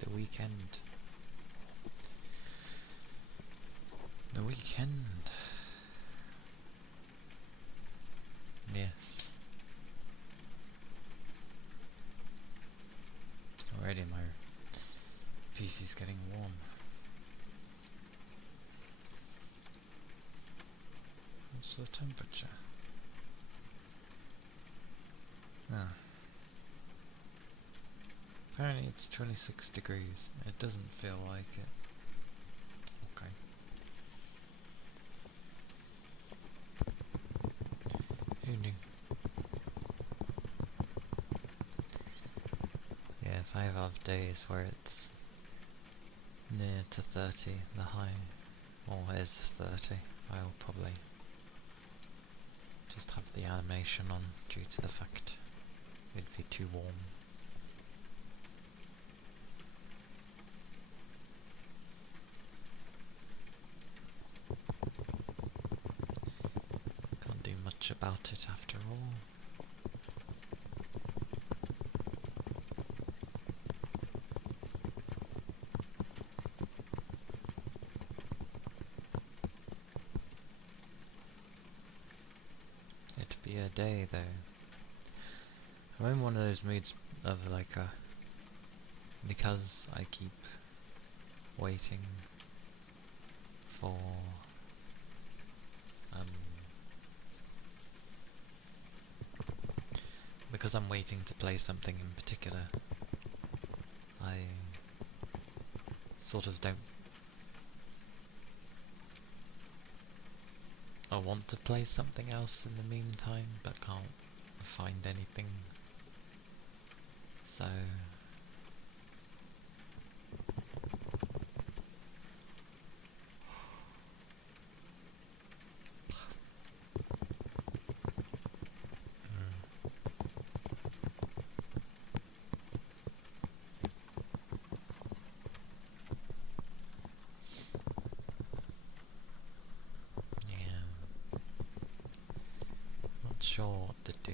the weekend. The weekend. Yes. Already my PC's getting warm. What's the temperature? Ah. Apparently it's 26 degrees. It doesn't feel like it. Okay. Who knew? Yeah, if I have days where it's near to 30, the high, or is 30, I'll probably just have the animation on due to the fact it'd be too warm. Can't do much about it after all. It'd be a day though. I'm in one of those moods of like because I keep waiting for because I'm waiting to play something in particular, I sort of don't. I want to play something else in the meantime, but can't find anything. So yeah, not sure what to do.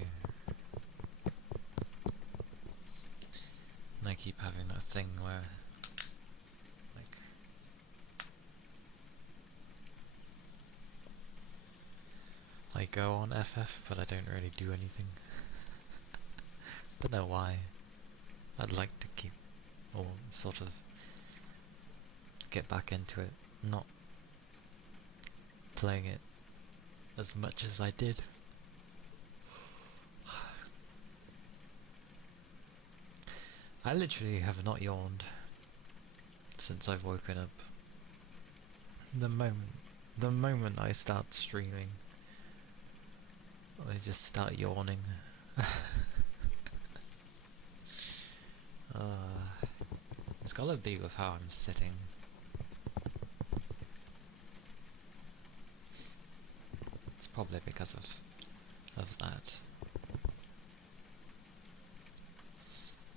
And I keep having that thing where, like, I go on FF, but I don't really do anything. Don't know why. I'd like to keep, or sort of get back into it, not playing it as much as I did. I literally have not yawned since I've woken up. The moment I start streaming, I just start yawning. It's gotta be with how I'm sitting. It's probably because of that.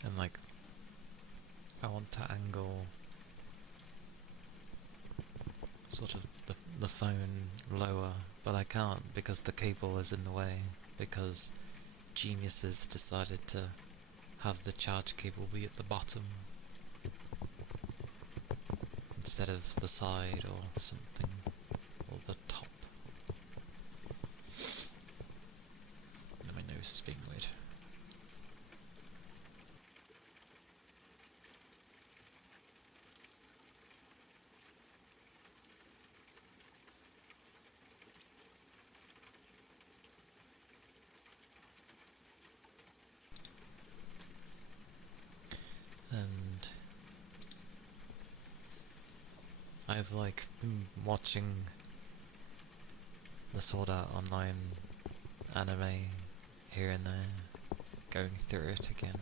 And like, I want to angle sort of the phone lower, but I can't because the cable is in the way, because geniuses decided to have the charge cable be at the bottom instead of the side or something, or the top. And my nose is being weird. And I've like been watching the Sword Art Online anime here and there, going through it again.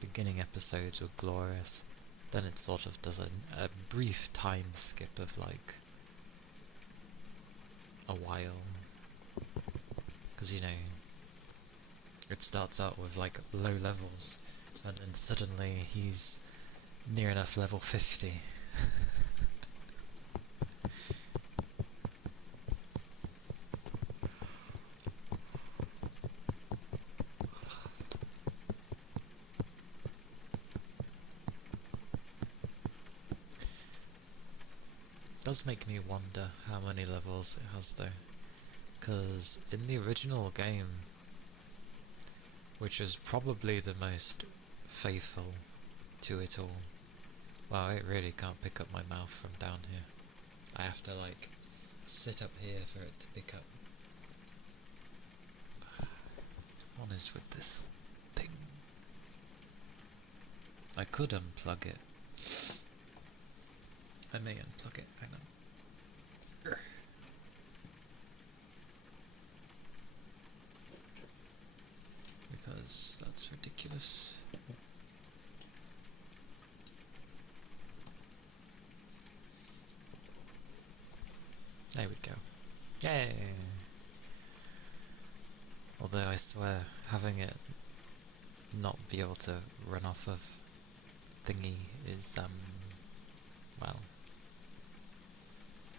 Beginning episodes were glorious, then it sort of does a brief time skip of like a while, because you know, it starts out with like low levels, and then suddenly he's near enough level 50. Does make me wonder how many levels it has though, because in the original game, which is probably the most faithful to it all, wow, it really can't pick up my mouth from down here. I have to like sit up here for it to pick up. What is with this thing? I could unplug it. I may unplug it, hang on. Because that's ridiculous. There we go. Yay! Although I swear, having it not be able to run off of thingy is, well,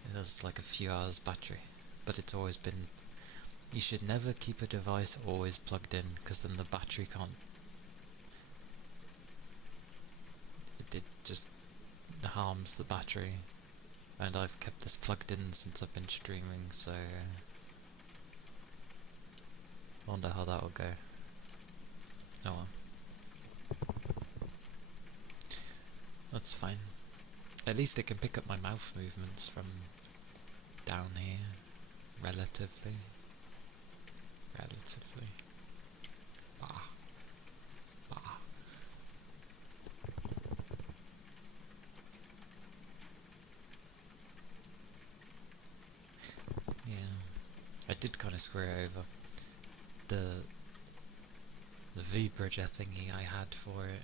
it has like a few hours battery, but it's always been, you should never keep a device always plugged in, because then the battery can't, it just harms the battery, and I've kept this plugged in since I've been streaming, so I wonder how that will go. Oh well. That's fine. At least it can pick up my mouth movements from down here. Relatively. Bah. Bah. Yeah. I did kind of screw it over. The V-bridger thingy I had for it,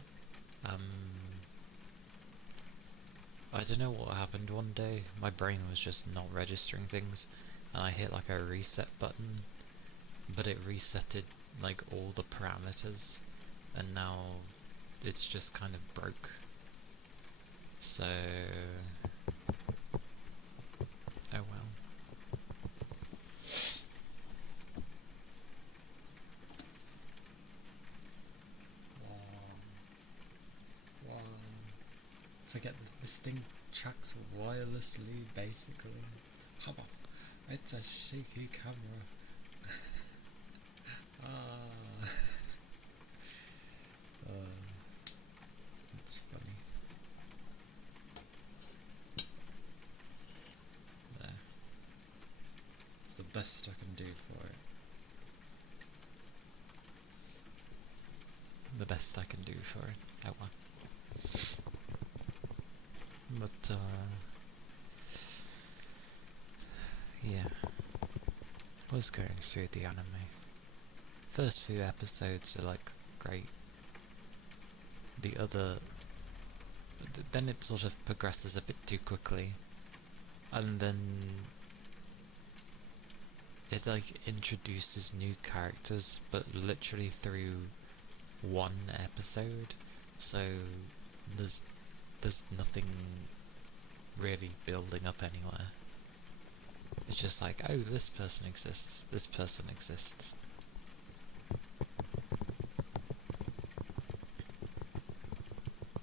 I don't know what happened one day, my brain was just not registering things, and I hit like a reset button, but it resetted like all the parameters, and now it's just kind of broke. So, oh well. Forget that this thing tracks wirelessly, basically. Haba, it's a shaky camera. It's funny. There. It's the best I can do for it. The best I can do for it. Oh well. But, yeah. I was going through the anime. First few episodes are like great. The other, then it sort of progresses a bit too quickly, and then it like introduces new characters, but literally through one episode, so there's nothing really building up anywhere. It's just like, oh, this person exists, this person exists.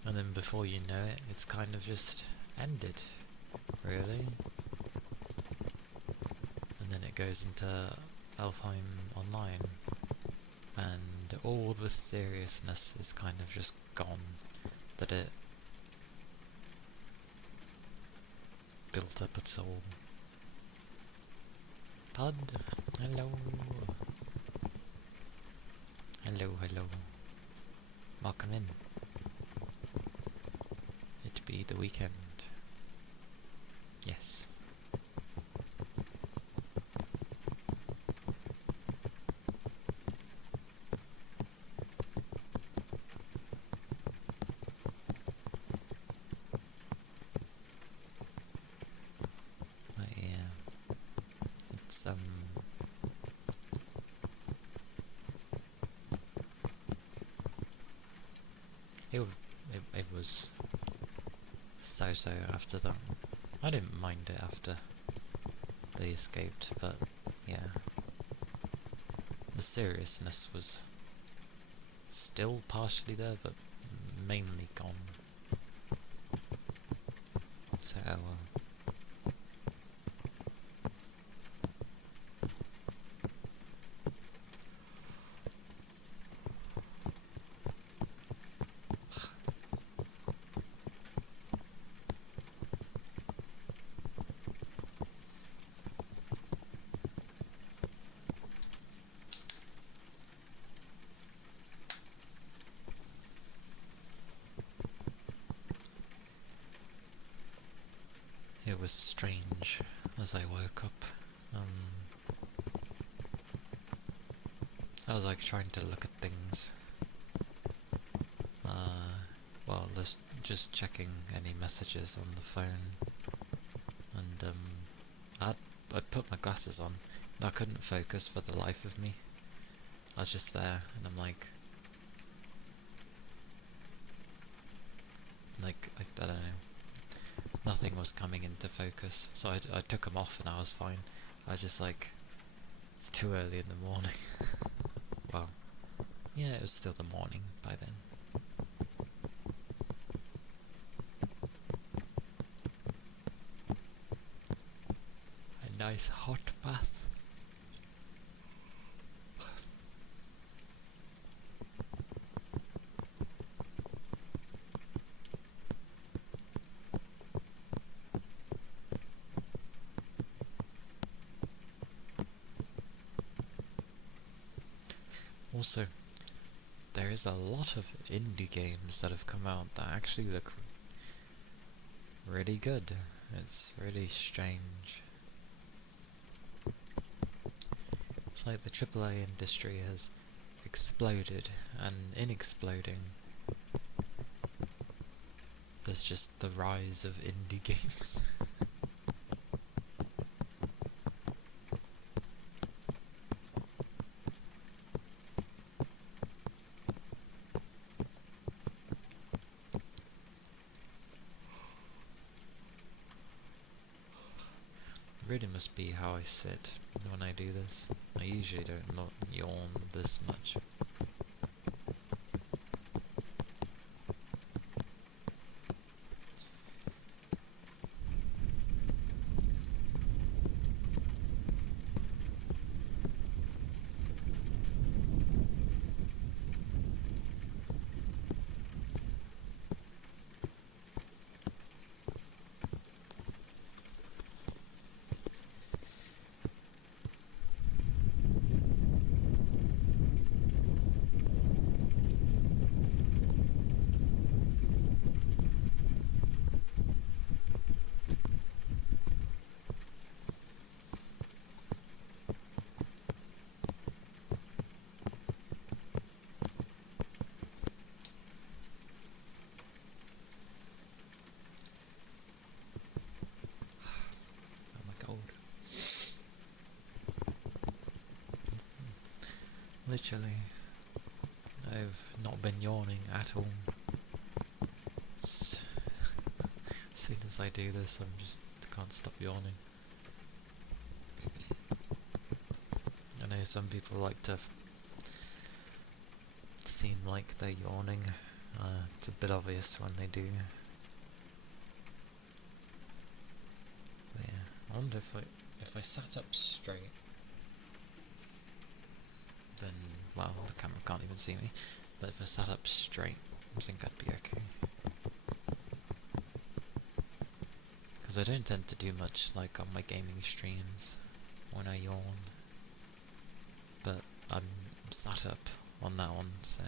And then before you know it, it's kind of just ended, really. And then it goes into Elfheim Online, and all the seriousness is kind of just gone that it built up at all. Pod, hello. Hello. Welcome in. It be the weekend. Yes. But yeah, it's it was so after that. I didn't mind it after they escaped, but yeah, the seriousness was still partially there, but mainly gone. So, oh well. It was strange as I woke up. I was like trying to look at things. Well, just checking any messages on the phone, and I put my glasses on. And I couldn't focus for the life of me. I was just there, and I'm like, I don't know. Nothing was coming into focus, so I took them off, and I was fine. I was just like, it's too early in the morning. Well, yeah, it was still the morning by then. A nice hot bath. Also, there is a lot of indie games that have come out that actually look really good. It's really strange. It's like the AAA industry has exploded, and in exploding, there's just the rise of indie games. It really must be how I sit when I do this. I usually don't yawn this much. Oh my god. Literally, I've not been yawning at all. As soon as I do this, can't stop yawning. I know some people like to seem like they're yawning. It's a bit obvious when they do. But yeah, I wonder if I sat up straight, then, well, the camera can't even see me, but if I sat up straight, I think I'd be okay. Because I don't tend to do much, like, on my gaming streams when I yawn. But I'm sat up on that one, so...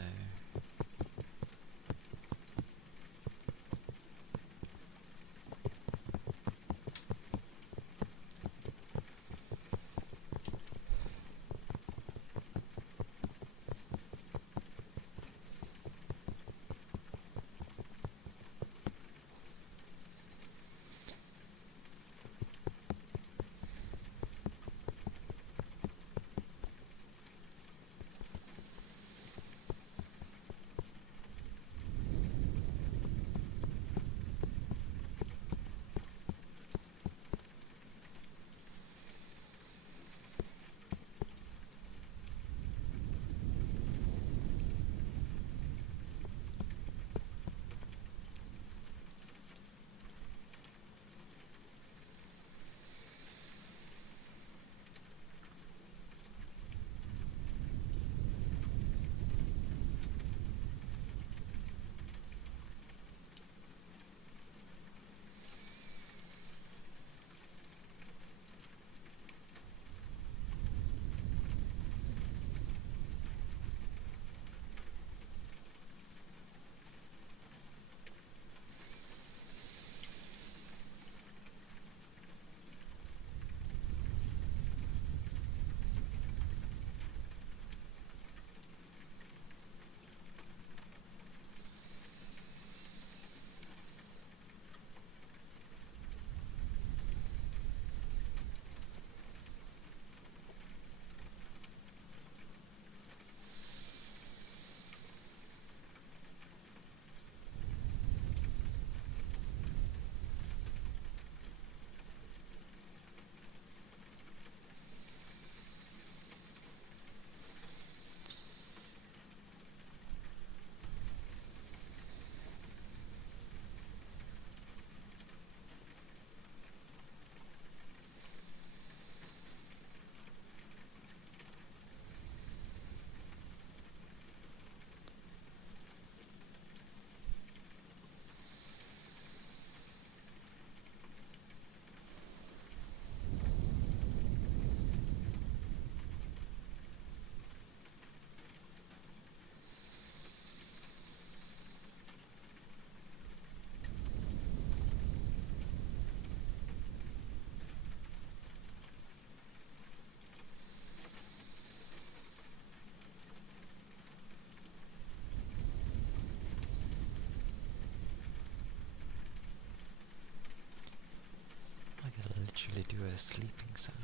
literally do a sleeping sound.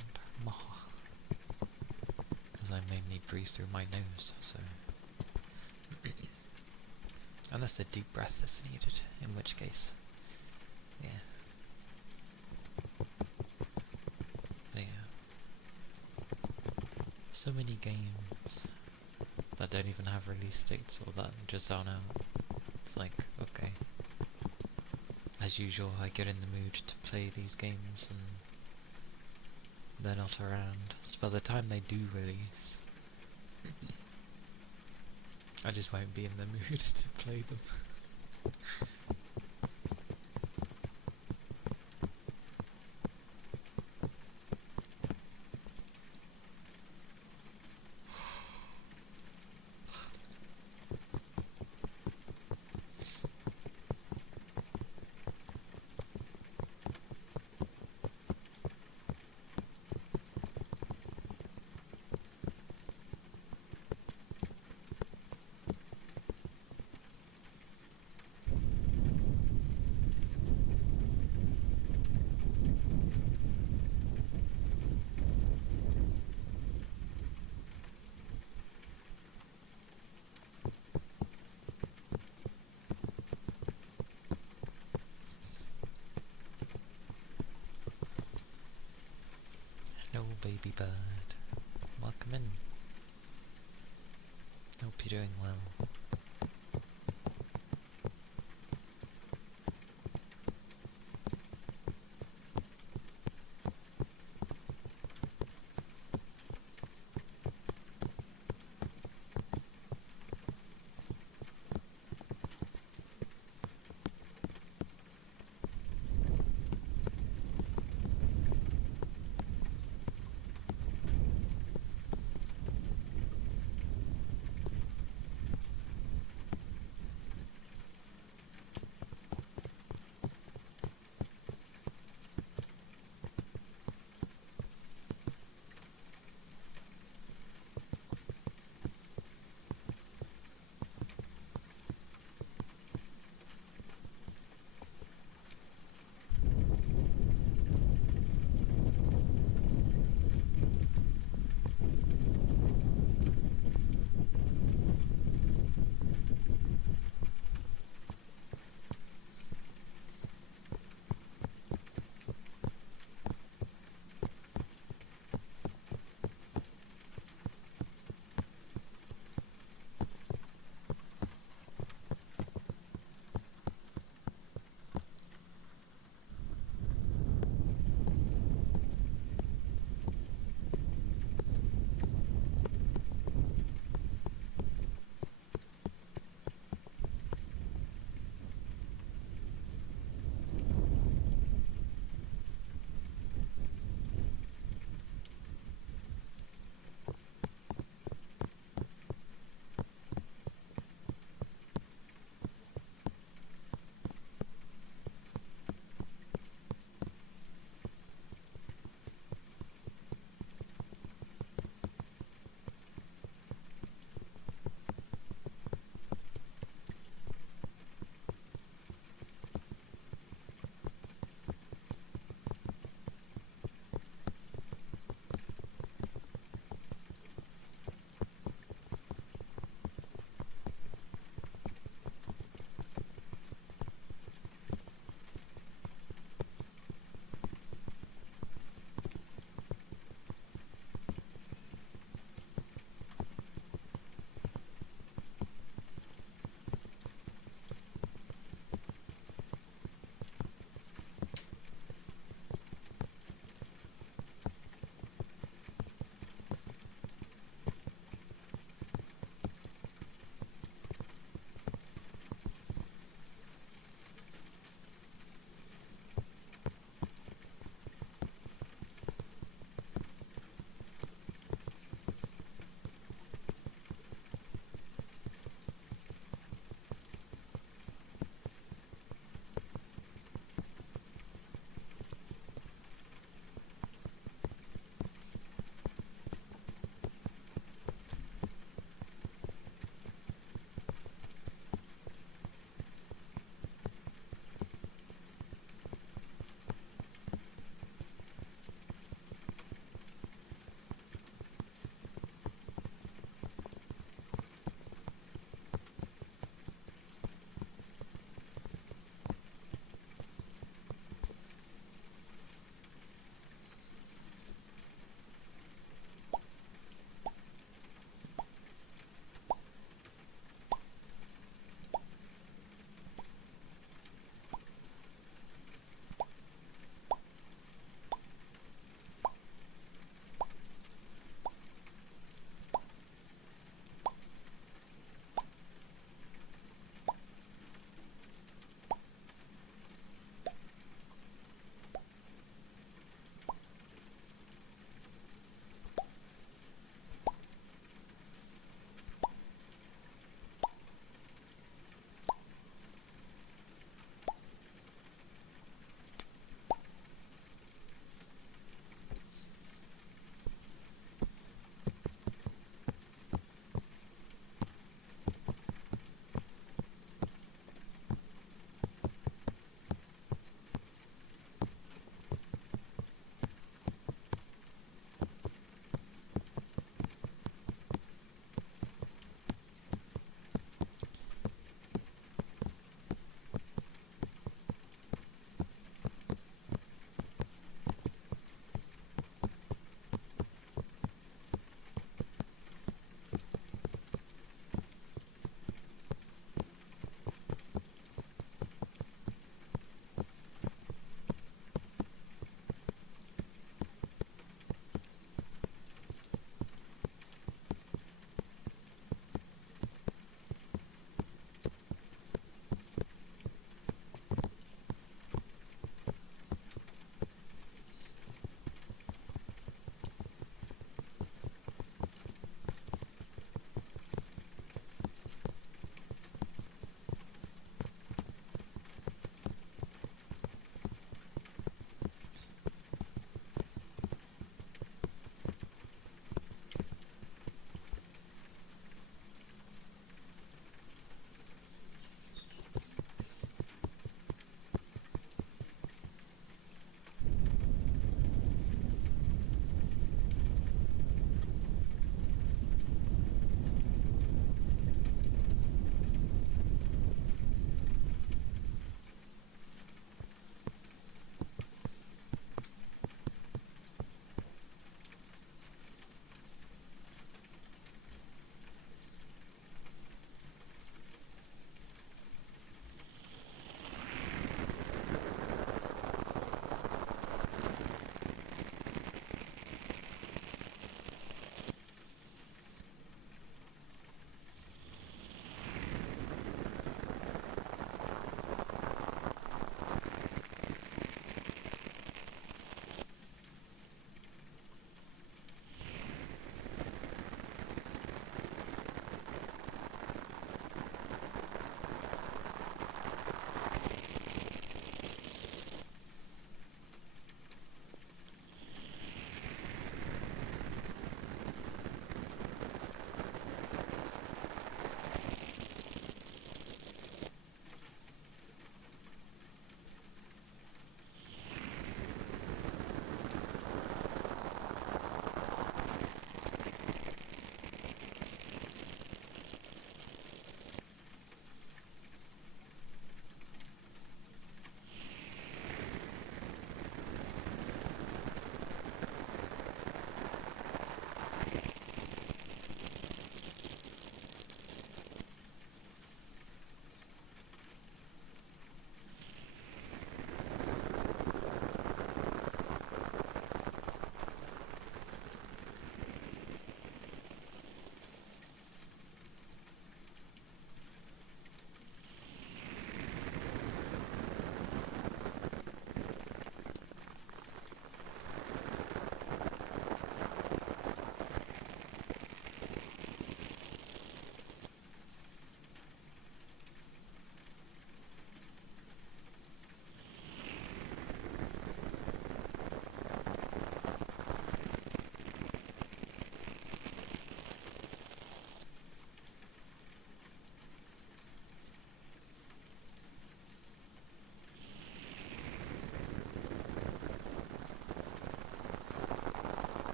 Because I mainly breathe through my nose, so... Unless a deep breath is needed, in which case... Yeah. But yeah. So many games that don't even have release dates or that just aren't out. It's like, okay. As usual, I get in the mood to play these games and they're not around. So by the time they do release, I just won't be in the mood to play them. Hello, baby bird. Welcome in. Hope you're doing well.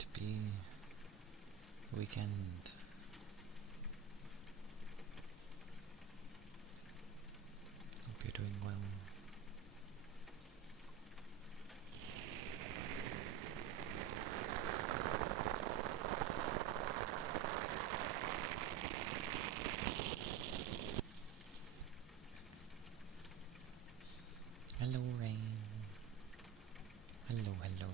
to be weekend. Hope you're doing well. Hello, Rain. Hello, hello.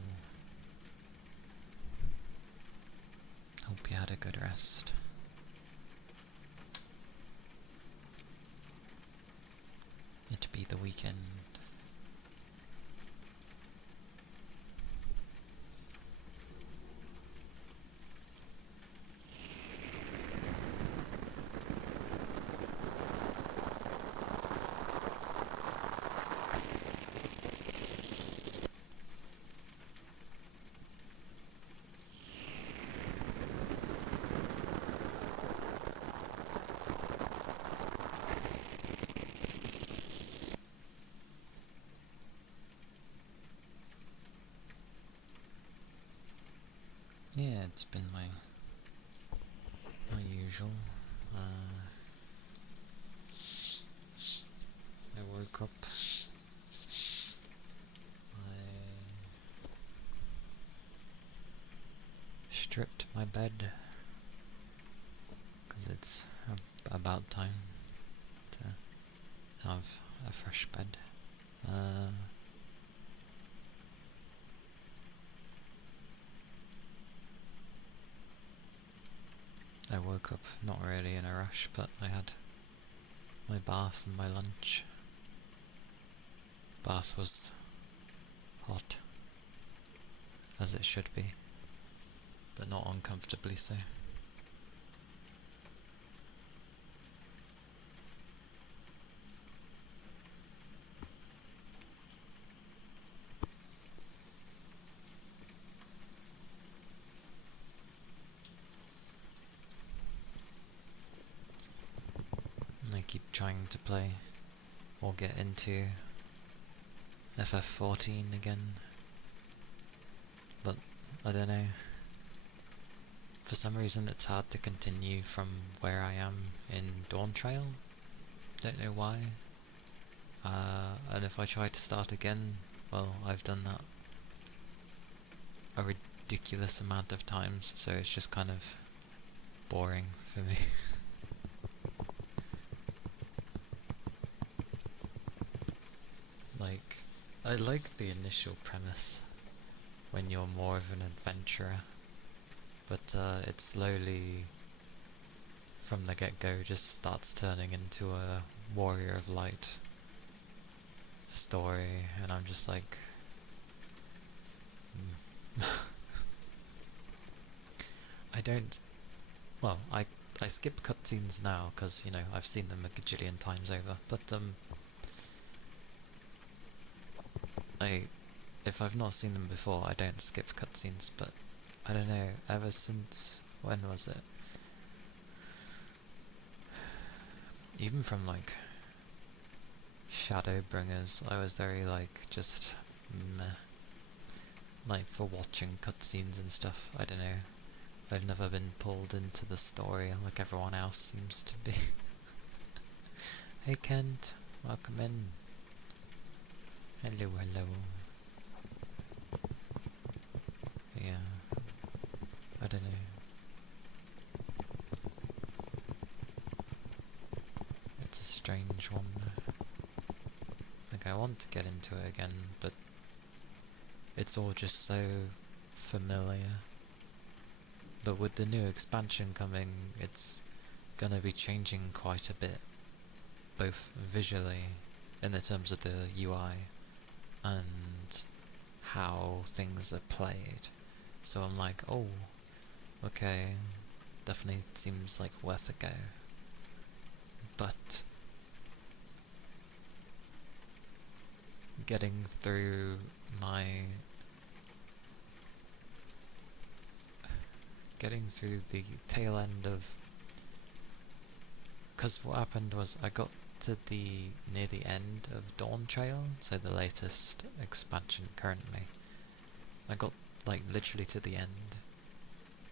Hope you had a good rest. It be the weekend. Yeah, it's been my usual. I woke up. I stripped my bed because it's about time to have a fresh bed. I woke up not really in a rush, but I had my bath and my lunch. Bath was hot, as it should be, but not uncomfortably so. And I keep trying to play or get into FF14 again, but I don't know. For some reason it's hard to continue from where I am in Dawntrail. Don't know why. And if I try to start again, well, I've done that a ridiculous amount of times, so it's just kind of boring for me. Like, I like the initial premise when you're more of an adventurer, but it slowly, from the get-go, just starts turning into a Warrior of Light story, and I'm just like, I don't, well, I skip cutscenes now, because, you know, I've seen them a gajillion times over, but, if I've not seen them before, I don't skip cutscenes, but, I don't know, ever since, when was it? Even from, like, Shadowbringers, I was very, like, just meh. Like, for watching cutscenes and stuff, I don't know. I've never been pulled into the story like everyone else seems to be. Hey Kent, welcome in. Hello, hello. Yeah, I don't know. It's a strange one. Like, I want to get into it again, but it's all just so familiar. But with the new expansion coming, it's gonna be changing quite a bit, both visually, in the terms of the UI, and how things are played. So I'm like, oh, okay, definitely seems like worth a go. But getting through the tail end of, because what happened was I got to near the end of Dawntrail, so the latest expansion currently. I got like literally to the end,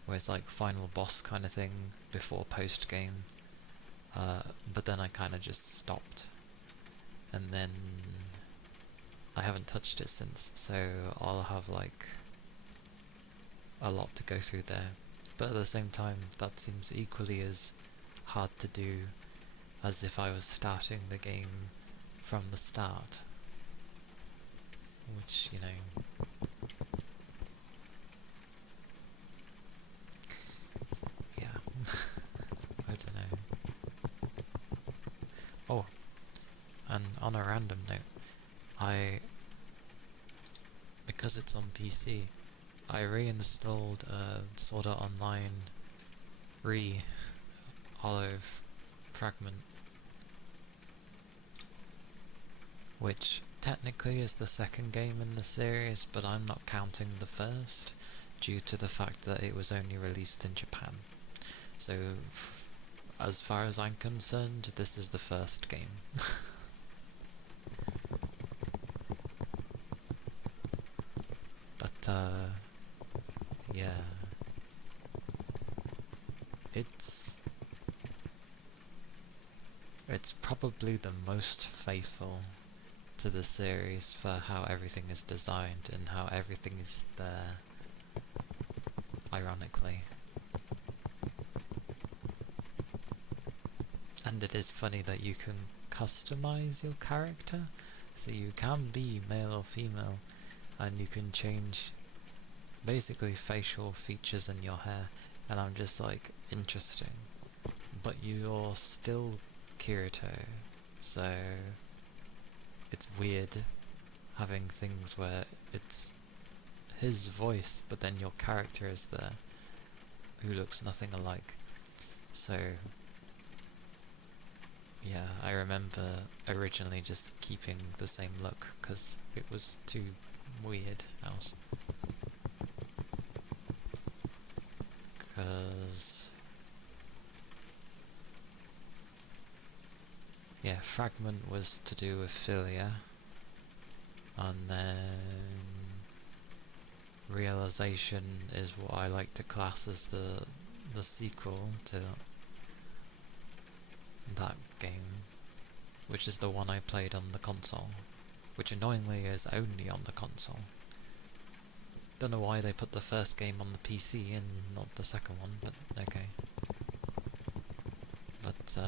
where it's like final boss kind of thing before post game. But then I kind of just stopped, and then I haven't touched it since, so I'll have like a lot to go through there. But at the same time, that seems equally as hard to do as if I was starting the game from the start. Which, you know... yeah. I don't know. Oh, and on a random note, because it's on PC, I reinstalled Sword Art Online Olive Fragment, which technically is the second game in the series, but I'm not counting the first, due to the fact that it was only released in Japan. So, as far as I'm concerned, this is the first game. But, yeah. It's probably the most faithful to the series for how everything is designed and how everything is there, ironically. And it is funny that you can customize your character, so you can be male or female, and you can change basically facial features in your hair, and I'm just like, interesting. But you're still Kirito, so it's weird having things where it's his voice, but then your character is there, who looks nothing alike. So, yeah, I remember originally just keeping the same look, because it was too weird else. Because... yeah, Fragment was to do with Philia, and then Realization is what I like to class as the sequel to that game, which is the one I played on the console, which annoyingly is only on the console. Don't know why they put the first game on the PC and not the second one, but okay. But,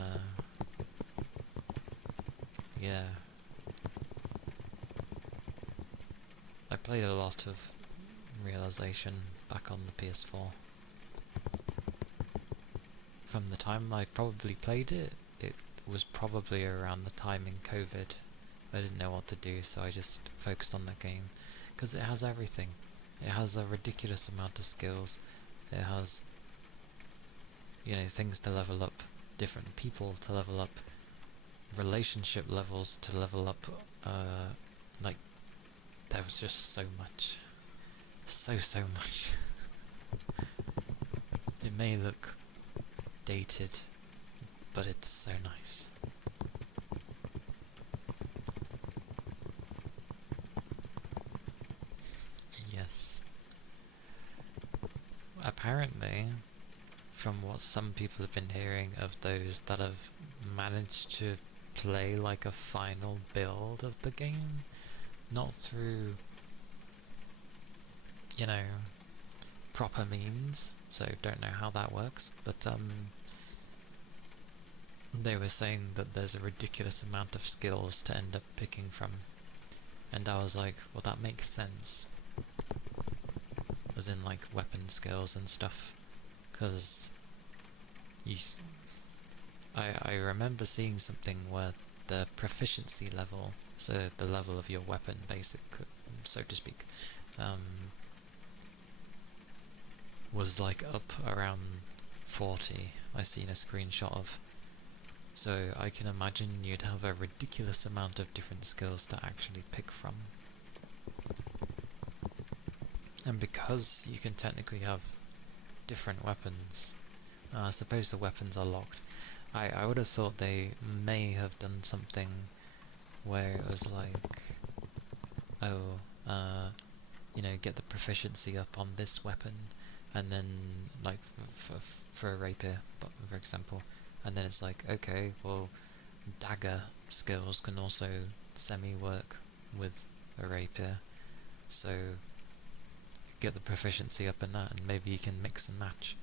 yeah. I played a lot of Realization back on the PS4. From the time I probably played it, it was probably around the time in COVID. I didn't know what to do, so I just focused on that game. Because it has everything. It has a ridiculous amount of skills. It has, you know, things to level up, different people to level up, relationship levels to level up. Like, there was just so much. So much. It may look dated, but it's so nice. Yes. Apparently, from what some people have been hearing of those that have managed to play like a final build of the game, not through, you know, proper means, so don't know how that works, but they were saying that there's a ridiculous amount of skills to end up picking from, and I was like, well, that makes sense, as in like weapon skills and stuff, because I remember seeing something where the proficiency level, so the level of your weapon, basically, so to speak, was like up around 40, I seen a screenshot of. So I can imagine you'd have a ridiculous amount of different skills to actually pick from. And because you can technically have different weapons, I suppose the weapons are locked. I would have thought they may have done something where it was like, oh, you know, get the proficiency up on this weapon, and then like for a rapier, but for example, and then it's like, okay, well, dagger skills can also semi-work with a rapier, so get the proficiency up in that, and maybe you can mix and match.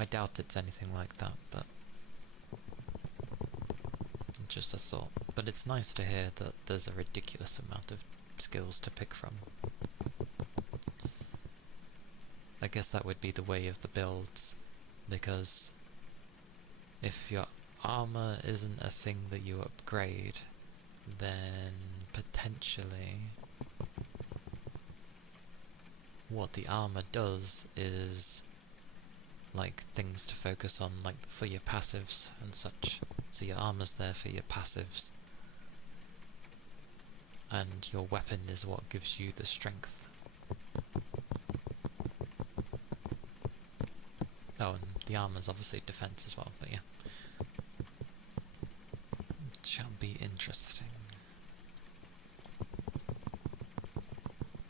I doubt it's anything like that, but just a thought. But it's nice to hear that there's a ridiculous amount of skills to pick from. I guess that would be the way of the builds, because if your armor isn't a thing that you upgrade, then potentially what the armor does is like things to focus on, like for your passives and such. So your armor's there for your passives, and your weapon is what gives you the strength. Oh, and the armor's obviously defense as well, but yeah. It shall be interesting.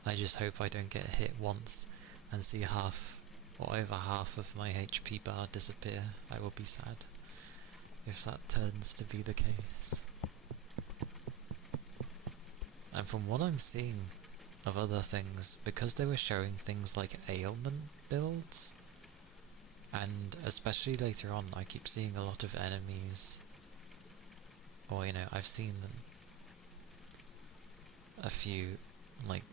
I just hope I don't get hit once and see half or over half of my HP bar disappear. I will be sad if that turns to be the case. And from what I'm seeing of other things, because they were showing things like ailment builds, and especially later on, I keep seeing a lot of enemies, or you know, I've seen a few like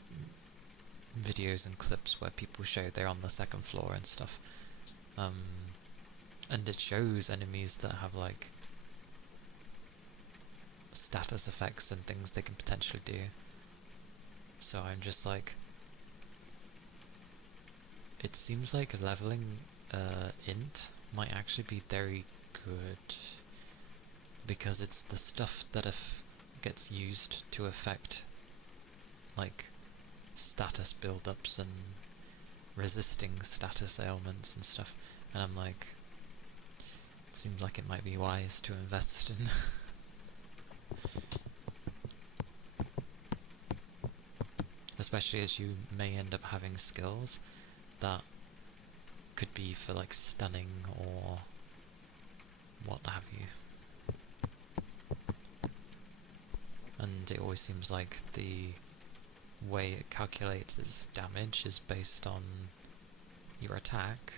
videos and clips where people show they're on the second floor and stuff, and it shows enemies that have like status effects and things they can potentially do. So I'm just like, it seems like leveling int might actually be very good, because it's the stuff that gets used to affect like status build-ups and resisting status ailments and stuff, and I'm like, it seems like it might be wise to invest in especially as you may end up having skills that could be for like stunning or what have you. And it always seems like the way it calculates its damage is based on your attack,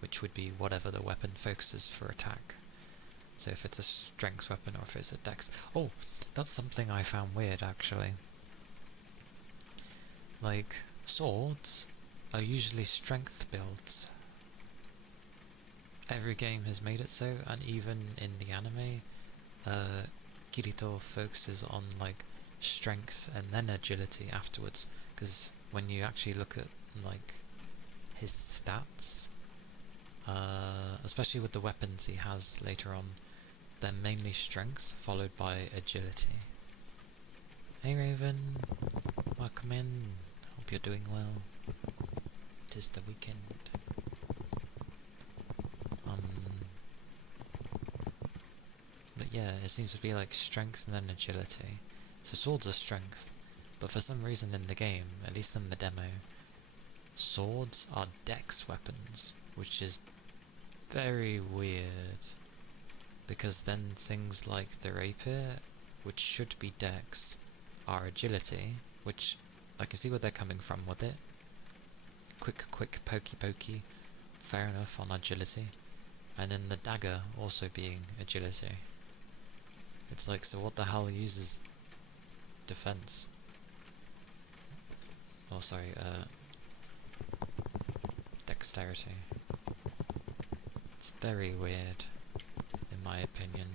which would be whatever the weapon focuses for attack. So if it's a strength weapon or if it's a dex. Oh, that's something I found weird actually. Like, swords are usually strength builds. Every game has made it so, and even in the anime, Kirito focuses on like strength and then agility afterwards, because when you actually look at like his stats, especially with the weapons he has later on, they're mainly strength followed by agility. Hey Raven, welcome in. Hope you're doing well. It is the weekend. But yeah, it seems to be like strength and then agility. So swords are strength, but for some reason in the game, at least in the demo, swords are dex weapons, which is very weird, because then things like the rapier, which should be dex, are agility, which I can see where they're coming from with it. Quick, pokey, fair enough on agility. And then the dagger also being agility. It's like, so what the hell uses defense? Oh, sorry, dexterity. It's very weird, in my opinion.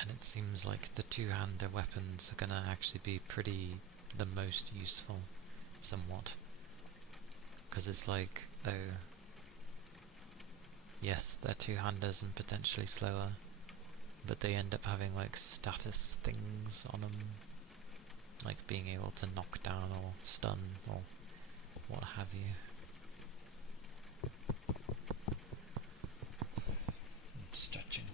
And it seems like the two-hander weapons are gonna actually be the most useful, somewhat. Because it's like, oh, yes, they're two-handers and potentially slower, but they end up having like status things on them, like being able to knock down or stun or what have you. I'm stretching.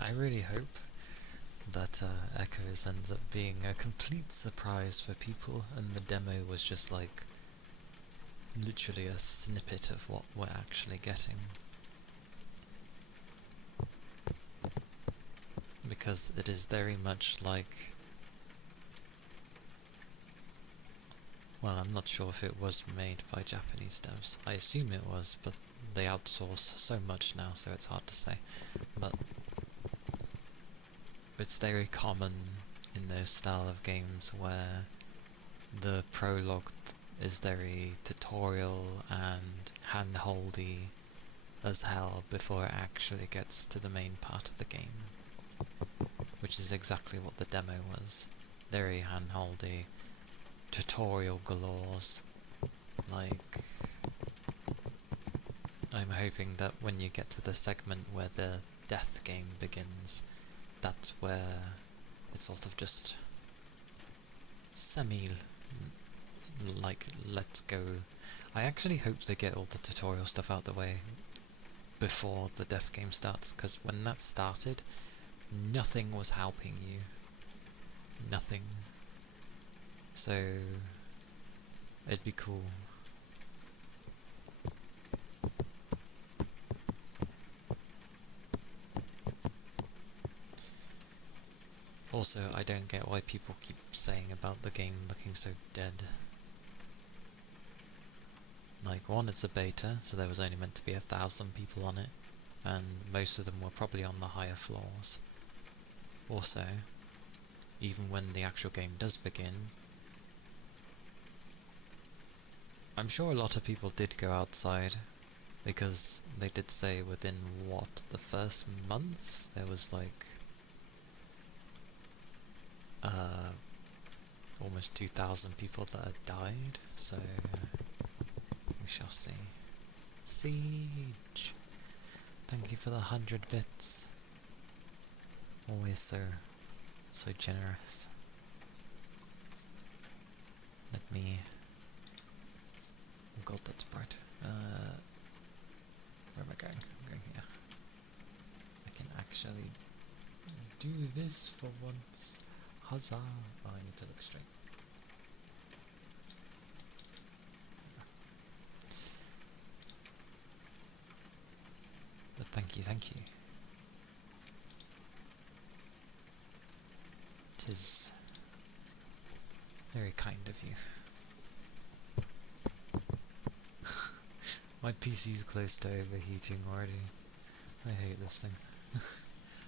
I really hope that Echoes ends up being a complete surprise for people, and the demo was just like literally a snippet of what we're actually getting. Because it is very much like... Well, I'm not sure if it was made by Japanese devs. I assume it was, but they outsource so much now, so it's hard to say. But it's very common in those style of games where the prologue is very tutorial and hand-holdy as hell before it actually gets to the main part of the game. Which is exactly what the demo was. Very hand-holdy, tutorial galores. Like, I'm hoping that when you get to the segment where the death game begins, that's where it's sort of just like, let's go. I actually hope they get all the tutorial stuff out the way before the death game starts, because when that started, nothing was helping you. Nothing. So, it'd be cool. Also, I don't get why people keep saying about the game looking so dead. Like, one, it's a beta, so there was only meant to be 1,000 people on it, and most of them were probably on the higher floors. Also, even when the actual game does begin, I'm sure a lot of people did go outside, because they did say within, what, the first month, there was like almost 2,000 people that had died, so we shall see. Siege! Thank you for the 100 bits. Always so generous. Let me... Oh god, that's bright. Where am I going? I'm going here. I can actually do this for once. Huzzah! Oh, I need to look straight. But thank you. 'Tis very kind of you. My PC's close to overheating already. I hate this thing.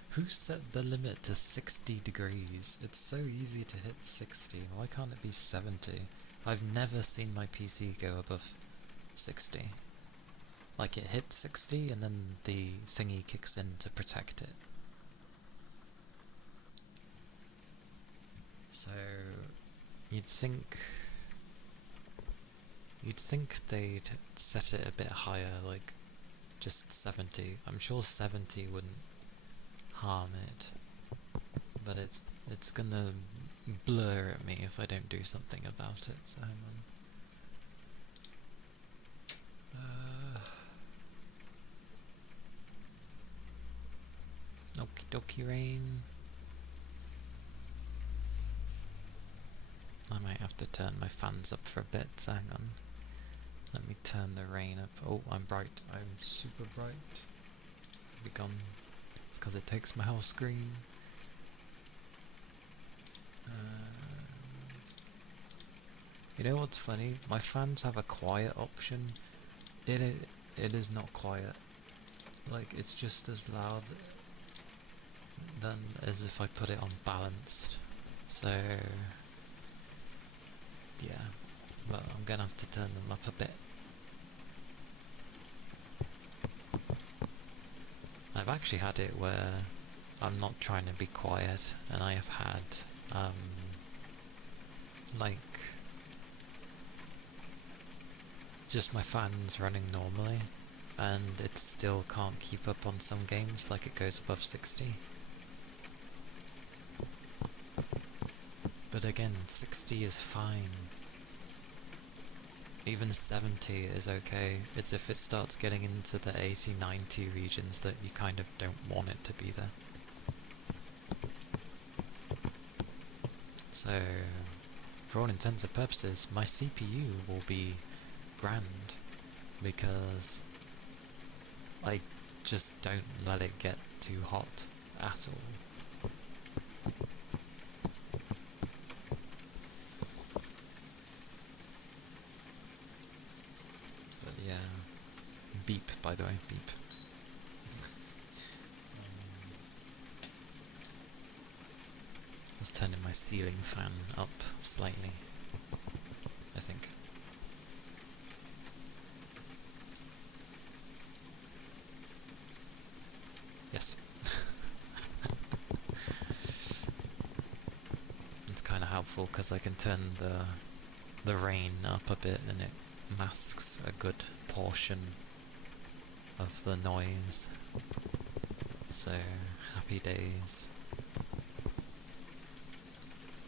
Who set the limit to 60 degrees? It's so easy to hit 60. Why can't it be 70? I've never seen my PC go above 60. Like, it hits 60 and then the thingy kicks in to protect it. So, you'd think they'd set it a bit higher, like just 70. I'm sure 70 wouldn't harm it, but it's gonna blur at me if I don't do something about it, so hang on. Okie dokie rain. I might have to turn my fans up for a bit, so hang on. Let me turn the rain up. Oh, I'm bright. I'm super bright. Be gone. It's because it takes my whole screen. You know what's funny? My fans have a quiet option. It is not quiet. Like, it's just as loud than as if I put it on balanced. So yeah, but I'm gonna have to turn them up a bit. I've actually had it where I'm not trying to be quiet, and I have had like just my fans running normally, and it still can't keep up on some games, like it goes above 60. But again, 60 is fine. Even 70 is okay. It's if it starts getting into the 80-90 regions that you kind of don't want it to be there. So, for all intents and purposes, my CPU will be grand because I just don't let it get too hot at all. But yeah, beep, by the way, beep. Let's turn my ceiling fan up slightly, I think. Yes. It's kind of helpful because I can turn the rain up a bit and it masks a good portion of the noise. So, happy days.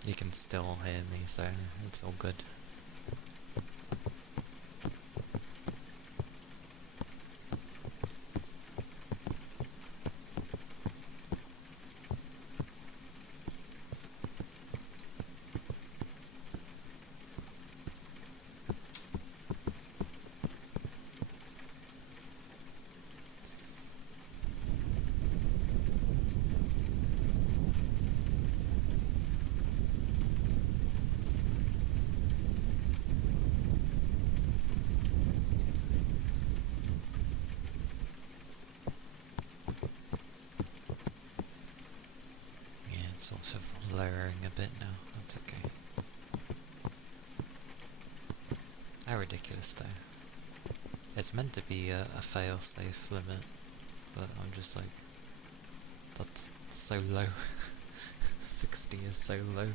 You can still hear me, so it's all good. It's also lowering a bit now, that's okay. How ridiculous though. It's meant to be a fail-safe limit, but I'm just like, that's so low. 60 is so low.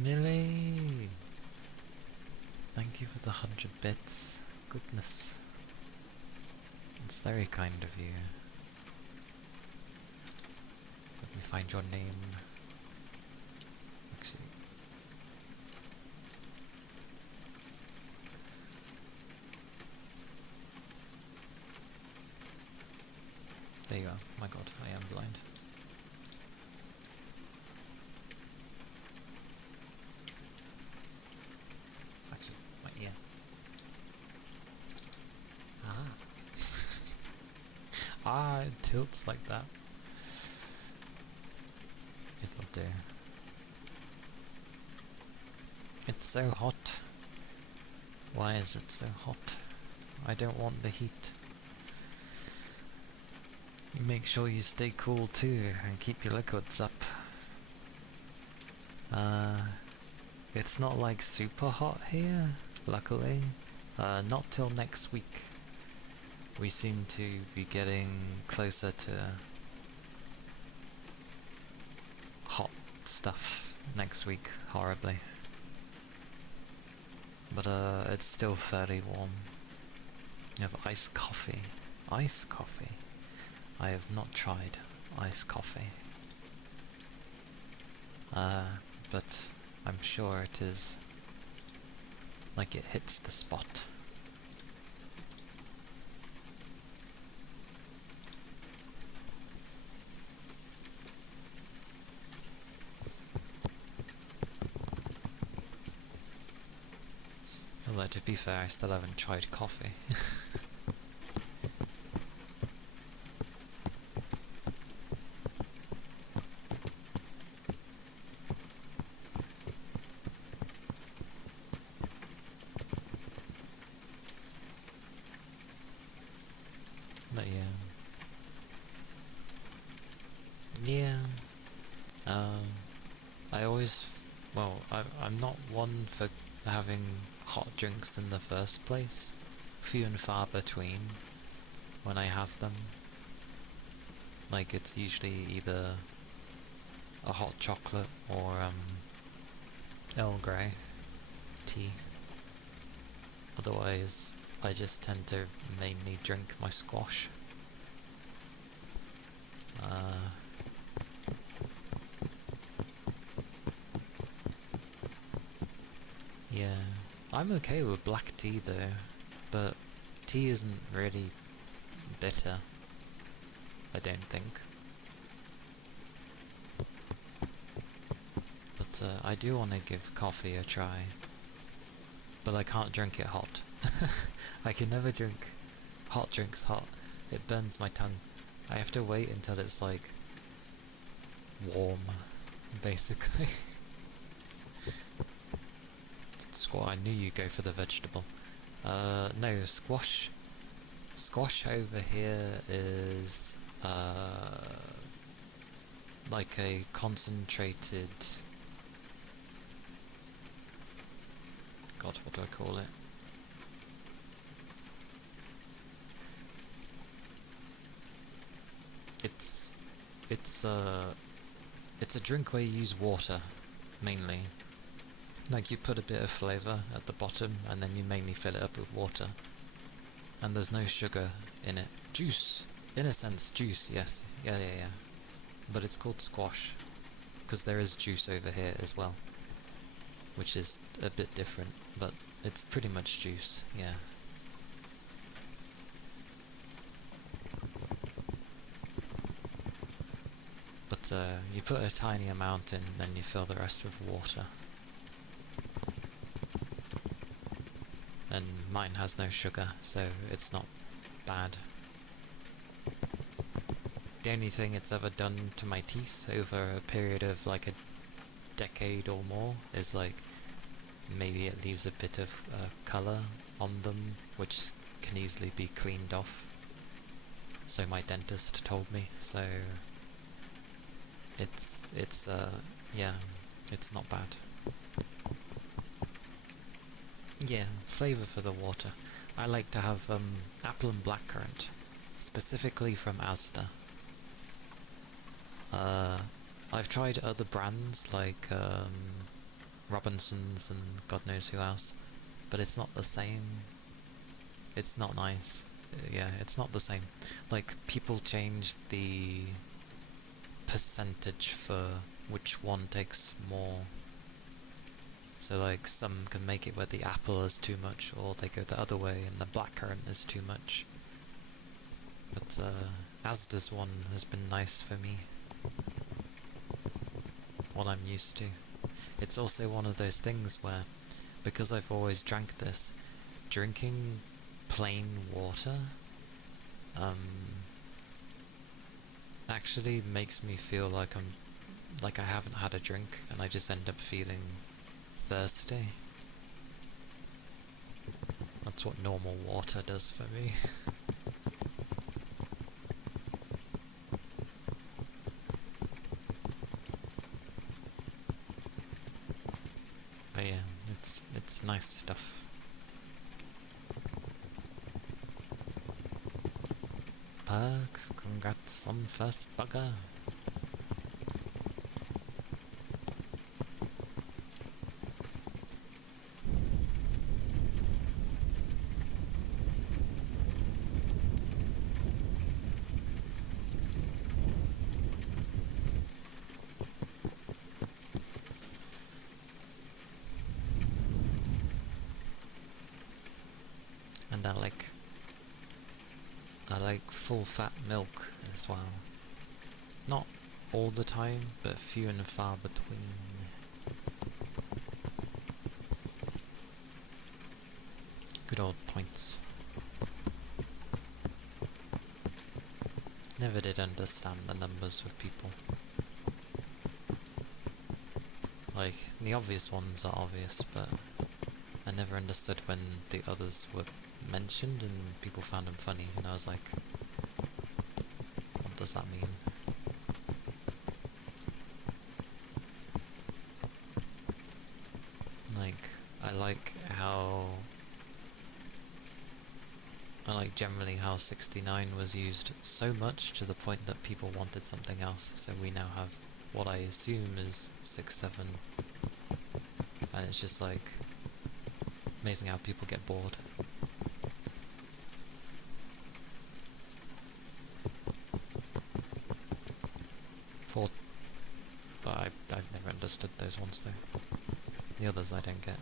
Millie! Thank you for the 100 bits. Goodness. It's very kind of you. Let me find your name. Actually. There you are. My god, I am blind. Actually, my ear. Ah. Ah, it tilts like that. It will do. It's so hot. Why is it so hot? I don't want the heat. You make sure you stay cool too and keep your liquids up. It's not like super hot here, luckily. Not till next week. We seem to be getting closer to hot stuff next week, horribly. But it's still fairly warm. You have iced coffee. Iced coffee? I have not tried iced coffee. But I'm sure it is like it hits the spot. Although to be fair, I still haven't tried coffee. But yeah. I always, well, I'm not one for having hot drinks in the first place. Few and far between when I have them. Like, it's usually either a hot chocolate or Earl Grey tea. Otherwise, I just tend to mainly drink my squash. Yeah, I'm okay with black tea though, but tea isn't really bitter, I don't think. But I do want to give coffee a try. But I can't drink it hot. I can never drink hot drinks hot. It burns my tongue. I have to wait until it's like warm, basically. Squash. I knew you'd go for the vegetable. No, squash. Squash over here is like a concentrated. God, what do I call it? It's a drink where you use water, mainly. Like you put a bit of flavour at the bottom and then you mainly fill it up with water. And there's no sugar in it. Juice! In a sense, juice, yes. Yeah. But it's called squash. Because there is juice over here as well. Which is a bit different, but it's pretty much juice, yeah. But you put a tiny amount in, then you fill the rest with water. And mine has no sugar, so it's not bad. The only thing it's ever done to my teeth over a period of like a decade or more is like maybe it leaves a bit of colour on them, which can easily be cleaned off. So my dentist told me, so it's yeah, it's not bad. Yeah, flavour for the water. I like to have apple and blackcurrant, specifically from Asda. I've tried other brands like Robinsons and God knows who else, but it's not the same. It's not nice. Yeah, it's not the same. Like, people change the percentage for which one takes more. So like, some can make it where the apple is too much, or they go the other way and the blackcurrant is too much. But Asda's one has been nice for me. What I'm used to. It's also one of those things where, because I've always drank this, drinking plain water actually makes me feel like I haven't had a drink, and I just end up feeling thirsty. That's what normal water does for me. But yeah, it's nice stuff. Perk, congrats on first bugger. And I like full fat milk as well. Not all the time, but few and far between. Good old points. Never did understand the numbers with people. Like, the obvious ones are obvious, but I never understood when the others were mentioned and people found them funny, and I was like, what does that mean? Like, I like generally how 69 was used so much to the point that people wanted something else, so we now have what I assume is 67, and it's just like amazing how people get bored. But I've never understood those ones though. The others I don't get.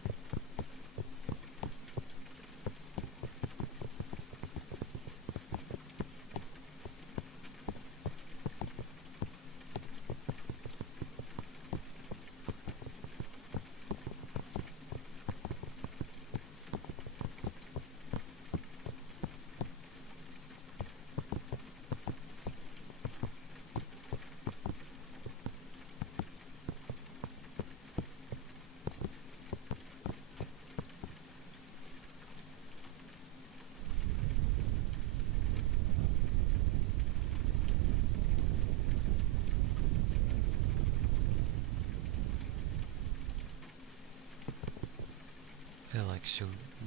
feel like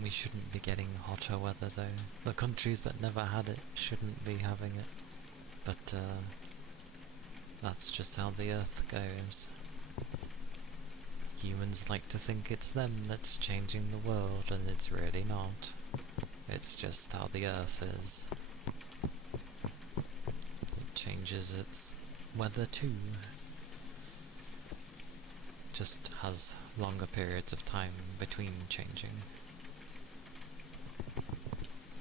we shouldn't be getting hotter weather though. The countries that never had it shouldn't be having it. But that's just how the Earth goes. Humans like to think it's them that's changing the world, and it's really not. It's just how the Earth is. It changes its weather too. Just has longer periods of time between changing.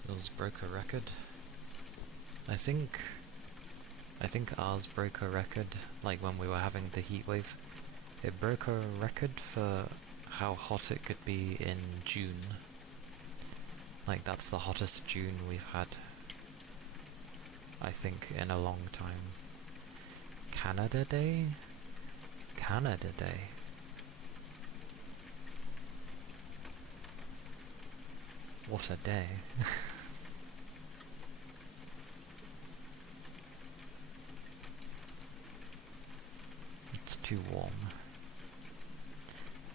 Yours broke a record. I think ours broke a record, like when we were having the heat wave. It broke a record for how hot it could be in June. Like, that's the hottest June we've had, I think, in a long time. Canada Day? Canada Day. What a day. It's too warm.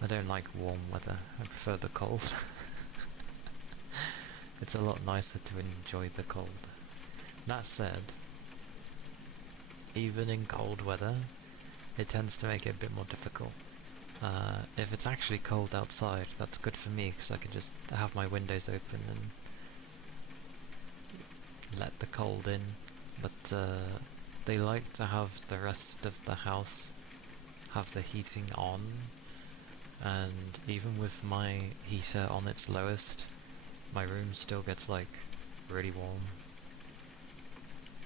I don't like warm weather, I prefer the cold. It's a lot nicer to enjoy the cold. That said, even in cold weather, it tends to make it a bit more difficult. If it's actually cold outside, that's good for me, because I can just have my windows open and let the cold in. But they like to have the rest of the house have the heating on, and even with my heater on its lowest, my room still gets like really warm.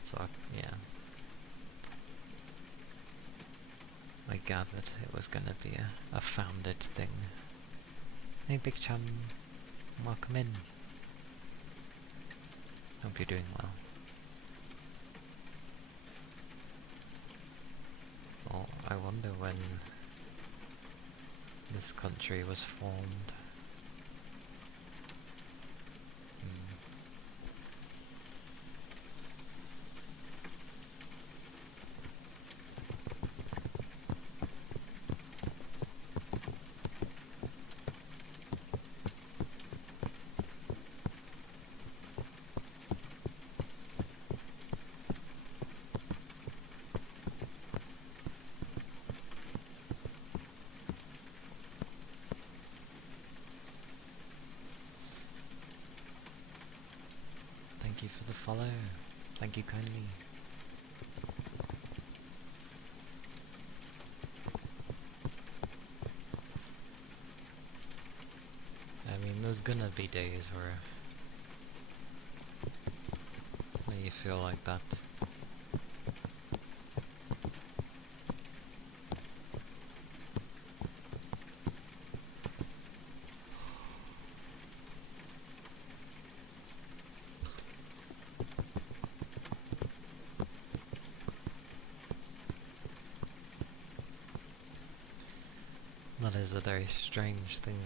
So yeah. I gathered it was gonna be a founded thing. Hey Big Chum, welcome in. Hope you're doing well. Well, I wonder when this country was formed. Thank you for the follow. Thank you kindly. I mean, there's gonna be days where you feel like that. That is a very strange thing.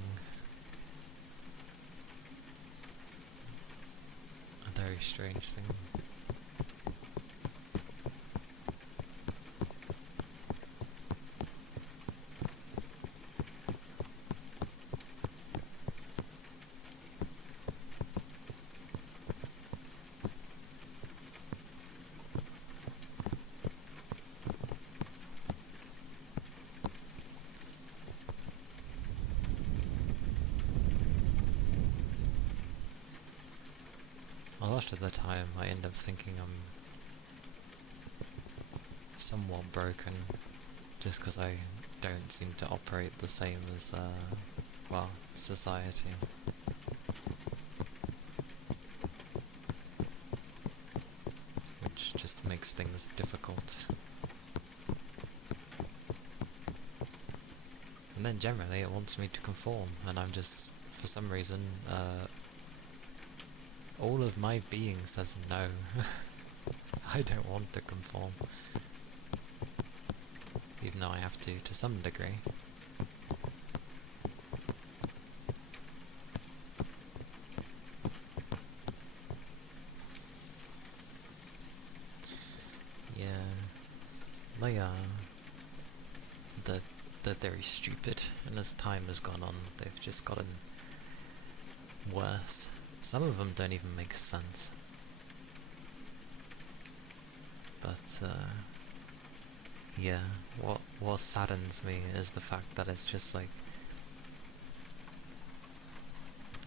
A very strange thing. A lot of the time I end up thinking I'm somewhat broken, just because I don't seem to operate the same as, well, society. Which just makes things difficult. And then generally it wants me to conform, and I'm just, for some reason, all of my being says no. I don't want to conform. Even though I have to some degree. Yeah. They are. They're very stupid, and as time has gone on, they've just gotten worse. Some of them don't even make sense. But, yeah, what saddens me is the fact that it's just like,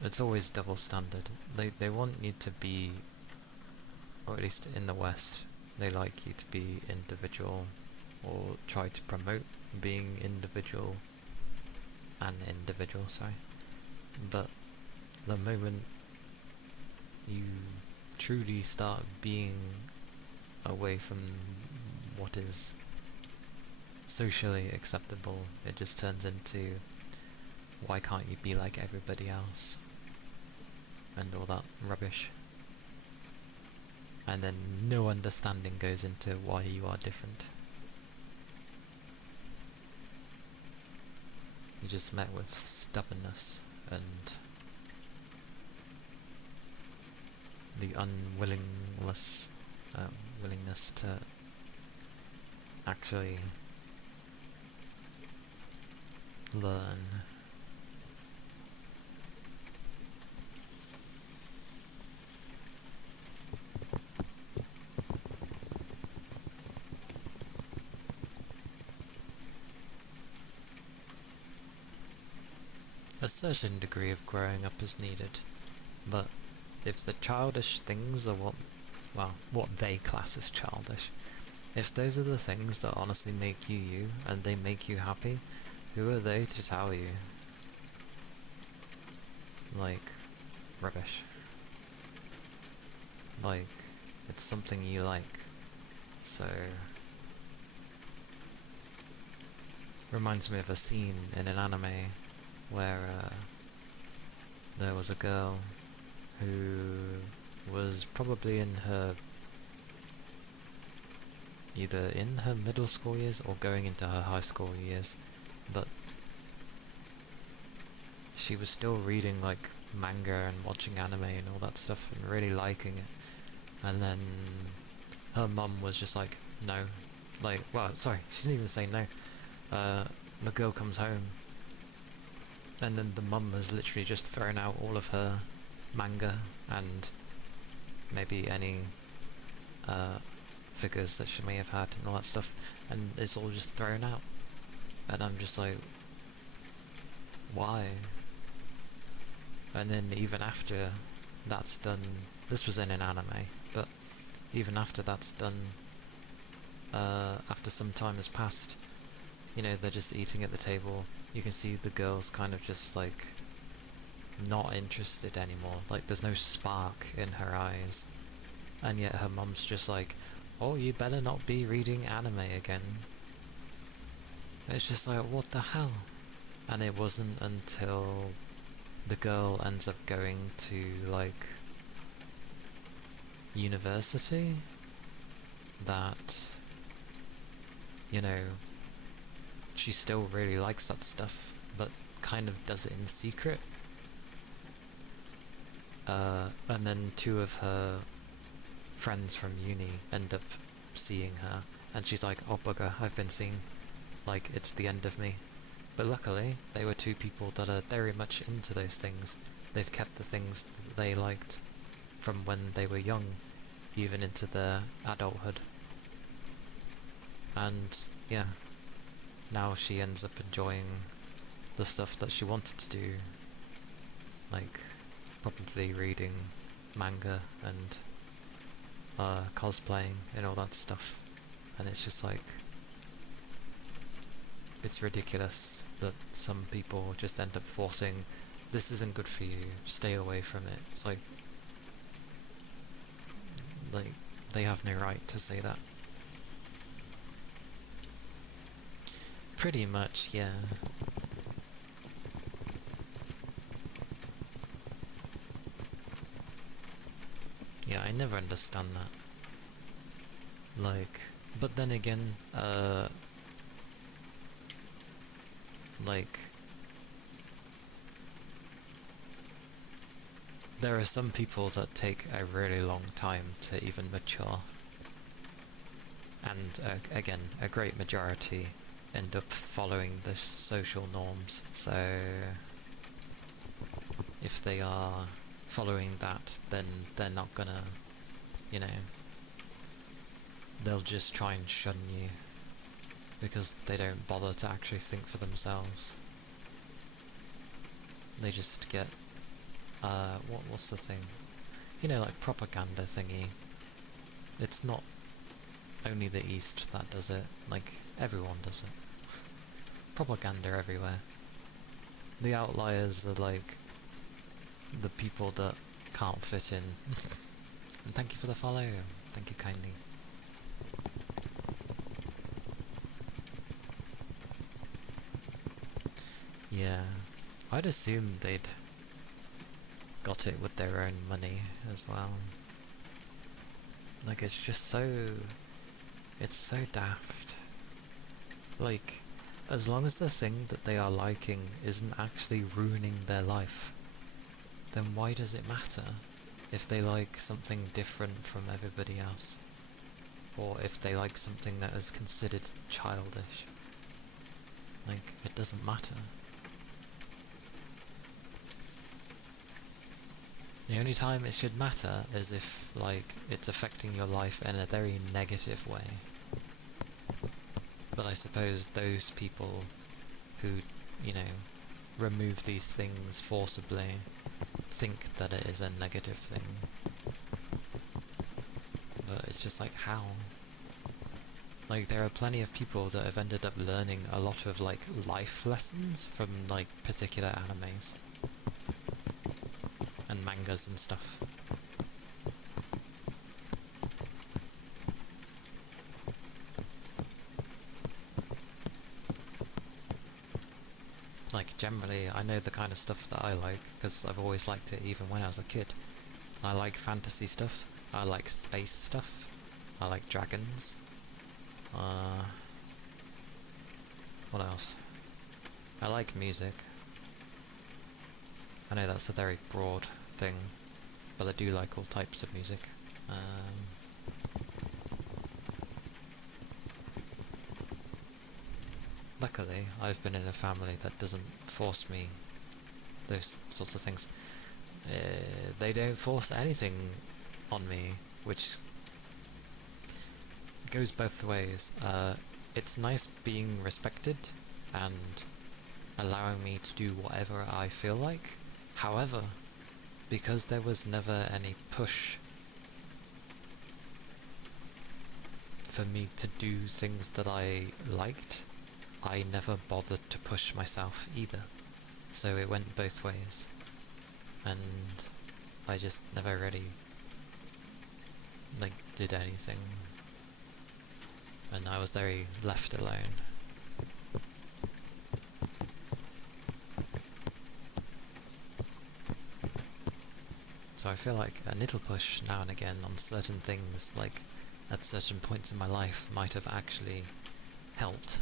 it's always double standard. They want you to be, or at least in the West, they like you to be individual, or try to promote being individual, sorry. But the moment you truly start being away from what is socially acceptable, it just turns into, why can't you be like everybody else? And all that rubbish. And then no understanding goes into why you are different. You just met with stubbornness and the willingness to actually learn. A certain degree of growing up is needed, but if the childish things are what they class as childish, if those are the things that honestly make you you, and they make you happy, who are they to tell you? Like, rubbish. Like, it's something you like, so... Reminds me of a scene in an anime where there was a girl who was probably either in her middle school years or going into her high school years, but she was still reading like manga and watching anime and all that stuff and really liking it. And then her mum was just like, no. Like, well, sorry, she didn't even say no. The girl comes home, and then the mum has literally just thrown out all of her manga and maybe any figures that she may have had and all that stuff, and it's all just thrown out. And I'm just like, why? And then even after that's done, this was in an anime, but even after that's done, after some time has passed, you know, they're just eating at the table, you can see the girl's kind of just like not interested anymore, like there's no spark in her eyes, and yet her mum's just like, oh, you better not be reading anime again. It's just like, what the hell? And it wasn't until the girl ends up going to like university that, you know, she still really likes that stuff, but kind of does it in secret. And then two of her friends from uni end up seeing her, and she's like, oh bugger, I've been seen, like it's the end of me. But luckily, they were two people that are very much into those things. They've kept the things that they liked from when they were young, even into their adulthood. And yeah, now she ends up enjoying the stuff that she wanted to do, like probably reading manga and cosplaying and all that stuff. And it's just like, it's ridiculous that some people just end up forcing, this isn't good for you, stay away from it. It's like they have no right to say that. Pretty much, yeah. Yeah, I never understand that. Like, but then again, like, there are some people that take a really long time to even mature. And again, a great majority end up following the social norms, so if they are following that, then they're not gonna, you know, they'll just try and shun you because they don't bother to actually think for themselves. They just get, what's the thing? You know, like propaganda thingy. It's not only the East that does it, like everyone does it. Propaganda everywhere. The outliers are like the people that can't fit in. And thank you for the follow. Thank you kindly. Yeah, I'd assume they'd got it with their own money as well. Like, it's just so... it's so daft. Like, as long as the thing that they are liking isn't actually ruining their life, then why does it matter if they like something different from everybody else? Or if they like something that is considered childish? Like, it doesn't matter. The only time it should matter is if, like, it's affecting your life in a very negative way. But I suppose those people who, you know, remove these things forcibly think that it is a negative thing. But it's just like, how? Like, there are plenty of people that have ended up learning a lot of, like, life lessons from, like, particular animes. And mangas and stuff. Like, generally, I know the kind of stuff that I like, because I've always liked it even when I was a kid. I like fantasy stuff, I like space stuff, I like dragons. What else? I like music. I know that's a very broad thing, but I do like all types of music. Luckily, I've been in a family that doesn't force me those sorts of things. They don't force anything on me, which goes both ways. It's nice being respected and allowing me to do whatever I feel like. However, because there was never any push for me to do things that I liked, I never bothered to push myself either. So it went both ways. And I just never really, like, did anything. And I was very left alone. So I feel like a little push now and again on certain things, like at certain points in my life, might have actually helped.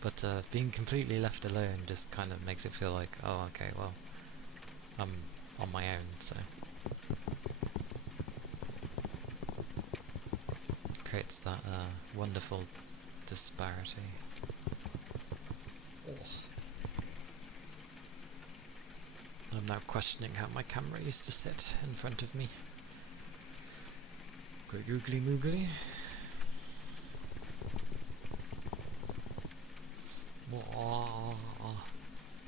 But being completely left alone just kind of makes it feel like, oh, okay, well, I'm on my own, so. Creates that wonderful disparity. Oh. I'm now questioning how my camera used to sit in front of me. Quick googly moogly.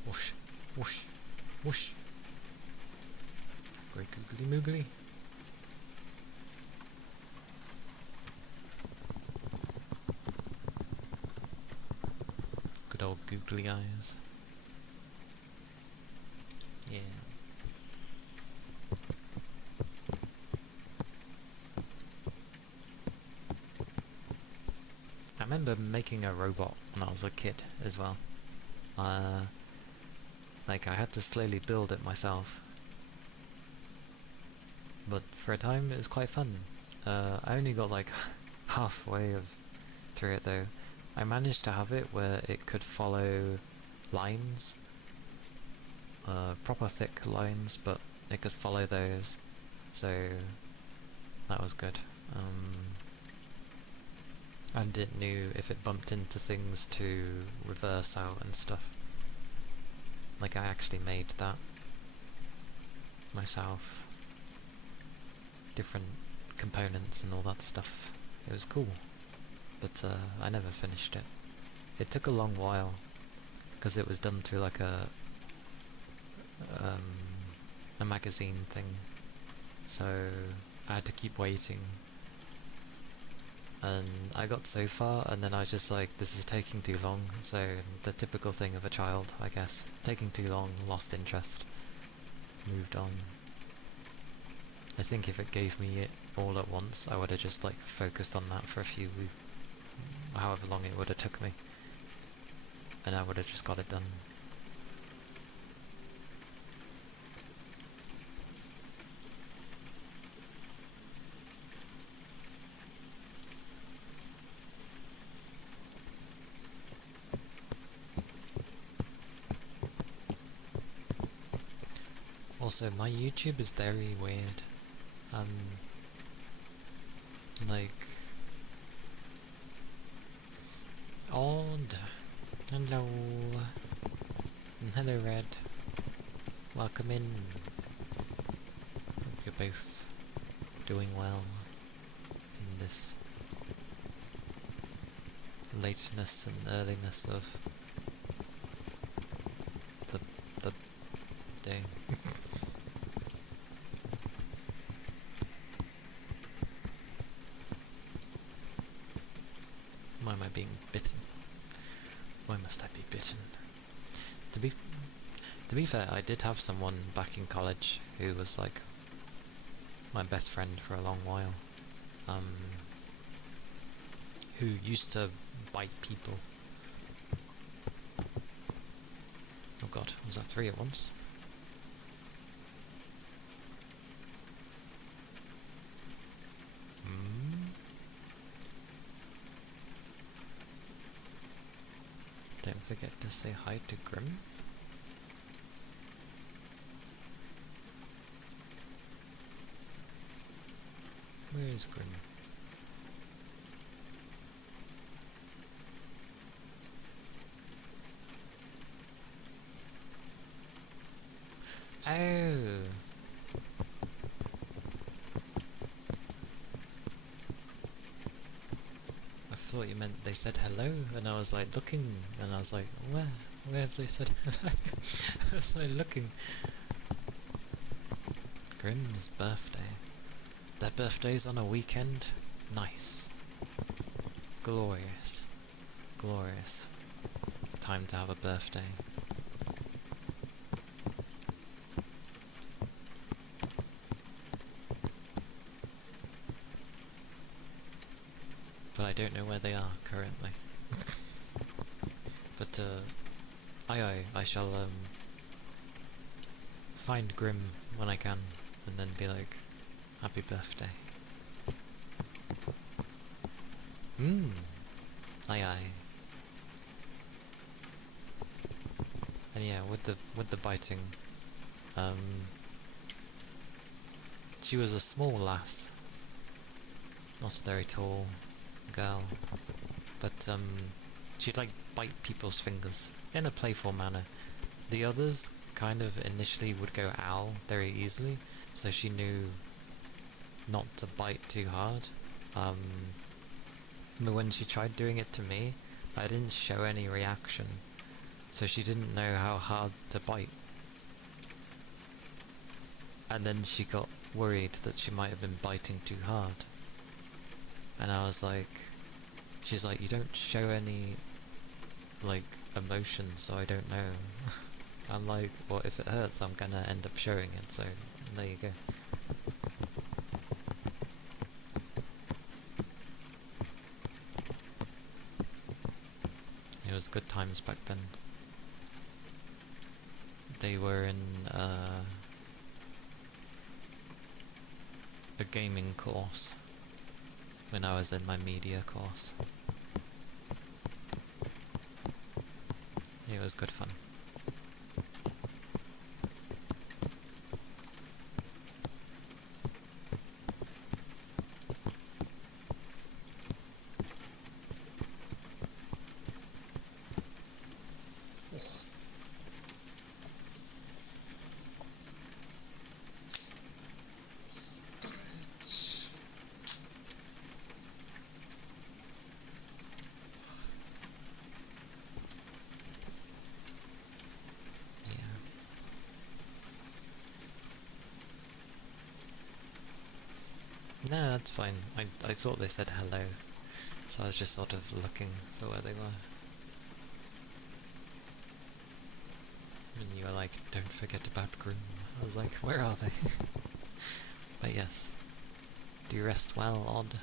Whoosh, whoosh, whoosh. Great googly moogly. Good old googly eyes. Yeah. I remember making a robot when I was a kid as well. Like, I had to slowly build it myself. But for a time it was quite fun. I only got like halfway through it though. I managed to have it where it could follow lines. Proper thick lines, but it could follow those. So that was good. And it knew if it bumped into things to reverse out and stuff. Like, I actually made that. myself different components and all that stuff. It was cool, but I never finished it. It took a long while, because it was done through like a magazine thing, so I had to keep waiting, and I got so far, and then I was just like, this is taking too long. So the typical thing of a child, I guess, taking too long, lost interest, moved on. I think if it gave me it all at once, I would have just like focused on that for a few, however long it would have took me, and I would have just got it done. Also, my YouTube is very weird. Like, odd. Hello. And hello, Red. Welcome in. Hope you're both doing well in this lateness and earliness of the day. Why am I being bitten? Why must I be bitten? To be fair, I did have someone back in college who was like my best friend for a long while, who used to bite people. Oh god, was that 3 at once? Don't forget to say hi to Grim. Where is Grim? Oh! I thought you meant they said hello, and I was like looking, and I was like, where have they said hello? I was like looking. Grim's birthday. Their birthday's on a weekend? Nice. Glorious. Glorious. Time to have a birthday. But I don't know where they are currently. But I shall find Grim when I can, and then be like, happy birthday. Aye. And yeah, with the biting, she was a small lass, not a very tall girl, but she'd like bite people's fingers in a playful manner. The others kind of initially would go ow very easily, so she knew not to bite too hard. But when she tried doing it to me, I didn't show any reaction, so she didn't know how hard to bite. And then she got worried that she might have been biting too hard. And I was like, she's like, you don't show any, like, emotion, so I don't know. I'm like, well, if it hurts, I'm gonna end up showing it, so there you go. It was good times back then. They were in a gaming course when I was in my media course. It was good fun. No, that's fine. I thought they said hello, so I was just sort of looking for where they were. And you were like, don't forget about Groom. I was like, where are they? But yes. Do you rest well, Odd?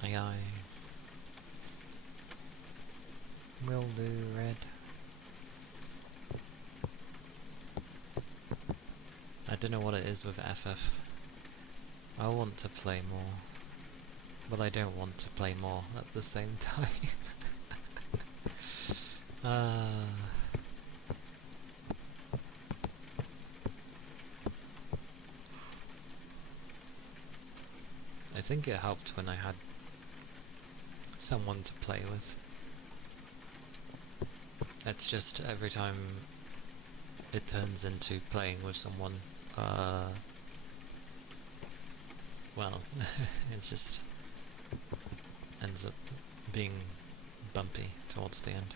Aye aye. Will do, Red. I don't know what it is with FF. I want to play more, but I don't want to play more at the same time. I think it helped when I had someone to play with. It's just every time it turns into playing with someone, well, it just ends up being bumpy towards the end.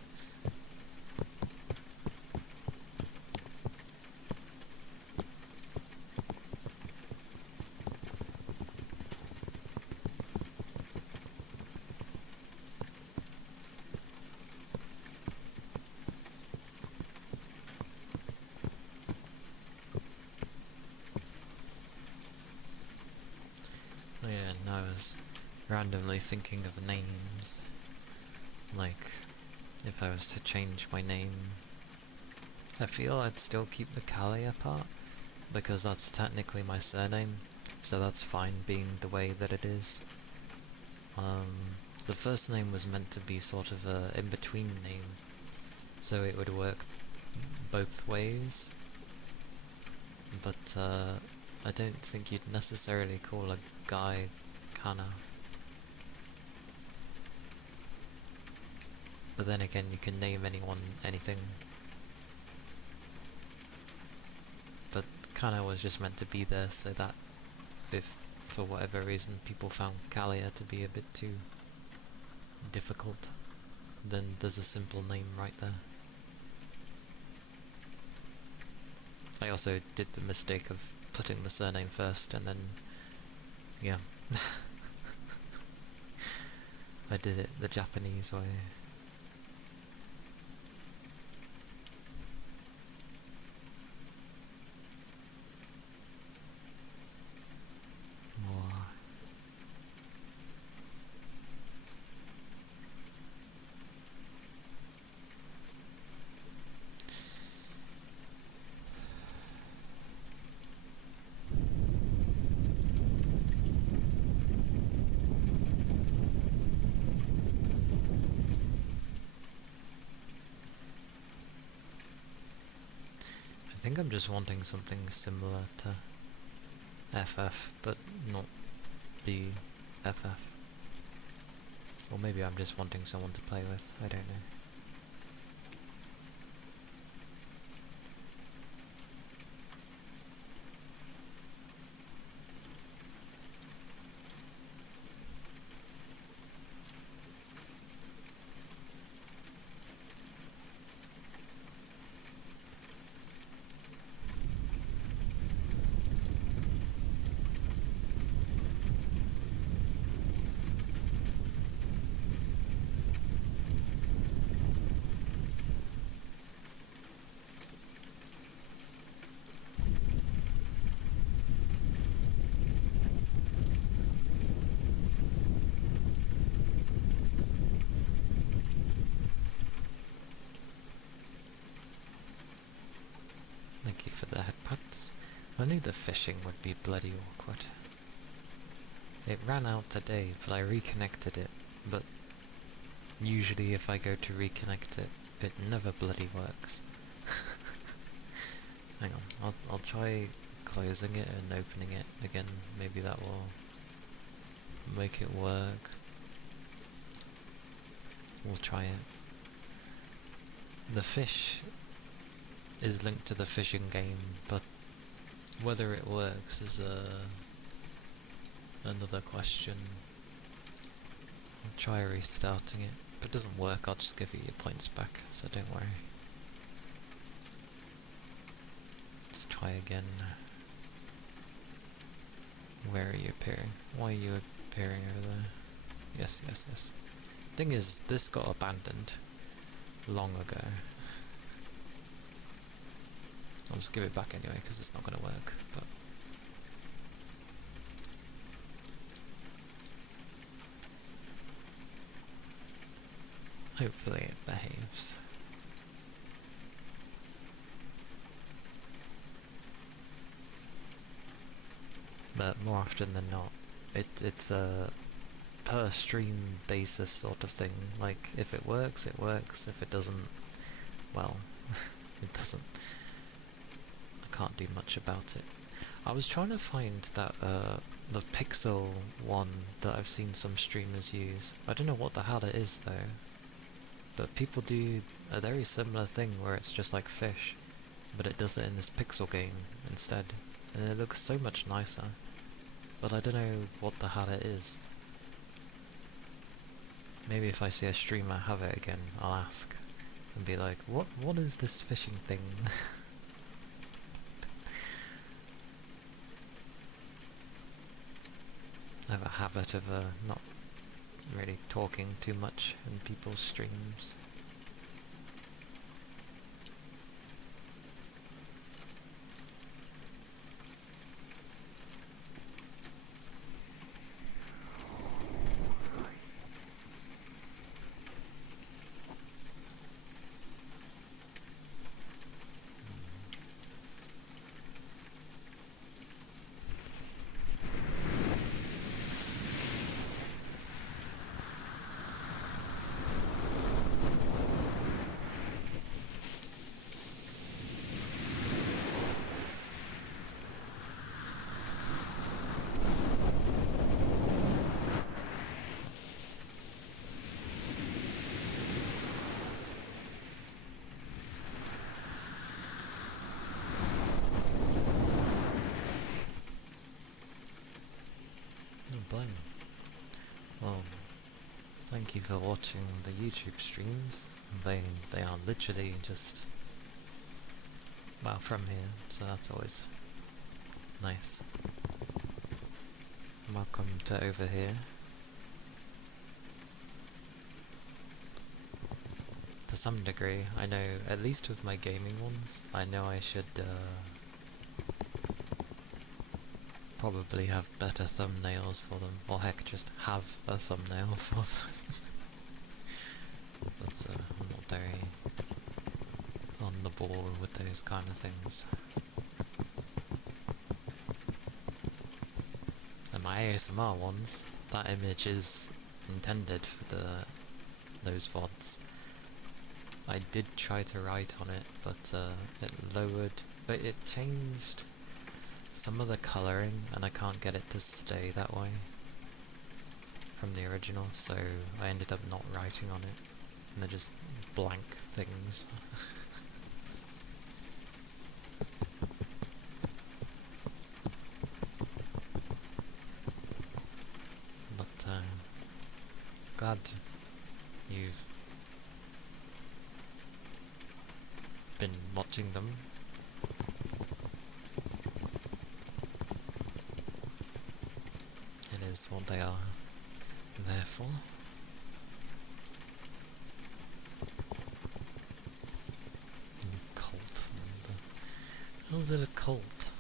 Oh yeah, and I was randomly thinking of names. Like, if I was to change my name, I feel I'd still keep the Kalia part, because that's technically my surname, so that's fine being the way that it is. The first name was meant to be sort of a in-between name, so it would work both ways, but I don't think you'd necessarily call a guy Kana. But then again, you can name anyone anything. But Kana was just meant to be there so that if, for whatever reason, people found Kalia to be a bit too difficult, then there's a simple name right there. I also did the mistake of putting the surname first, and then, yeah. I did it the Japanese way. I think I'm just wanting something similar to FF, but not be FF. Or maybe I'm just wanting someone to play with, I don't know. Thank you for the headpats. I knew the fishing would be bloody awkward. It ran out today, but I reconnected it, but usually if I go to reconnect it, it never bloody works. Hang on, I'll try closing it and opening it again, maybe that will make it work. We'll try it. the fish is linked to the fishing game, but whether it works is another question. I'll try restarting it. If it doesn't work, I'll just give you your points back, so don't worry. Let's try again. Where are you appearing? Why are you appearing over there? Yes, yes, yes. Thing is, this got abandoned long ago. I'll just give it back anyway, because it's not going to work, but... hopefully it behaves. But more often than not, it's a per stream basis sort of thing. Like, if it works, it works. If it doesn't, well, it doesn't. I can't do much about it. I was trying to find that, the pixel one that I've seen some streamers use. I don't know what the hell it is though. But people do a very similar thing where it's just like fish, but it does it in this pixel game instead. And it looks so much nicer. But I don't know what the hell it is. Maybe if I see a streamer have it again, I'll ask. And be like, what is this fishing thing? I have a habit of not really talking too much in people's streams. Well, thank you for watching the YouTube streams. They are literally just, well, from here, so that's always nice. Welcome to over here. To some degree, I know, at least with my gaming ones, I know I should probably have better thumbnails for them, or heck, just have a thumbnail for them. But I'm not very on the ball with those kind of things. And my ASMR ones, that image is intended for those VODs. I did try to write on it, but it changed some of the colouring, and I can't get it to stay that way from the original, so I ended up not writing on it, and they're just blank things. But glad you've been watching them. It is what they are there for. Cult. How's it a cult?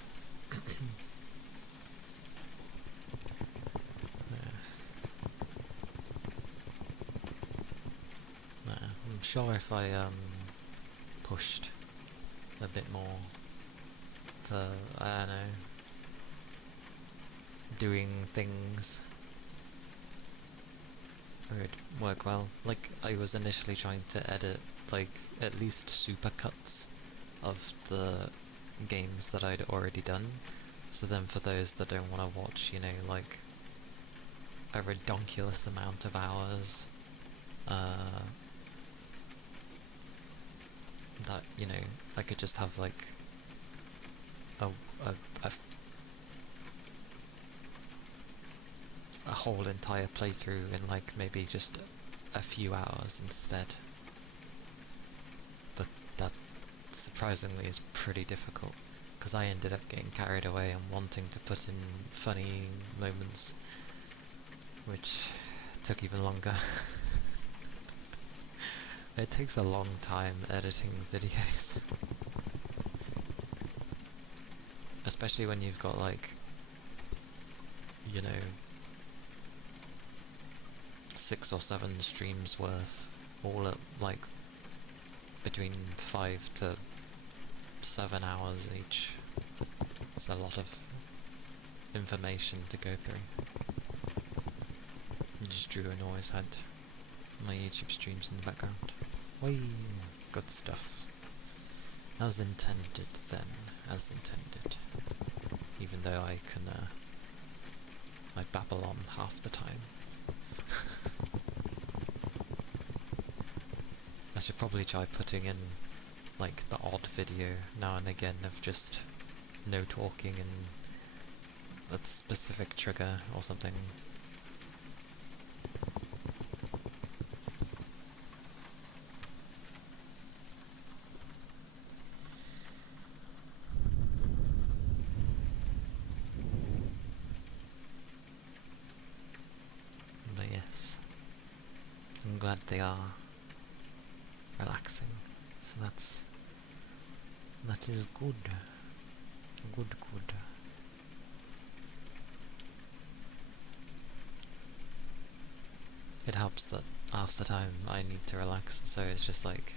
I'm sure if I pushed a bit more for, I don't know, doing things, it would work well. Like, I was initially trying to edit, like, at least supercuts of the games that I'd already done, so then for those that don't want to watch, you know, like, a redonkulous amount of hours, that, you know, I could just have like a, a, a, a whole entire playthrough in like maybe just a few hours instead. But that surprisingly is pretty difficult, because I ended up getting carried away and wanting to put in funny moments, which took even longer. It takes a long time editing videos. Especially when you've got like, you know, 6 or 7 streams worth, all at like between 5 to 7 hours each. It's a lot of information to go through. I just drew and always had my YouTube streams in the background. Whee! Good stuff. As intended then, as intended. Even though I can, I babble on half the time. I should probably try putting in, like, the odd video now and again of just no talking and a specific trigger or something. But yes, I'm glad they are relaxing, so that is good. Good. It helps that half the time I need to relax, so it's just like,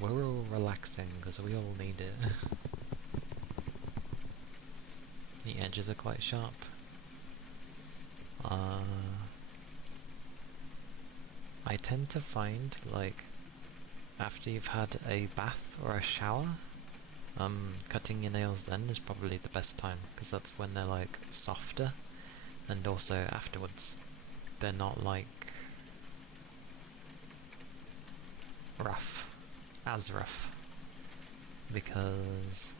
we're all relaxing because we all need it. The edges are quite sharp. I tend to find, like, after you've had a bath or a shower, cutting your nails then is probably the best time, because that's when they're like softer, and also afterwards they're not like as rough, because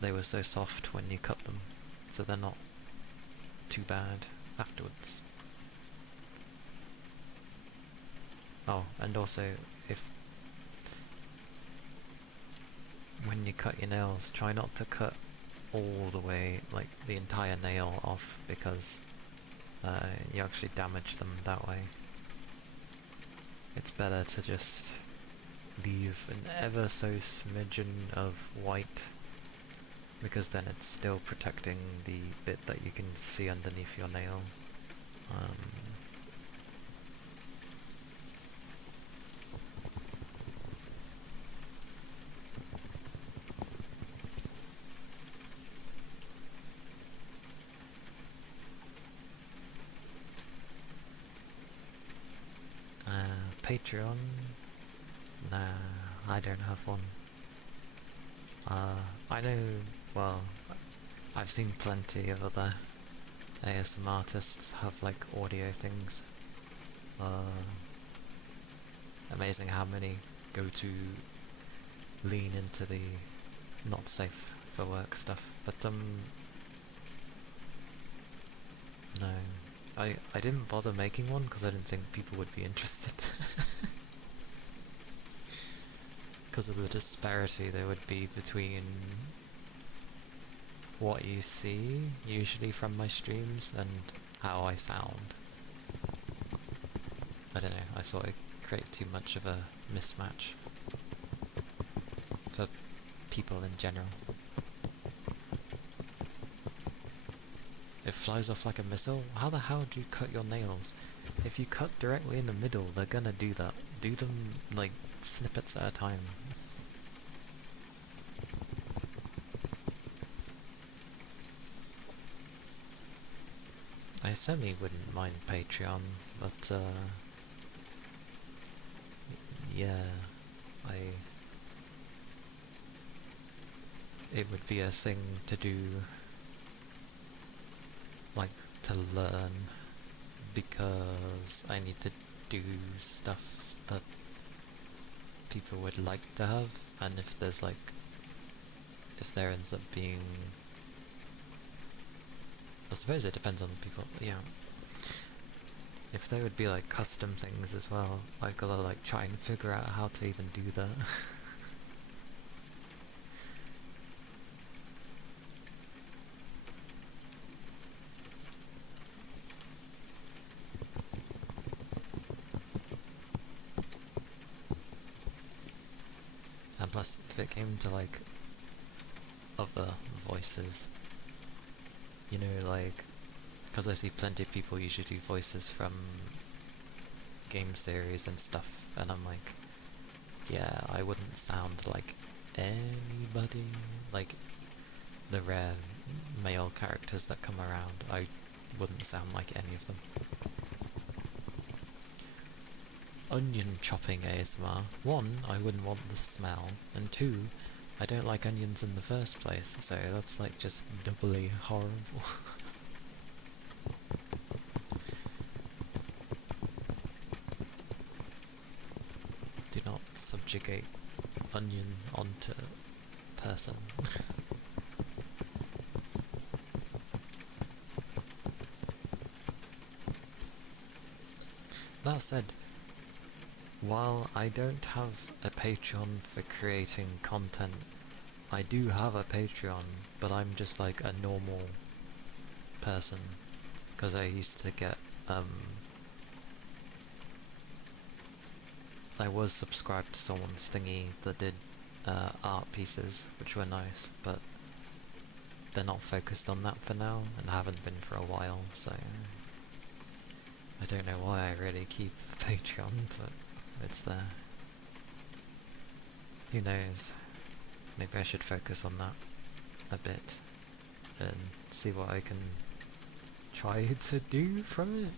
they were so soft when you cut them, so they're not too bad afterwards. Oh, and also, when you cut your nails, try not to cut all the way, like the entire nail off, because you actually damage them that way. It's better to just leave an ever so smidgen of white, because then it's still protecting the bit that you can see underneath your nail. Patreon? Nah, I don't have one. I know, well, I've seen plenty of other ASMR artists have like audio things. Amazing how many go to lean into the not safe for work stuff, but no. I didn't bother making one because I didn't think people would be interested. Because of the disparity there would be between what you see, usually from my streams, and how I sound. I don't know, I thought it'd create too much of a mismatch for people in general. It flies off like a missile? How the hell do you cut your nails? If you cut directly in the middle, they're gonna do that. Do them, like, snippets at a time. I certainly wouldn't mind Patreon, but, yeah, it would be a thing to do, like, to learn, because I need to do stuff that people would like to have, and if there's like, if there ends up being, I suppose it depends on the people, but yeah. If there would be like custom things as well, I gotta like try and figure out how to even do that. And plus, if it came to like other voices, you know, like, because I see plenty of people usually do voices from game series and stuff, and I'm like, yeah, I wouldn't sound like anybody, like the rare male characters that come around, I wouldn't sound like any of them. Onion chopping ASMR. 1, I wouldn't want the smell, and 2, I don't like onions in the first place, so that's like just doubly horrible. Do not subjugate onion onto person. That said, while I don't have a Patreon for creating content, I do have a Patreon, but I'm just like a normal person, because I used to get, I was subscribed to someone's thingy that did art pieces, which were nice, but they're not focused on that for now, and haven't been for a while, so I don't know why I really keep Patreon, but it's there. Who knows? Maybe I should focus on that a bit and see what I can try to do from it.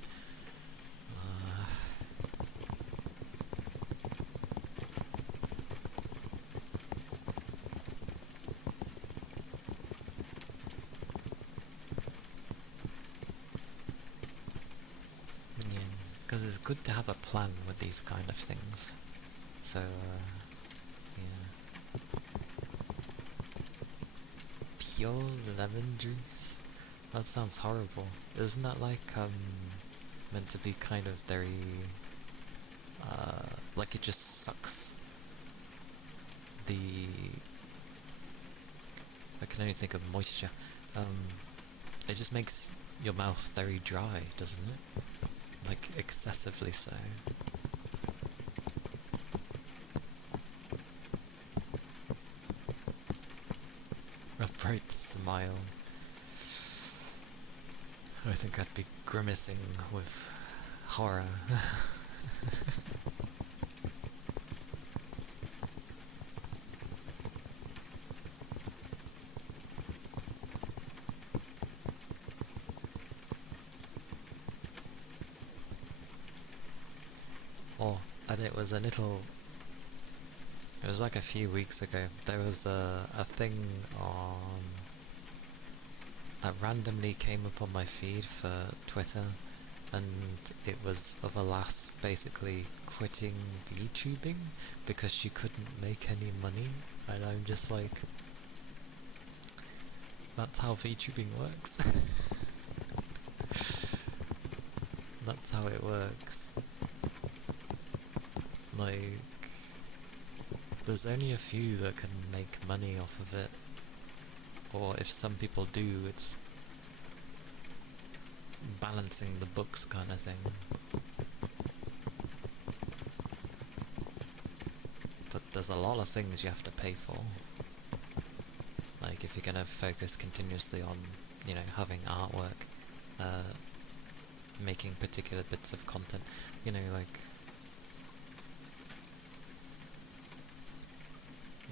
Yeah, because it's good to have a plan with these kind of things. So, yeah. Pure lemon juice? That sounds horrible. Isn't that like, meant to be kind of very, like it just sucks the, I can only think of moisture. It just makes your mouth very dry, doesn't it? Like, excessively so. A bright smile. I think I'd be grimacing with horror. Oh, and it was a little... It was like a few weeks ago. There was a thing on... that randomly came up on my feed for Twitter, and it was of a lass basically quitting VTubing because she couldn't make any money, and I'm just like... That's how VTubing works. That's how it works. Like, there's only a few that can make money off of it, or if some people do, it's balancing the books kind of thing. But there's a lot of things you have to pay for. Like, if you're gonna focus continuously on, you know, having artwork, making particular bits of content, you know, like...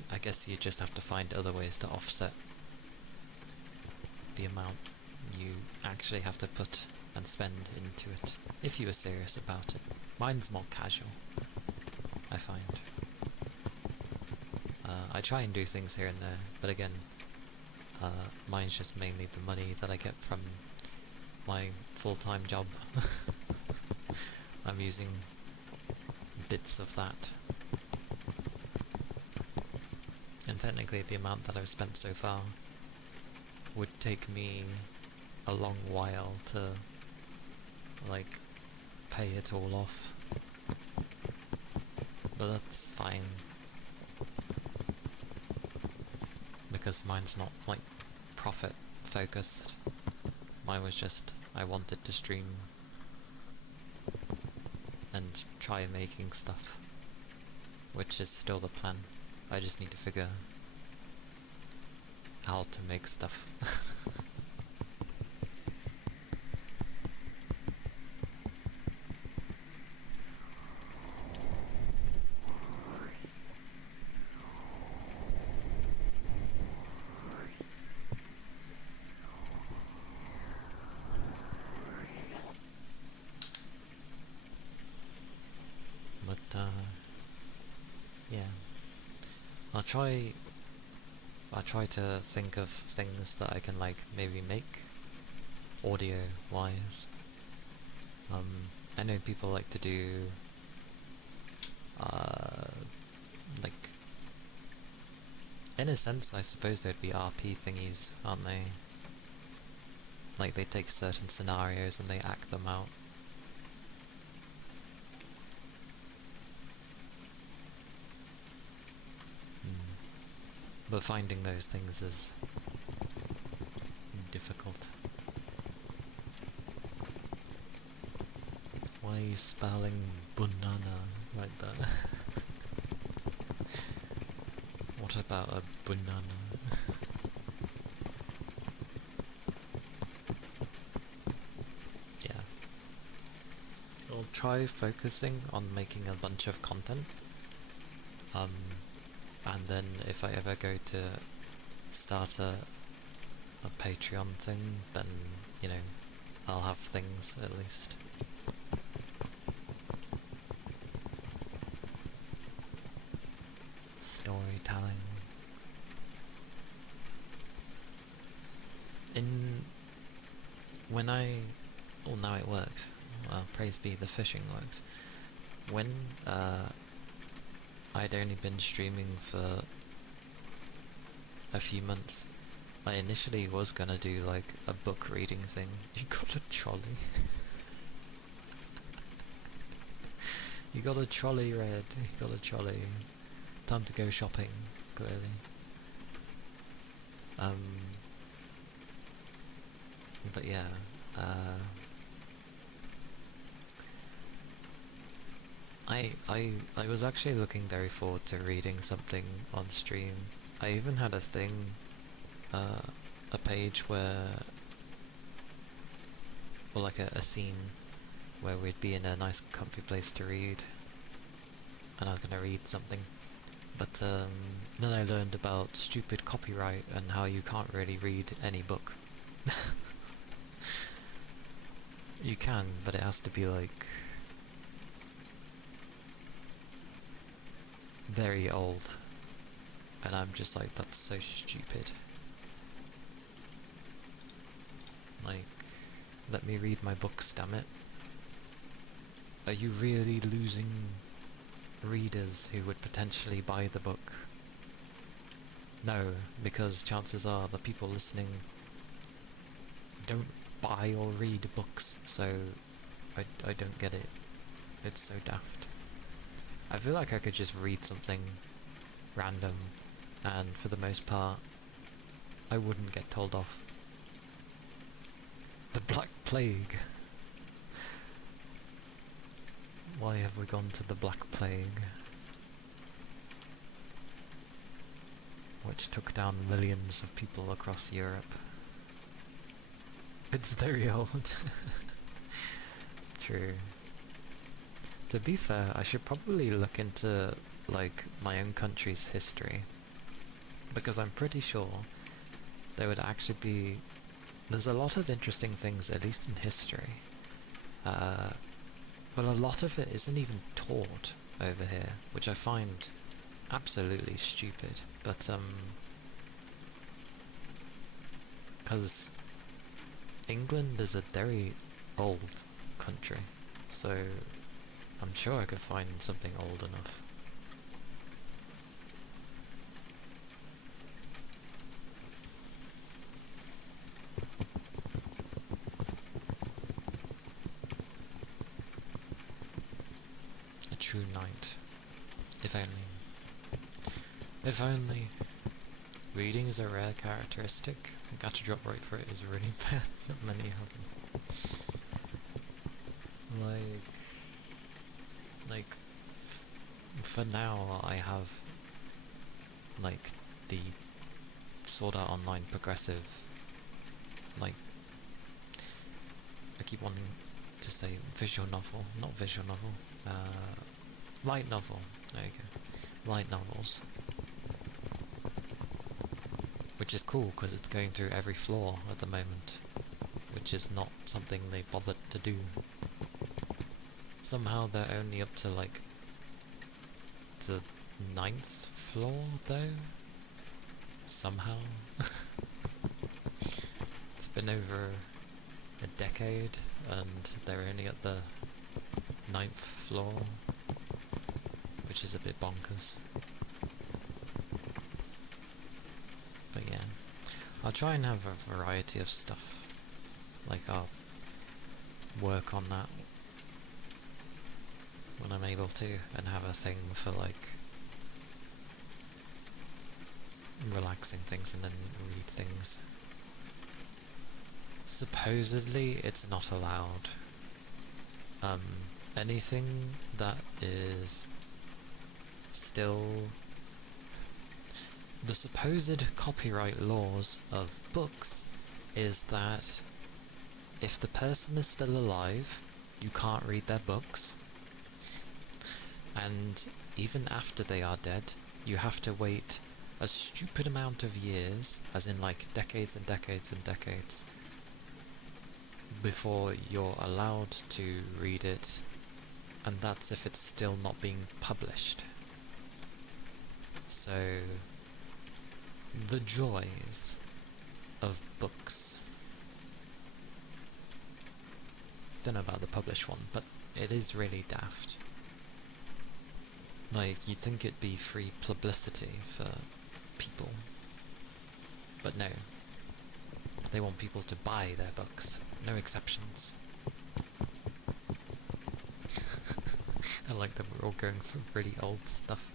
I guess you just have to find other ways to offset the amount you actually have to put and spend into it, if you were serious about it. Mine's more casual, I find. I try and do things here and there, but again, mine's just mainly the money that I get from my full-time job. I'm using bits of that And technically the amount that I've spent so far would take me a long while to, like, pay it all off. But that's fine. Because mine's not, like, profit focused. Mine was just, I wanted to stream and try making stuff. Which is still the plan. I just need to figure how to make stuff. But, yeah. I'll try to think of things that I can, like, maybe make audio-wise. I know people like to do, like, in a sense, I suppose they'd be RP thingies, aren't they? Like, they take certain scenarios and they act them out. But finding those things is difficult. Why are you spelling banana like that? What about a banana? Yeah. I'll try focusing on making a bunch of content. And then if I ever go to start a Patreon thing, then, you know, I'll have things at least. Storytelling. Well, now it worked. Well, praise be, the fishing works. When, I'd only been streaming for a few months, I initially was gonna do, like, a book reading thing. You got a trolley? You got a trolley, Red. You got a trolley. Time to go shopping, clearly. But yeah, I was actually looking very forward to reading something on stream. I even had a thing, a page where, or like a scene where we'd be in a nice comfy place to read, and I was gonna read something. But then I learned about stupid copyright and how you can't really read any book. You can, but it has to be like very old, and I'm just like, that's so stupid. Like, let me read my books, damn it. Are you really losing readers who would potentially buy the book? No, because chances are the people listening don't buy or read books, so I don't get it. It's so daft. I feel like I could just read something random, and for the most part, I wouldn't get told off. The Black Plague. Why have we gone to the Black Plague? Which took down millions of people across Europe. It's very old. True. To be fair, I should probably look into, like, my own country's history. Because I'm pretty sure there would actually be... There's a lot of interesting things, at least in history. But a lot of it isn't even taught over here, which I find absolutely stupid. But, because England is a very old country, so I'm sure I could find something old enough. If only. If only. Reading is a rare characteristic. The gacha drop rate for it is really bad. Not many of them. Like, for now I have, like, the Sword Art Online progressive, like, I keep wanting to say visual novel, not visual novel, light novel, there you go, light novels. Which is cool, because it's going through every floor at the moment, which is not something they bothered to do. Somehow they're only up to, like, the 9th floor, though? Somehow. It's been over a decade, and they're only at the 9th floor, which is a bit bonkers. But yeah, I'll try and have a variety of stuff. Like, I'll work on that when I'm able to, and have a thing for, like, relaxing things and then read things. Supposedly it's not allowed. Anything that is still... The supposed copyright laws of books is that if the person is still alive, you can't read their books. And even after they are dead, you have to wait a stupid amount of years, as in like decades and decades and decades, before you're allowed to read it, and that's if it's still not being published. So, the joys of books. Don't know about the published one, but it is really daft. Like, you'd think it'd be free publicity for people, but no. They want people to buy their books, no exceptions. I like that we're all going for really old stuff.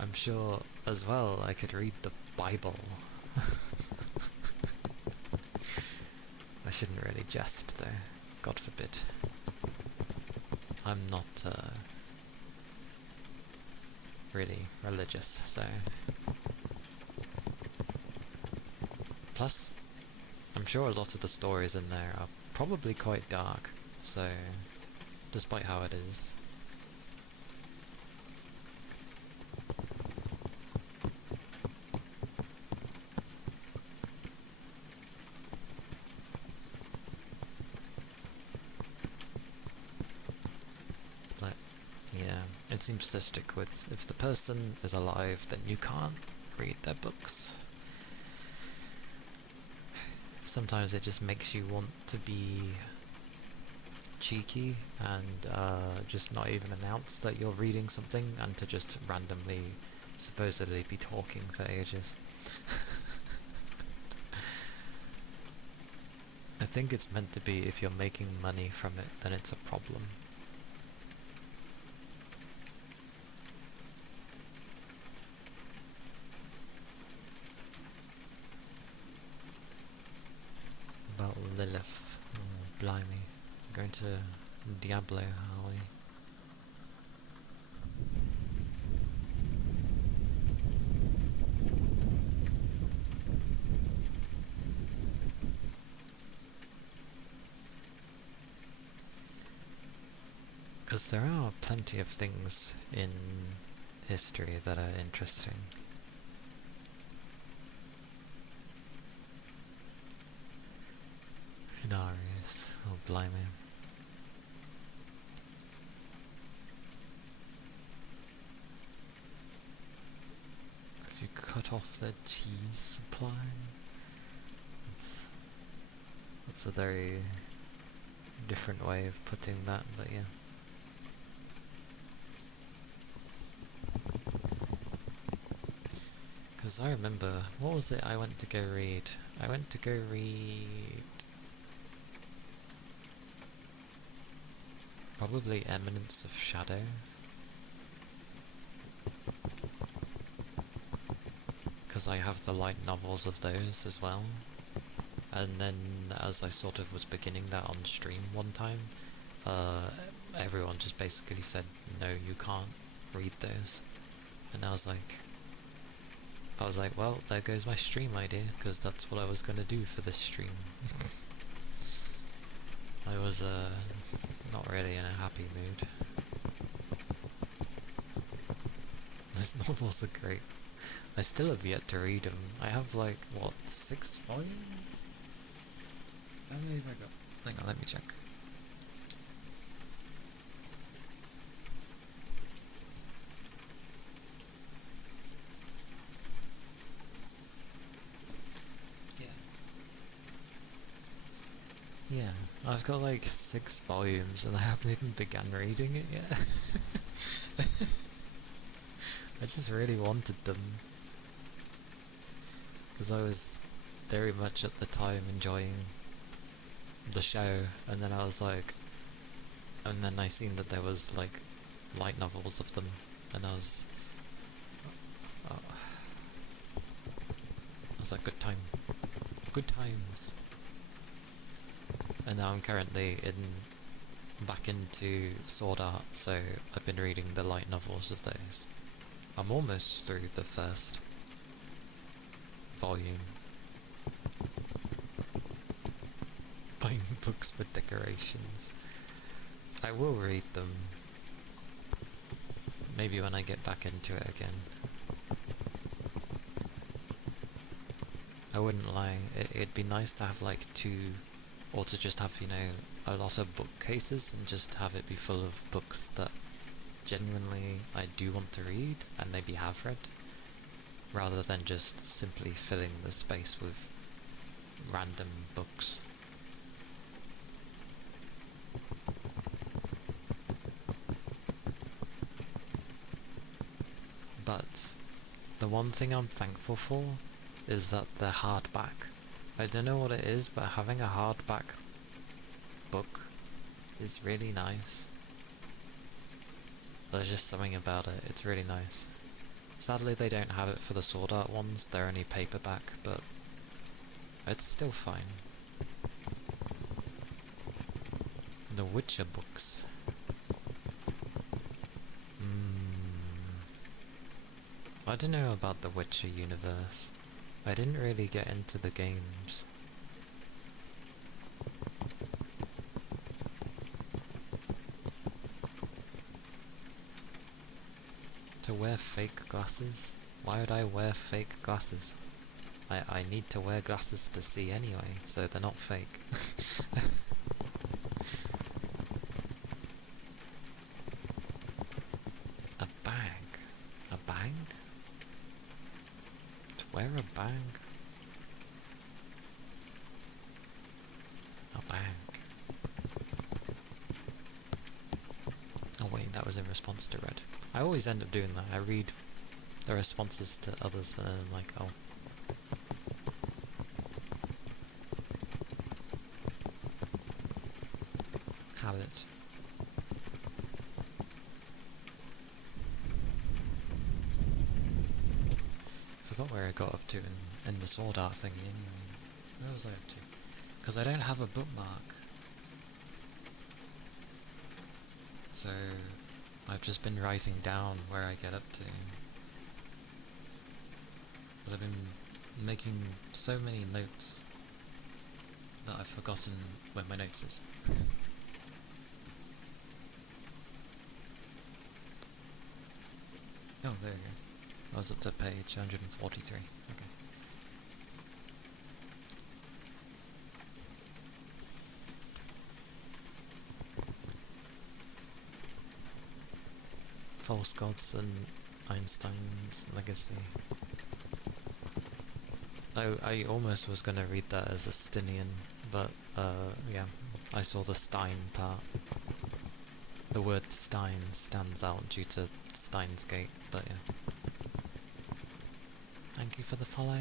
I'm sure, as well, I could read the Bible. I shouldn't really jest, though. God forbid. I'm not, really religious, so... Plus, I'm sure a lot of the stories in there are probably quite dark, so... Despite how it is. It seems to stick with, if the person is alive, then you can't read their books. Sometimes it just makes you want to be cheeky and just not even announce that you're reading something, and to just randomly, supposedly be talking for ages. I think it's meant to be, if you're making money from it, then it's a problem. About Lilith. Oh, blimey. Going to Diablo, are we? Because there are plenty of things in history that are interesting. Inarius, oh blimey. If you cut off their cheese supply, that's a very different way of putting that, but yeah. Because I remember, what was it I went to go read? I went to go read... Probably Eminence of Shadow. Because I have the light novels of those as well. And then as I sort of was beginning that on stream one time, everyone just basically said, no, you can't read those. And I was like, well, there goes my stream idea, because that's what I was going to do for this stream. I was not really in a happy mood. Those novels are great. I still have yet to read them. I have like, what, 6 volumes? How many have I got? Hang on, let me check. Yeah, I've got like 6 volumes and I haven't even begun reading it yet. I just really wanted them. Because I was very much at the time enjoying the show, and then I was like, and then I seen that there was like light novels of them, and I was like, good times. And now I'm currently back into Sword Art, so I've been reading the light novels of those. I'm almost through the first volume. Buying books for decorations. I will read them. Maybe when I get back into it again. I wouldn't lie, it'd be nice to have like 2, or to just have, you know, a lot of bookcases and just have it be full of books that genuinely I do want to read and maybe have read, rather than just simply filling the space with random books. But the one thing I'm thankful for is that they're hardback. I don't know what it is, but having a hardback book is really nice. There's just something about it, it's really nice. Sadly they don't have it for the Sword Art ones, they're only paperback, but it's still fine. The Witcher books. I don't know about the Witcher universe. I didn't really get into the games. To wear fake glasses? Why would I wear fake glasses? I need to wear glasses to see anyway, so they're not fake. A bag? A bag? To wear a bag? A bag. Oh wait, that was in response to Red. I always end up doing that. I read the responses to others and then I'm like, oh. Habit. Forgot where I got up to in the Sword Art thingy anyway. Where was I up to? Because I don't have a bookmark. So I've just been writing down where I get up to. But I've been making so many notes that I've forgotten where my notes is. Oh, there you go. I was up to page 143. Okay. False Gods and Einstein's Legacy. I almost was going to read that as a Stinian, but yeah, I saw the Stein part. The word Stein stands out due to Steins Gate, but yeah. Thank you for the follow.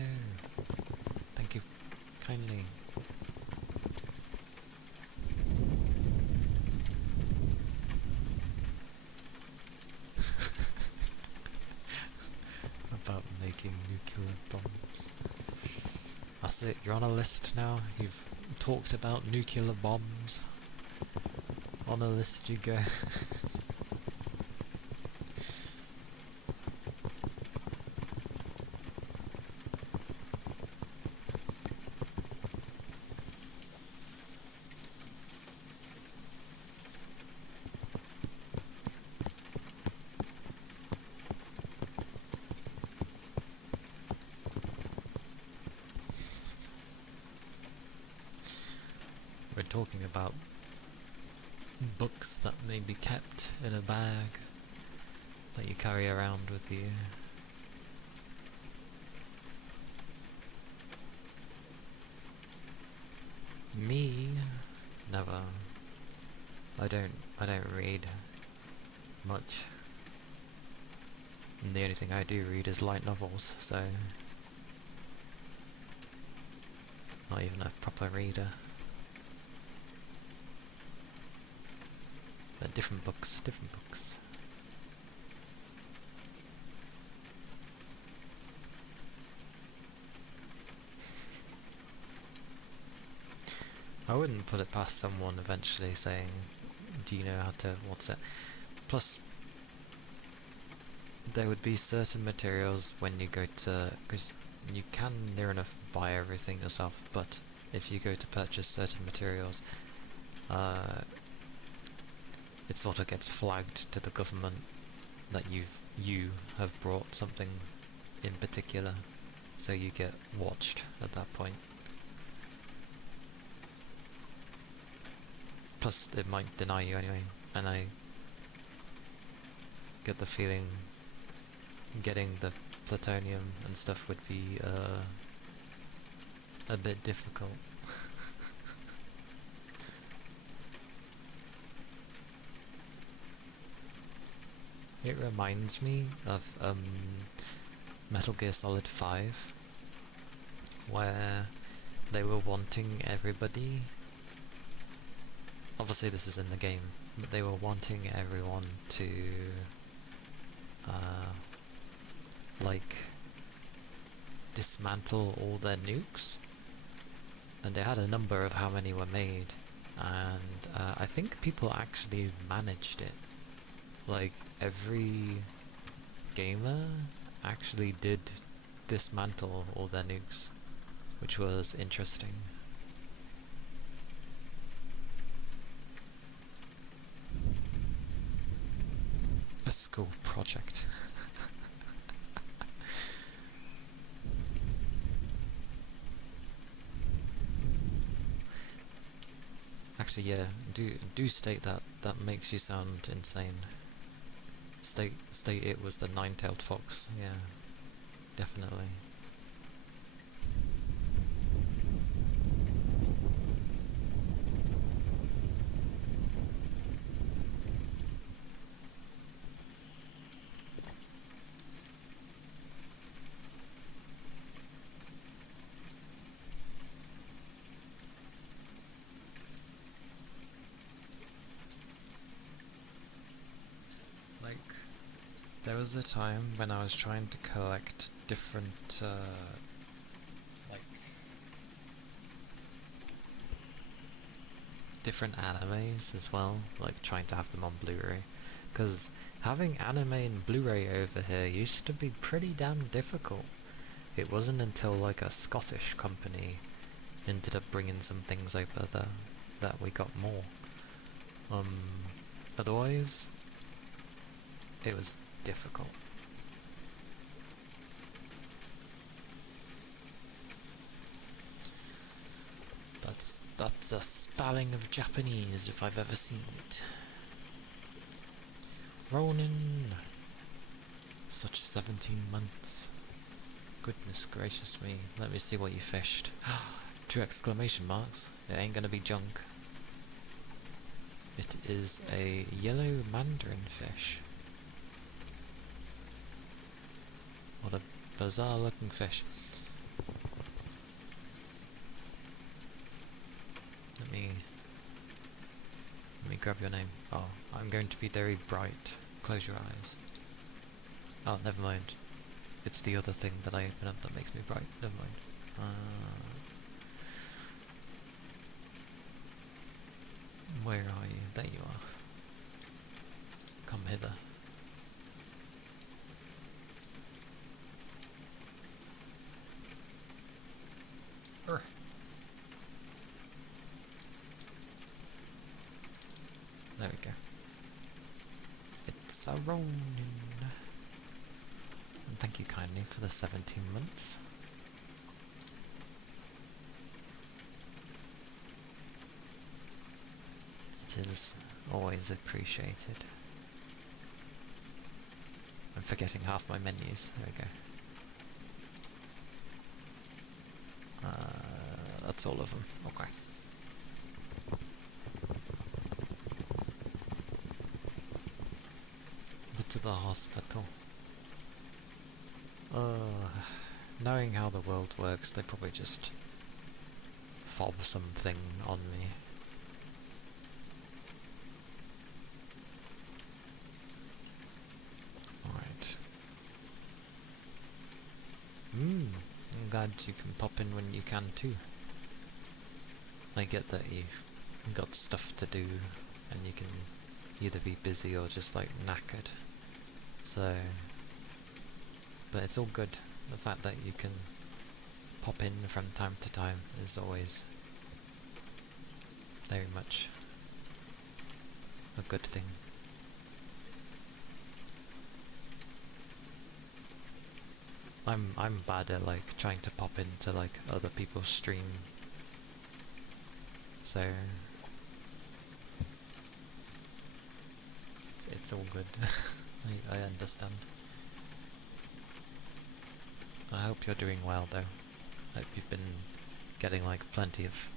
Thank you kindly. making nuclear bombs. That's it, you're on a list now. You've talked about nuclear bombs. On a list you go. We're talking about books that may be kept in a bag that you carry around with you. Me? Never. I don't read much. And the only thing I do read is light novels, so not even a proper reader. But different books, different books. I wouldn't put it past someone eventually saying, do you know how to, what's it? Plus, there would be certain materials when you go to, because you can near enough buy everything yourself, but if you go to purchase certain materials, it sort of gets flagged to the government that you have brought something in particular, so you get watched at that point. Plus, it might deny you anyway, and I get the feeling getting the plutonium and stuff would be a bit difficult. It reminds me of Metal Gear Solid 5, where they were wanting everybody, obviously this is in the game, but they were wanting everyone to like dismantle all their nukes, and they had a number of how many were made, and I think people actually managed it. Like, every gamer actually did dismantle all their nukes, which was interesting. A school project. Actually, yeah, do state that. That makes you sound insane. State it was the nine-tailed fox. Yeah, definitely. There was a time when I was trying to collect different, different animes as well, like trying to have them on Blu-ray, because having anime and Blu-ray over here used to be pretty damn difficult. It wasn't until like a Scottish company ended up bringing some things over there that we got more. Otherwise, it was difficult. That's a spelling of Japanese if I've ever seen it. Ronin! Such 17 months. Goodness gracious me. Let me see what you fished. 2 exclamation marks. It ain't gonna be junk. It is a yellow mandarin fish. What a bizarre looking fish. Let me grab your name. Oh, I'm going to be very bright. Close your eyes. Oh, never mind. it's the other thing that I open up that makes me bright. Never mind. Where are you? There you are. Come hither. Urgh. There we go. It's a Ronin. And thank you kindly for the 17 months. It is always appreciated. I'm forgetting half my menus. There we go. That's all of them. Okay. To the hospital. Knowing how the world works, they probably just fob something on me. Alright. I'm glad you can pop in when you can too. I get that you've got stuff to do and you can either be busy or just like knackered. So, but it's all good. The fact that you can pop in from time to time is always very much a good thing. I'm bad at like trying to pop into like other people's stream. So it's all good. I understand. I hope you're doing well though. I hope you've been getting like plenty of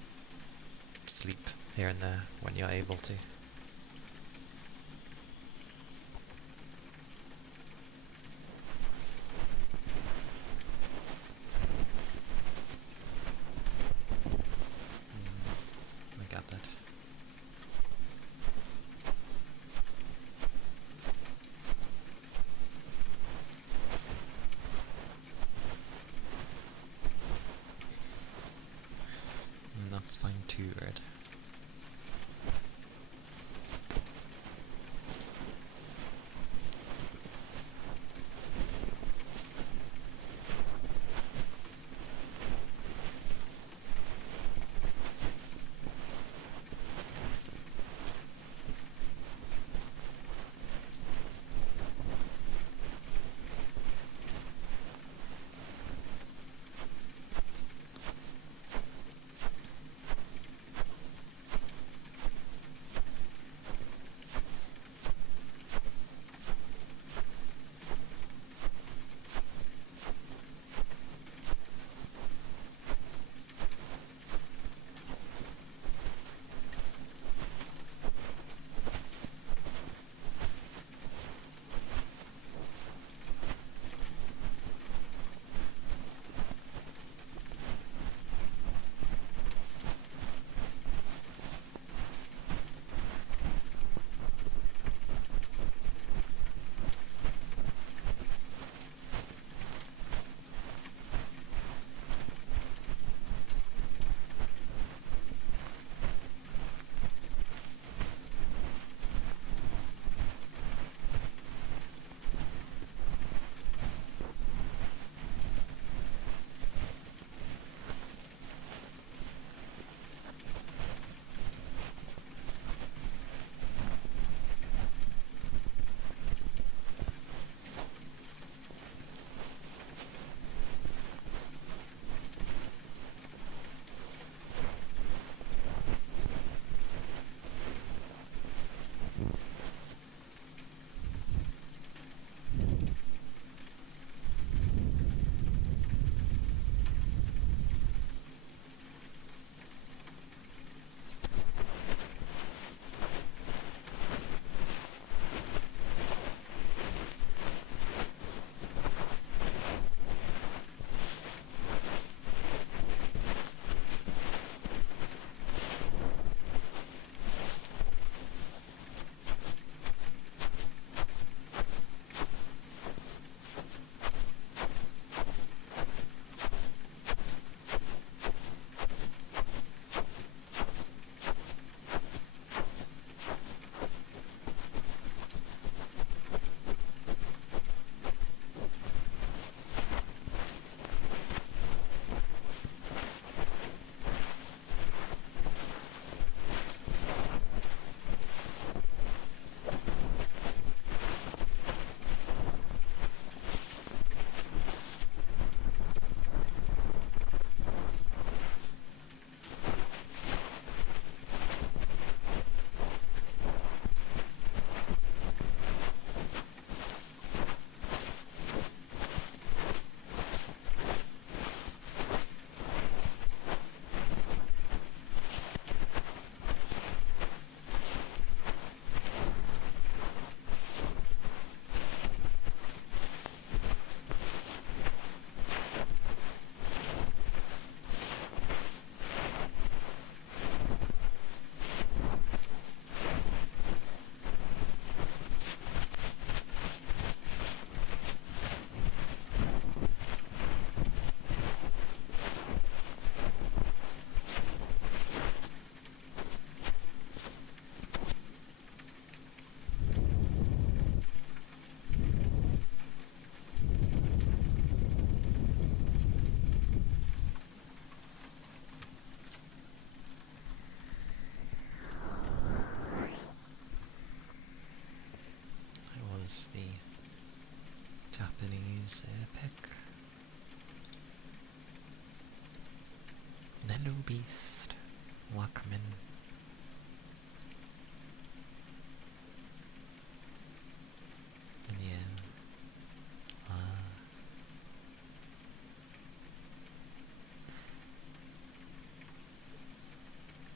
sleep here and there when you're able to. I got that. That's fine too, Red. Japanese epic. Nano Beast. Welcome in. And yeah.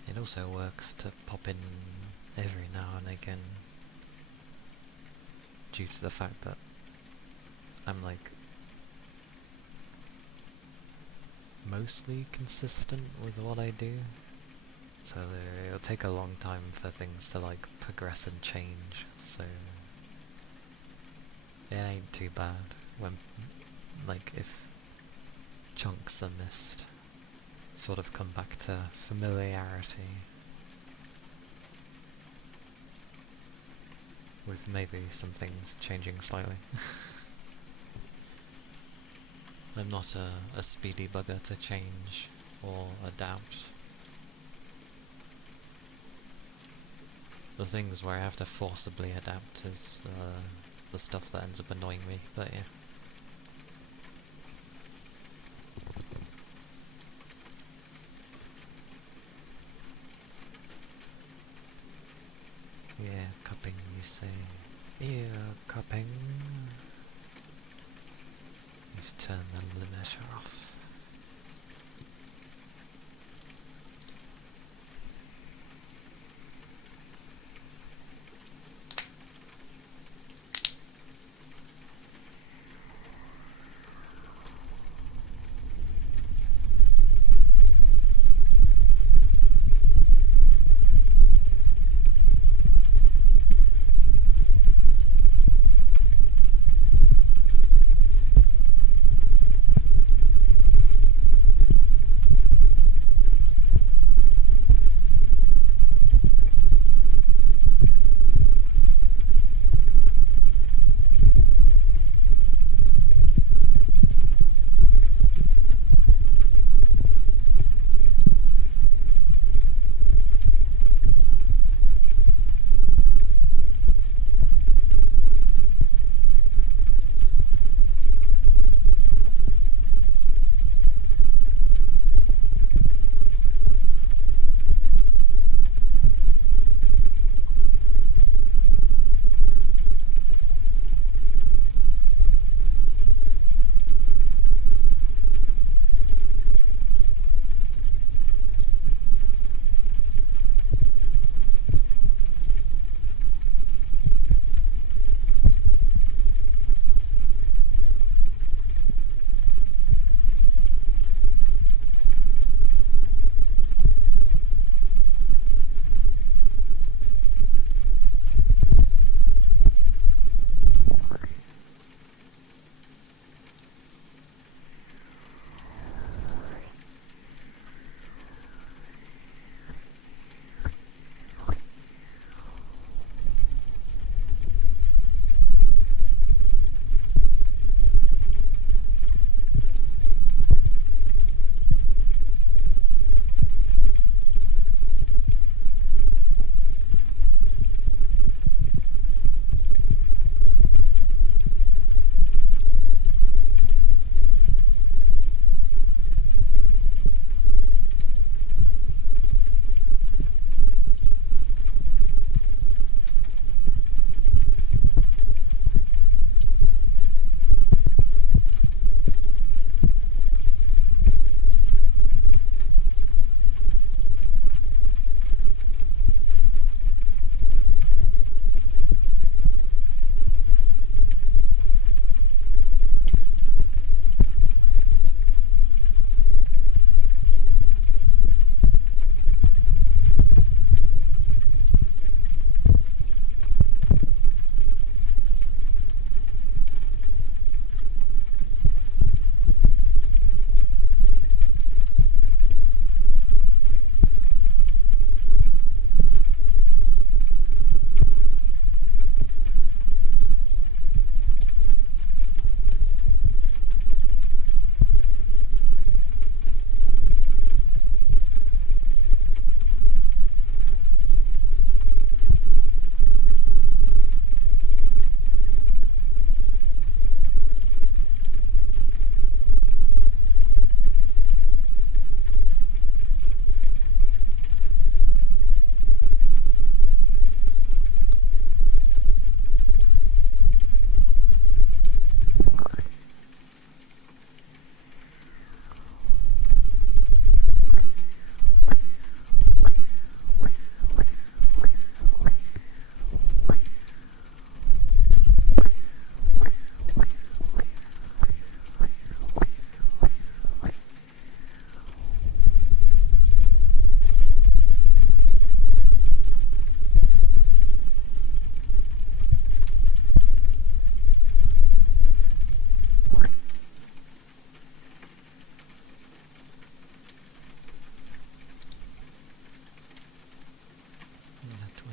It also works to pop in every now and again due to the fact that I'm like mostly consistent with what I do, so it'll take a long time for things to like progress and change, so it ain't too bad when, like, if chunks are missed, sort of come back to familiarity with maybe some things changing slightly. I'm not a speedy bugger to change or adapt. The things where I have to forcibly adapt is the stuff that ends up annoying me, but yeah. Yeah, cupping, you say. Ear cupping. Just turn the limiter off.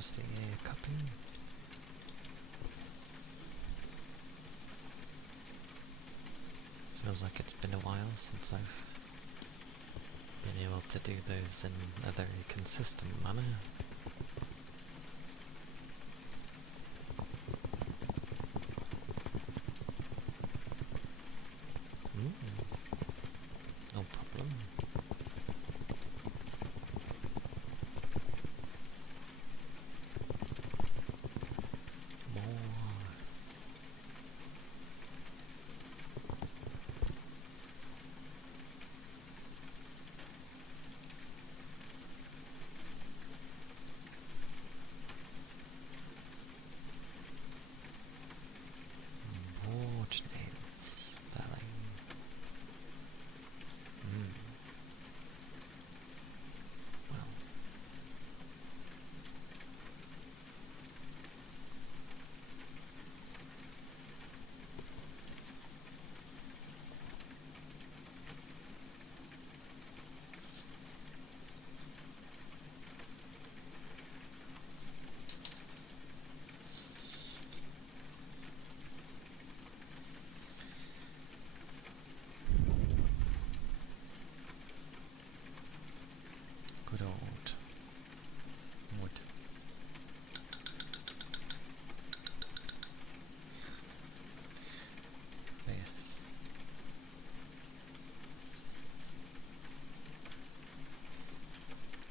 was the cupping? Feels like it's been a while since I've been able to do those in a very consistent manner. No problem. More. Name spelling. Well. Good old wood. Yes.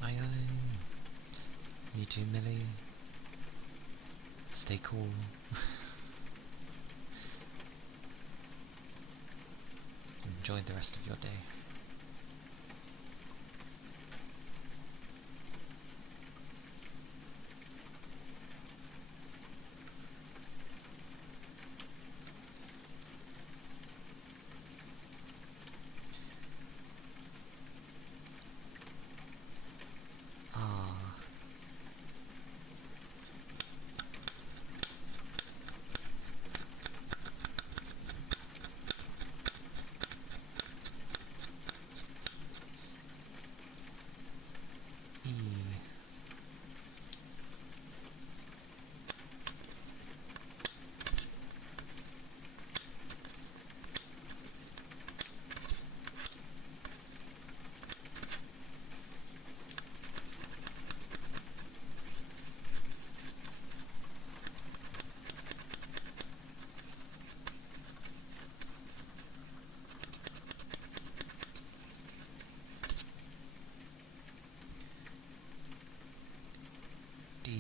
Aye aye. You too, Millie. Stay cool. Enjoy the rest of your day. D.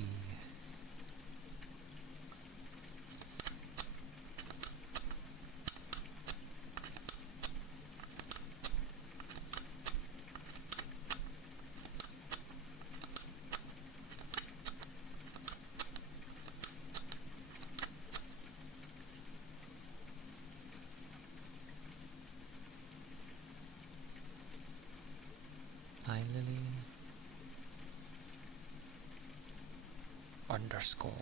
Hi, Lily. Underscore.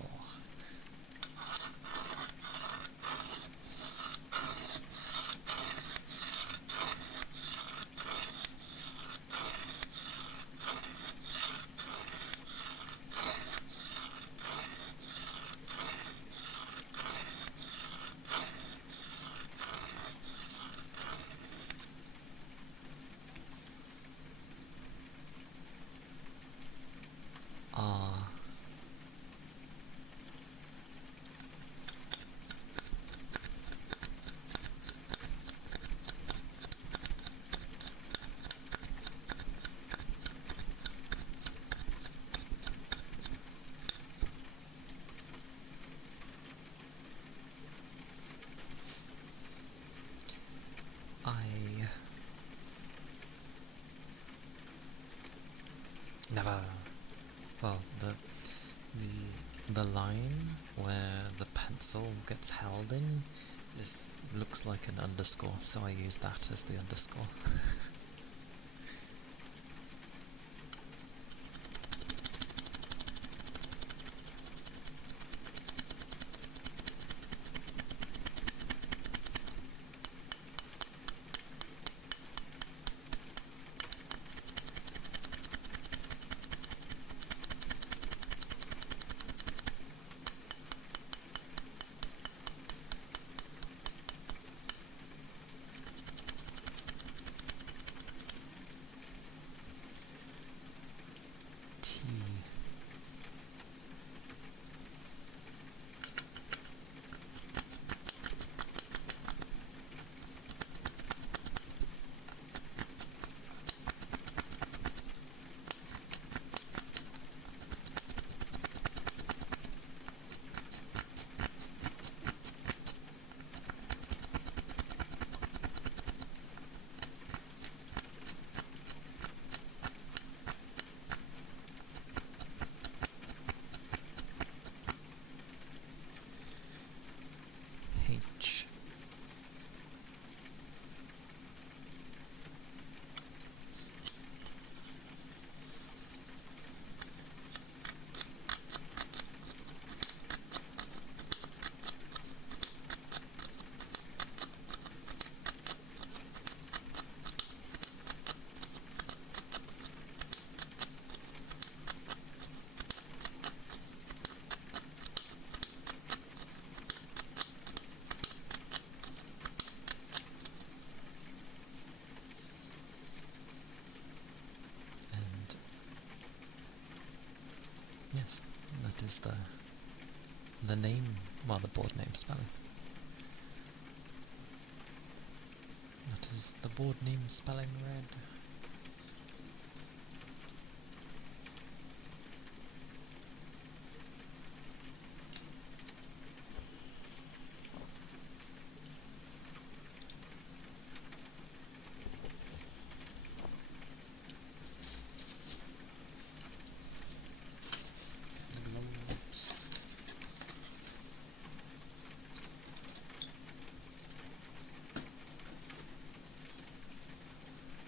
I never. Well, the line where the pencil gets held in looks like an underscore, so I use that as the underscore. is the name, well, the board name spelling. What is the board name spelling, Red?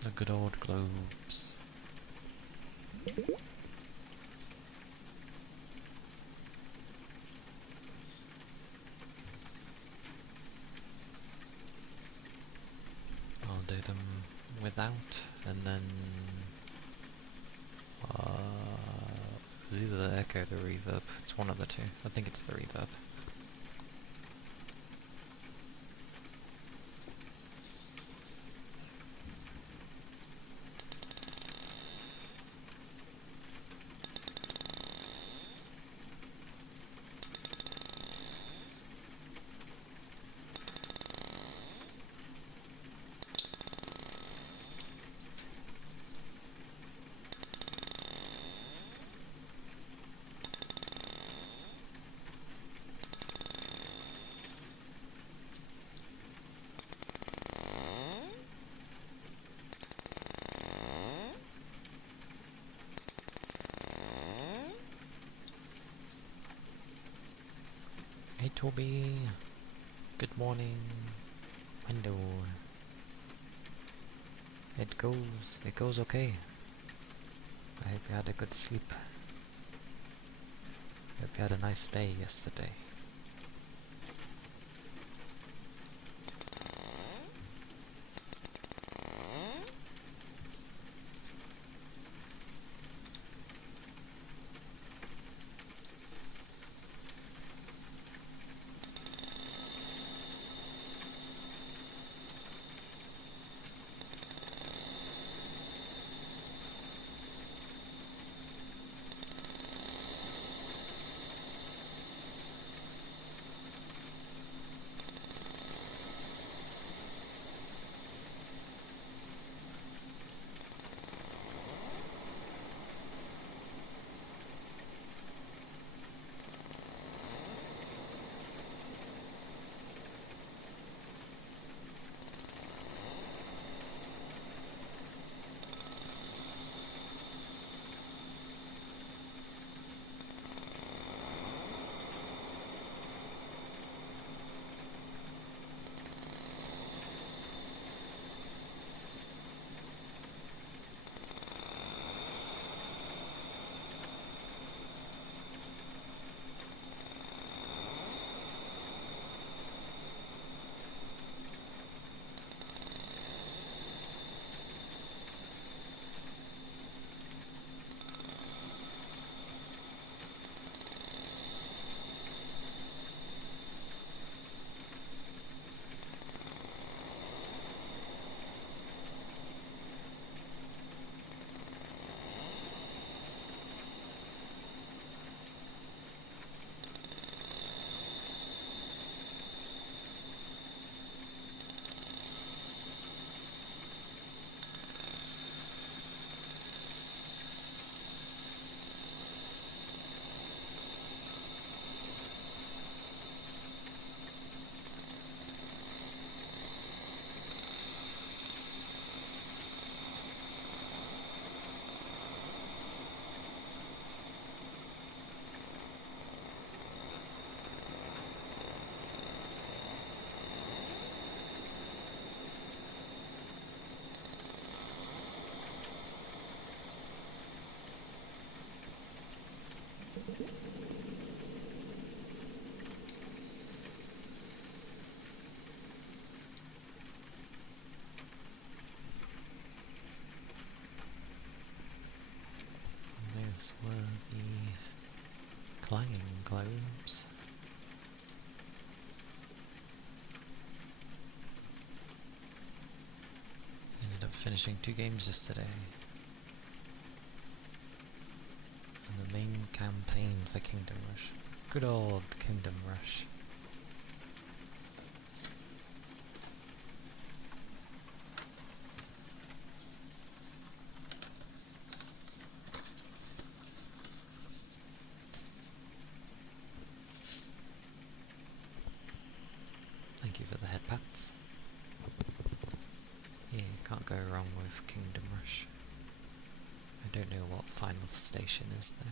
The good old globes. I'll do them without, and then it's either the echo or the reverb. It's one of the two. I think it's the reverb. Hey Toby, good morning. Hello. It goes okay. I hope you had a good sleep. Hope you had a nice day yesterday. Those were the clanging globes. Ended up finishing 2 games yesterday. And then main campaign for Kingdom Rush. Good old Kingdom Rush. Thank you for the head pats. Yeah, you can't go wrong with Kingdom Rush. I don't know what final station is though.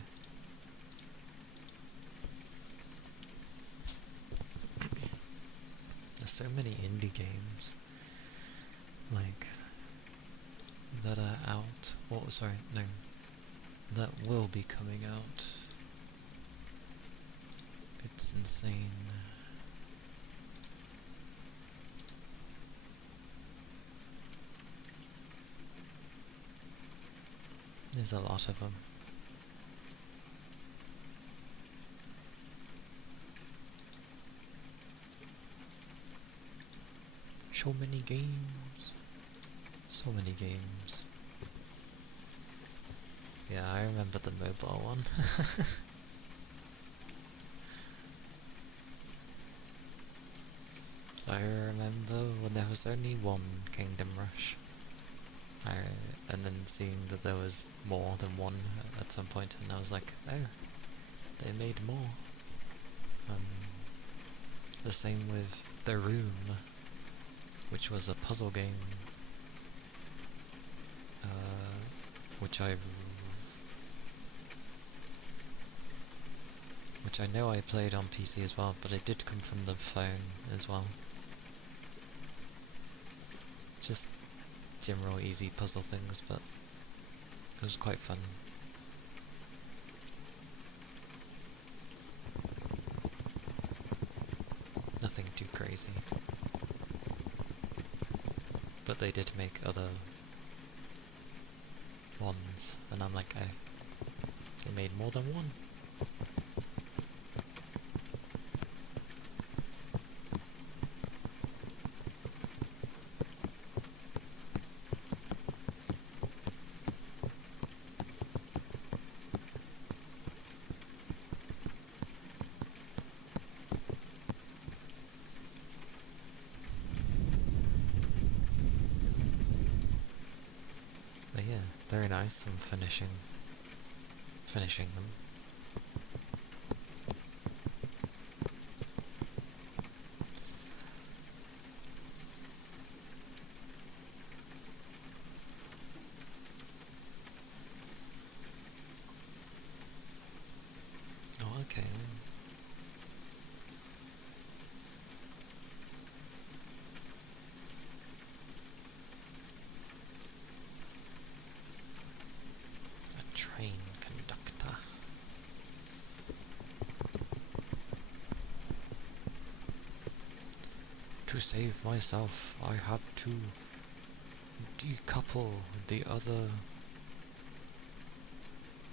There's so many indie games, like, that are out, or sorry, no, that will be coming out. It's insane. There's a lot of them. So many games. So many games. Yeah, I remember the mobile one. I remember when there was only one Kingdom Rush. And then seeing that there was more than one at some point, and I was like, oh, they made more. The same with The Room, which was a puzzle game, which I know I played on PC as well, but it did come from the phone as well. Just general easy puzzle things, but it was quite fun. Nothing too crazy. But they did make other ones, and I'm like, oh, they made more than one. But yeah, very nice. I'm finishing them. Oh, okay. A train conductor. To save myself, I had to decouple the other,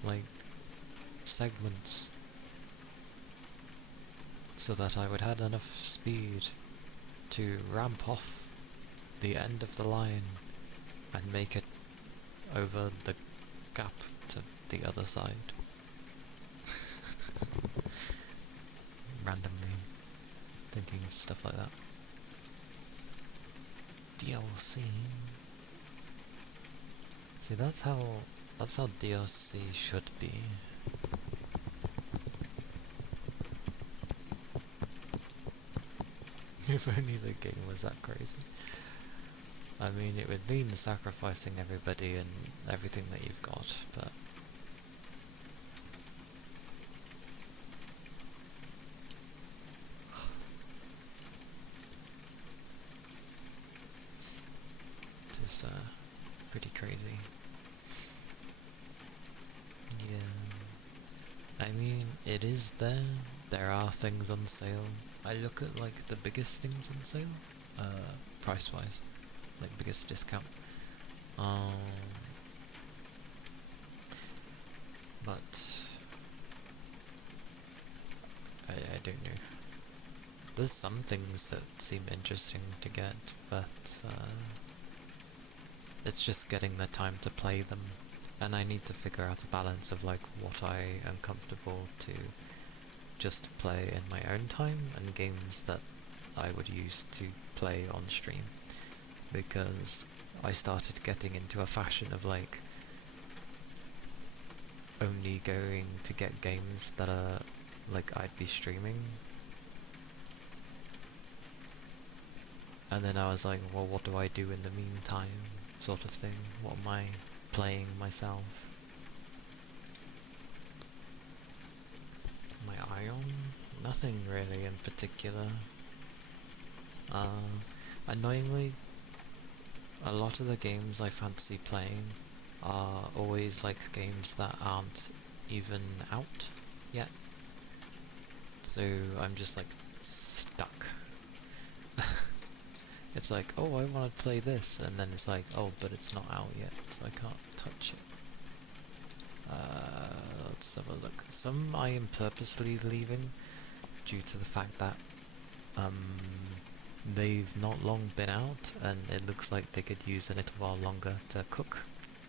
like, segments so that I would have enough speed to ramp off the end of the line and make it over the gap to the other side. Randomly thinking stuff like that. DLC. See, that's how DLC should be. If only the game was that crazy. I mean, it would mean sacrificing everybody and everything that you've got, but it is pretty crazy. Yeah. I mean, it is there. There are things on sale. I look at, like, the biggest things on sale, price-wise, like, biggest discount. But I don't know. There's some things that seem interesting to get, but it's just getting the time to play them And I need to figure out a balance of like what I am comfortable to just play in my own time and games that I would use to play on stream, because I started getting into a fashion of like only going to get games that are like I'd be streaming, and then I was like, well, what do I do in the meantime, sort of thing. What am I playing myself? My eye on? Nothing really in particular. Annoyingly, a lot of the games I fancy playing are always like games that aren't even out yet. So I'm just like stuck. It's like, oh, I want to play this, and then it's like, oh, but it's not out yet, so I can't touch it. Let's have a look. Some I am purposely leaving due to the fact that they've not long been out, and it looks like they could use a little while longer to cook,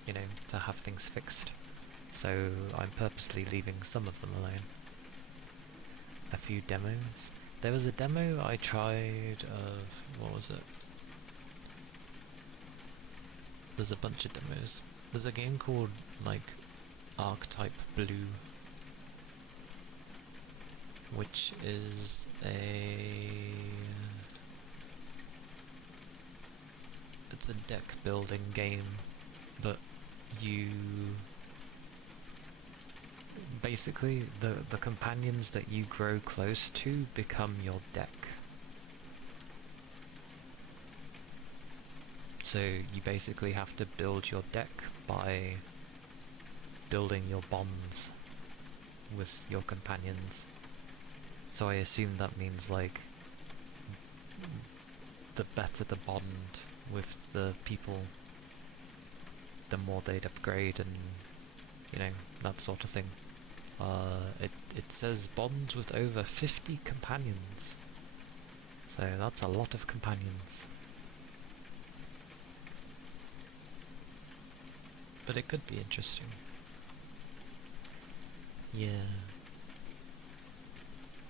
you know, to have things fixed. So I'm purposely leaving some of them alone. A few demos. There was a demo I tried of, what was it? There's a bunch of demos. There's a game called, like, Archetype Blue, which is it's a deck building game, but you basically the companions that you grow close to become your deck. So you basically have to build your deck by building your bonds with your companions. So I assume that means like the better the bond with the people, the more they'd upgrade, and you know, that sort of thing. It says bonds with over 50 companions, so that's a lot of companions. But it could be interesting. Yeah.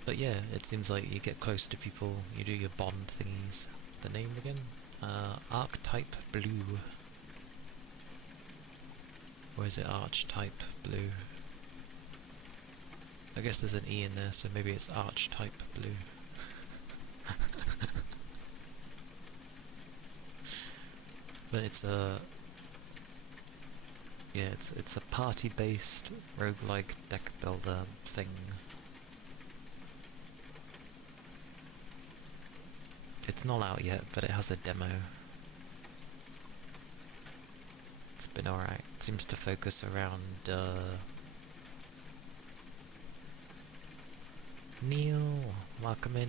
But yeah, it seems like you get close to people, you do your bond thingies. The name again? Archetype Blue. Or is it Archetype Blue? I guess there's an E in there, so maybe it's Archetype Blue. But it's a... yeah, it's a party-based roguelike deck builder thing. It's not out yet, but it has a demo. It's been alright. It seems to focus around, Neil, welcome in.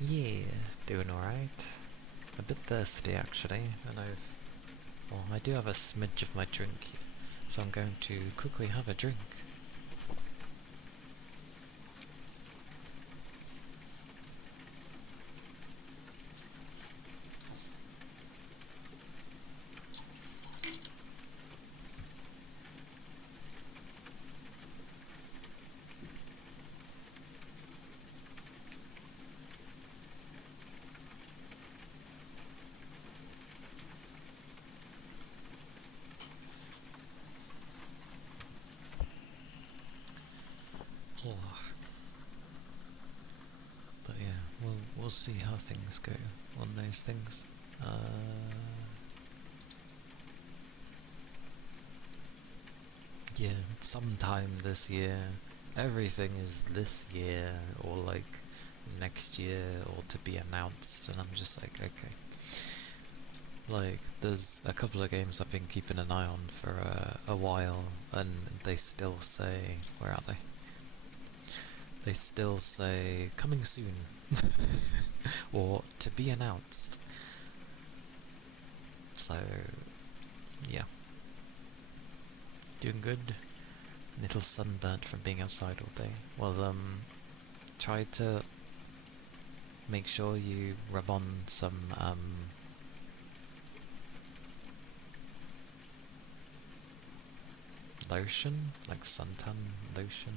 Yeah, doing alright. A bit thirsty actually, and well, I do have a smidge of my drink here, so I'm going to quickly have a drink. Oh. But yeah, we'll see how things go on those things. Yeah, sometime this year. Everything is this year, or like next year, or to be announced, and I'm just like, okay. Like, there's a couple of games I've been keeping an eye on for a while, and they still say, where are they? They still say, coming soon, or to be announced. So, yeah. Doing good. A little sunburnt from being outside all day. Well, try to make sure you rub on some, lotion, like suntan lotion.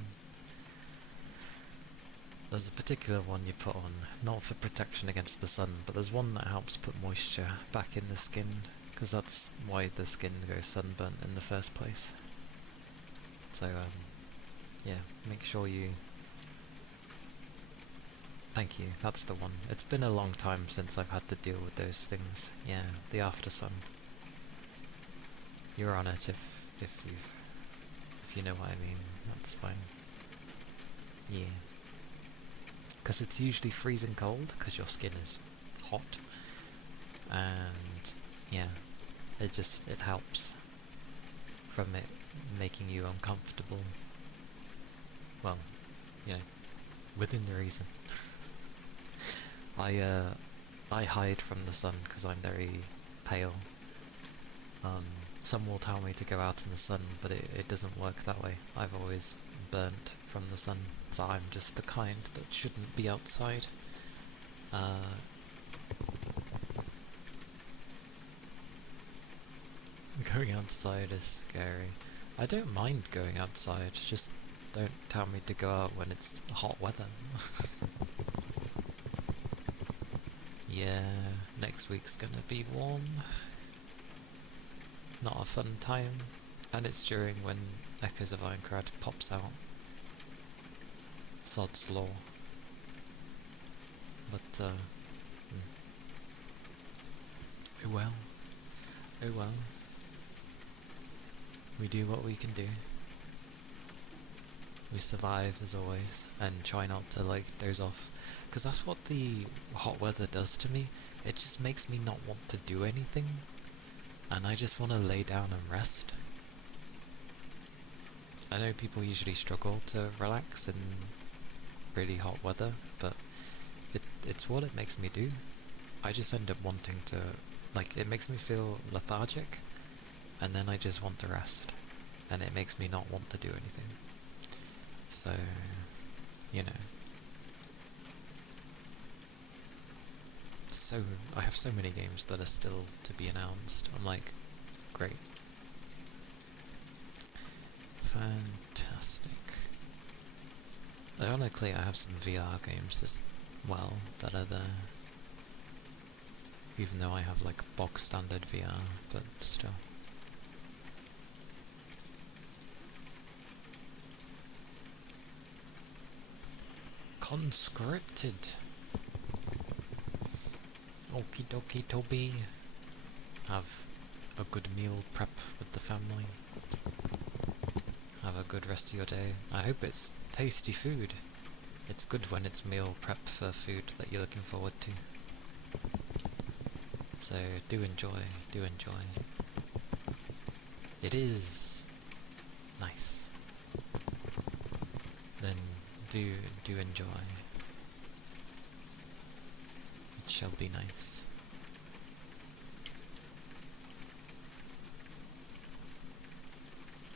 There's a particular one you put on, not for protection against the sun, but there's one that helps put moisture back in the skin, because that's why the skin goes sunburnt in the first place. So, yeah, make sure you... Thank you, that's the one. It's been a long time since I've had to deal with those things. Yeah, the after sun. You're on it if you know what I mean, that's fine. Yeah. Because it's usually freezing cold, because your skin is hot. And, yeah, it helps from it making you uncomfortable. Well, you know, within the reason. I hide from the sun because I'm very pale. Some will tell me to go out in the sun, but it doesn't work that way. I've always burnt from the sun, so I'm just the kind that shouldn't be outside. Going outside is scary. I don't mind going outside, just don't tell me to go out when it's hot weather. Yeah, next week's gonna be warm. Not a fun time, and it's during when Echoes of Ironcrad pops out. Sod's law. But, oh well. Oh well. We do what we can do. We survive as always, and try not to doze off. Because that's what the hot weather does to me. It just makes me not want to do anything. And I just want to lay down and rest. I know people usually struggle to relax in really hot weather, but it's what it makes me do. I just end up wanting to, it makes me feel lethargic, and then I just want to rest, and it makes me not want to do anything. So, you know. So, I have so many games that are still to be announced. I'm like, great. Fantastic. Ironically, I have some VR games as well that are there. Even though I have bog standard VR, but still. Conscripted. Okie dokie Toby. Have a good meal prep with the family. Have a good rest of your day. I hope it's tasty food. It's good when it's meal prep for food that you're looking forward to. So do enjoy, do enjoy. It is nice. Then do enjoy. It shall be nice.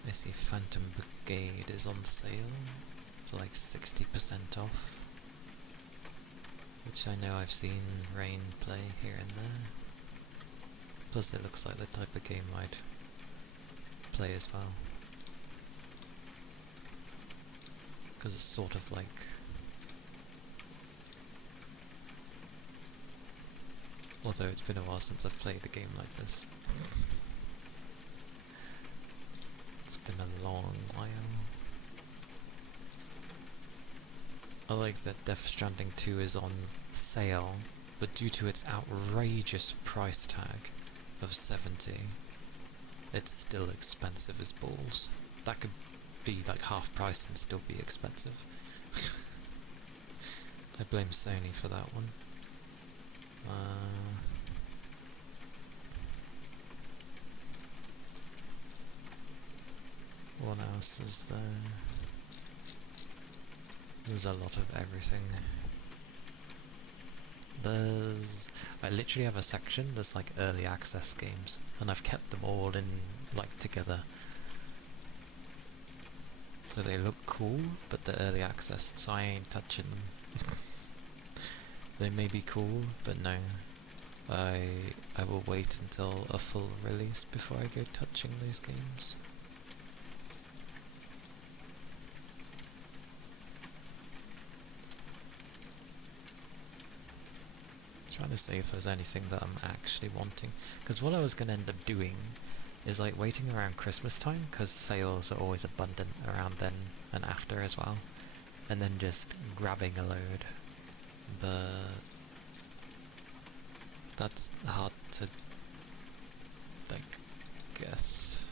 I see Phantom Brigade is on sale for 60% off, which I know I've seen Rain play here and there. Plus it looks like the type of game I'd play as well. Because it's sort of although it's been a while since I've played a game like this. It's been a long while. I like that Death Stranding 2 is on sale, but due to its outrageous price tag of 70, it's still expensive as balls. That could be half price and still be expensive. I blame Sony for that one. What else is there? There's a lot of everything. I literally have a section that's early access games, and I've kept them all in together. So they look cool, but they're early access, so I ain't touching them. They may be cool, but no. I will wait until a full release before I go touching those games. trying to see if there's anything that I'm actually wanting. Because what I was going to end up doing is like waiting around Christmas time, because sales are always abundant around then and after as well. And then just grabbing a load. But that's hard to, like, guess.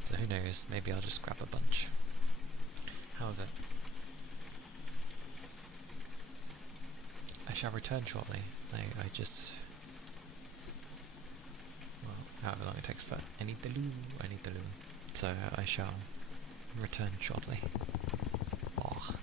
So who knows, maybe I'll just grab a bunch. However, I shall return shortly. I just... well, however long it takes, but I need the loo, So I shall return shortly. Oh.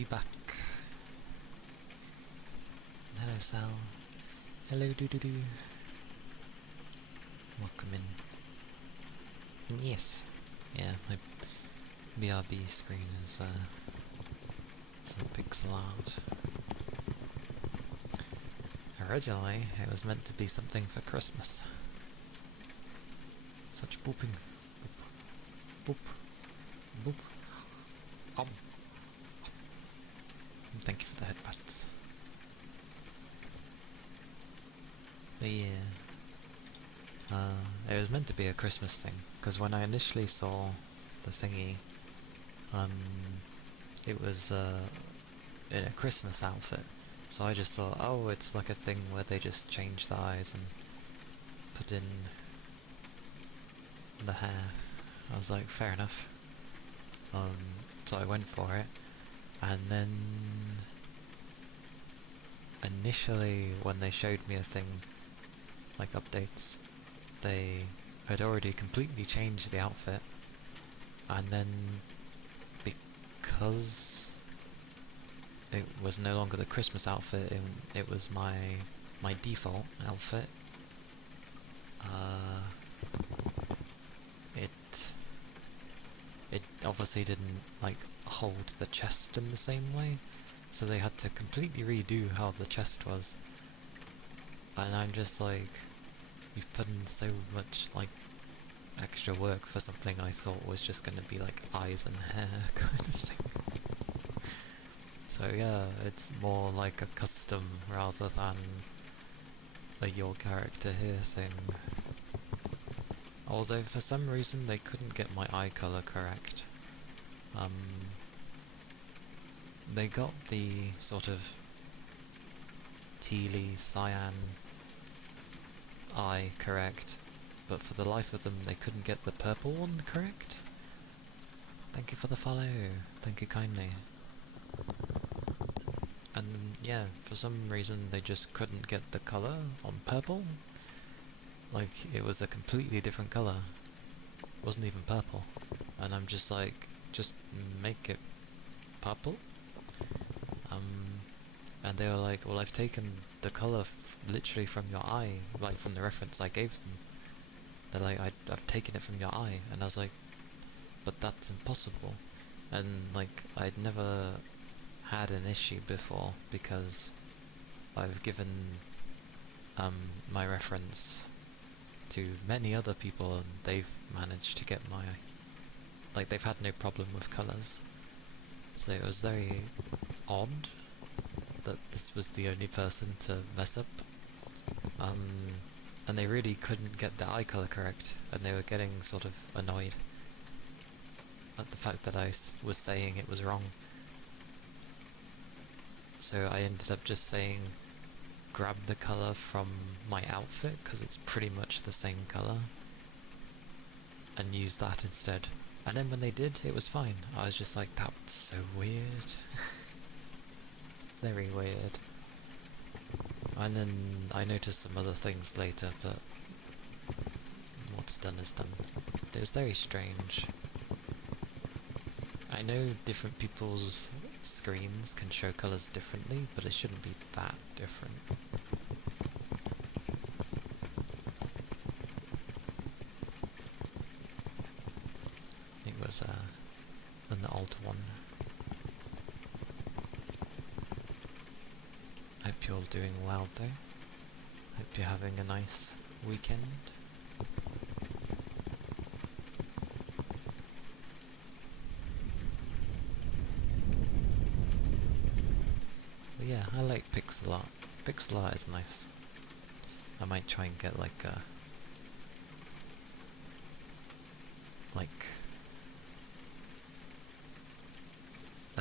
be back. Hello, Sal. Hello, doo-doo-doo. Welcome in. Yes. Yeah, my BRB screen is some pixel art. Originally, it was meant to be something for Christmas. Such booping. Boop. Boop. Boop. Thank you for the headbutts. But yeah. It was meant to be a Christmas thing, because when I initially saw the thingy, it was in a Christmas outfit. So I just thought, oh, it's like a thing where they just change the eyes and put in the hair. I was like, fair enough. So I went for it, and then initially when they showed me a thing, like updates, they had already completely changed the outfit, and then because it was no longer the Christmas outfit, it was my default outfit, it obviously didn't like hold the chest in the same way, so they had to completely redo how the chest was. And I'm just like, you've put in so much like extra work for something I thought was just going to be like eyes and hair kind of thing. So yeah, it's more like a custom rather than a your character here thing. Although for some reason they couldn't get my eye colour correct. They got the sort of tealy cyan eye correct, but for the life of them they couldn't get the purple one correct. Thank you for the follow. Thank you kindly. And yeah, for some reason they just couldn't get the colour on purple. Like, it was a completely different colour. It wasn't even purple. And I'm just like, just make it purple? And they were like, well, I've taken the colour literally from your eye, like from the reference I gave them. They're like, I've taken it from your eye. And I was like, but that's impossible. And like, I'd never had an issue before, because I've given my reference to many other people and they've managed to get my, like, they've had no problem with colours. So it was very odd that this was the only person to mess up. And they really couldn't get the eye colour correct, and they were getting sort of annoyed at the fact that I was saying it was wrong. So I ended up just saying, grab the colour from my outfit, because it's pretty much the same colour, and use that instead. And then when they did, it was fine. I was just like, that's so weird. Very weird. And then I noticed some other things later, but what's done is done. It was very strange. I know different people's screens can show colours differently, but it shouldn't be that different. It was an old one. Hope you're all doing well though. Hope you're having a nice weekend. But yeah, I like pixel art. Pixel art is nice. I might try and get like a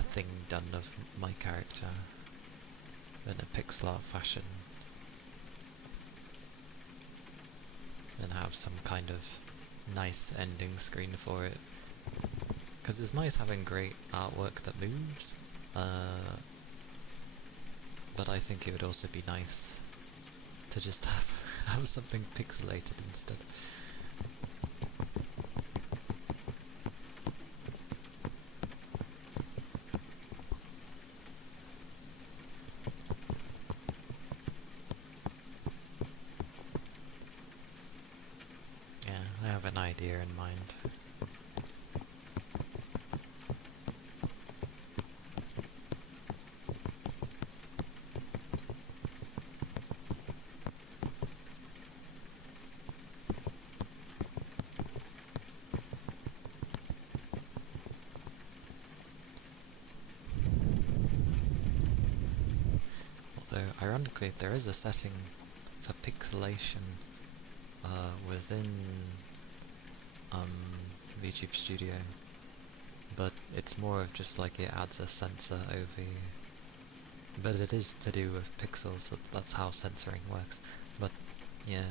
thing done of my character in a pixel art fashion, and have some kind of nice ending screen for it. Because it's nice having great artwork that moves, but I think it would also be nice to just have something pixelated instead. have an idea in mind. Although, ironically, there is a setting for pixelation within YouTube Studio, but it's more of just like it adds a sensor over you. But it is to do with pixels, so that's how censoring works. But yeah,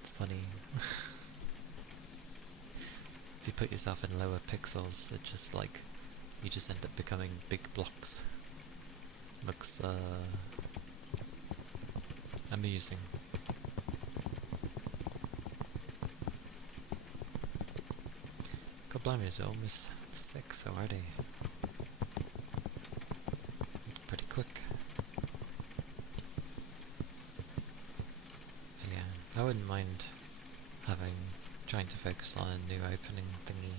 it's funny. If you put yourself in lower pixels, it just like, you just end up becoming big blocks. Looks amusing. God blimey, is it almost 6 already? It's pretty quick. But yeah, I wouldn't mind trying to focus on a new opening thingy.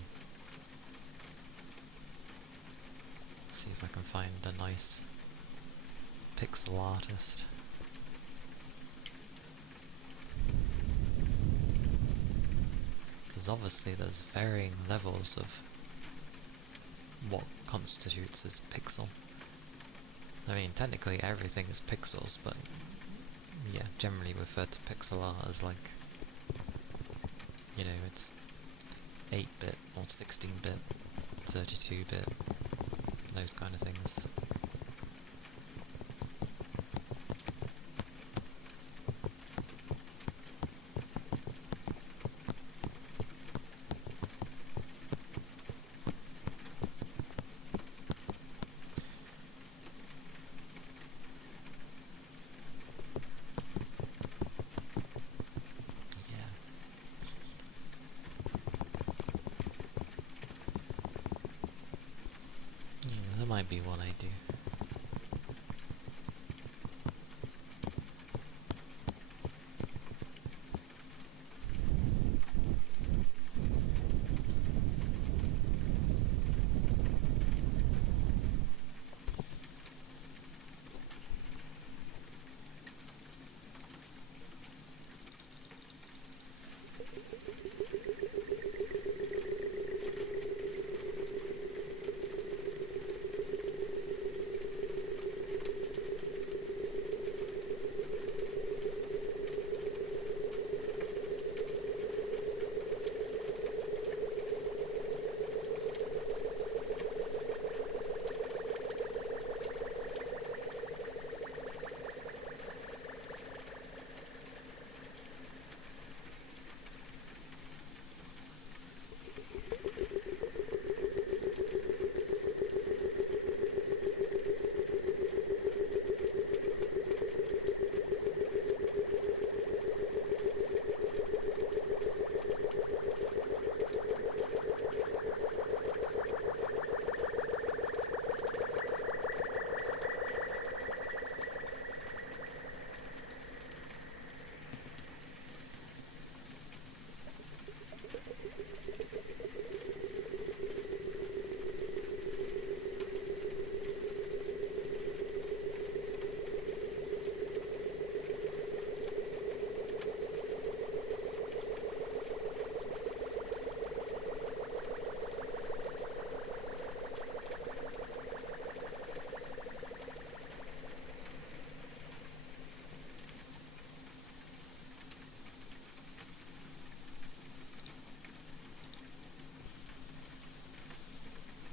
See if I can find a nice pixel artist. Because obviously there's varying levels of what constitutes as pixel. I mean, technically everything is pixels, but yeah, generally referred to pixel art as like, you know, it's 8-bit or 16-bit, 32-bit, those kind of things. That might be what I do.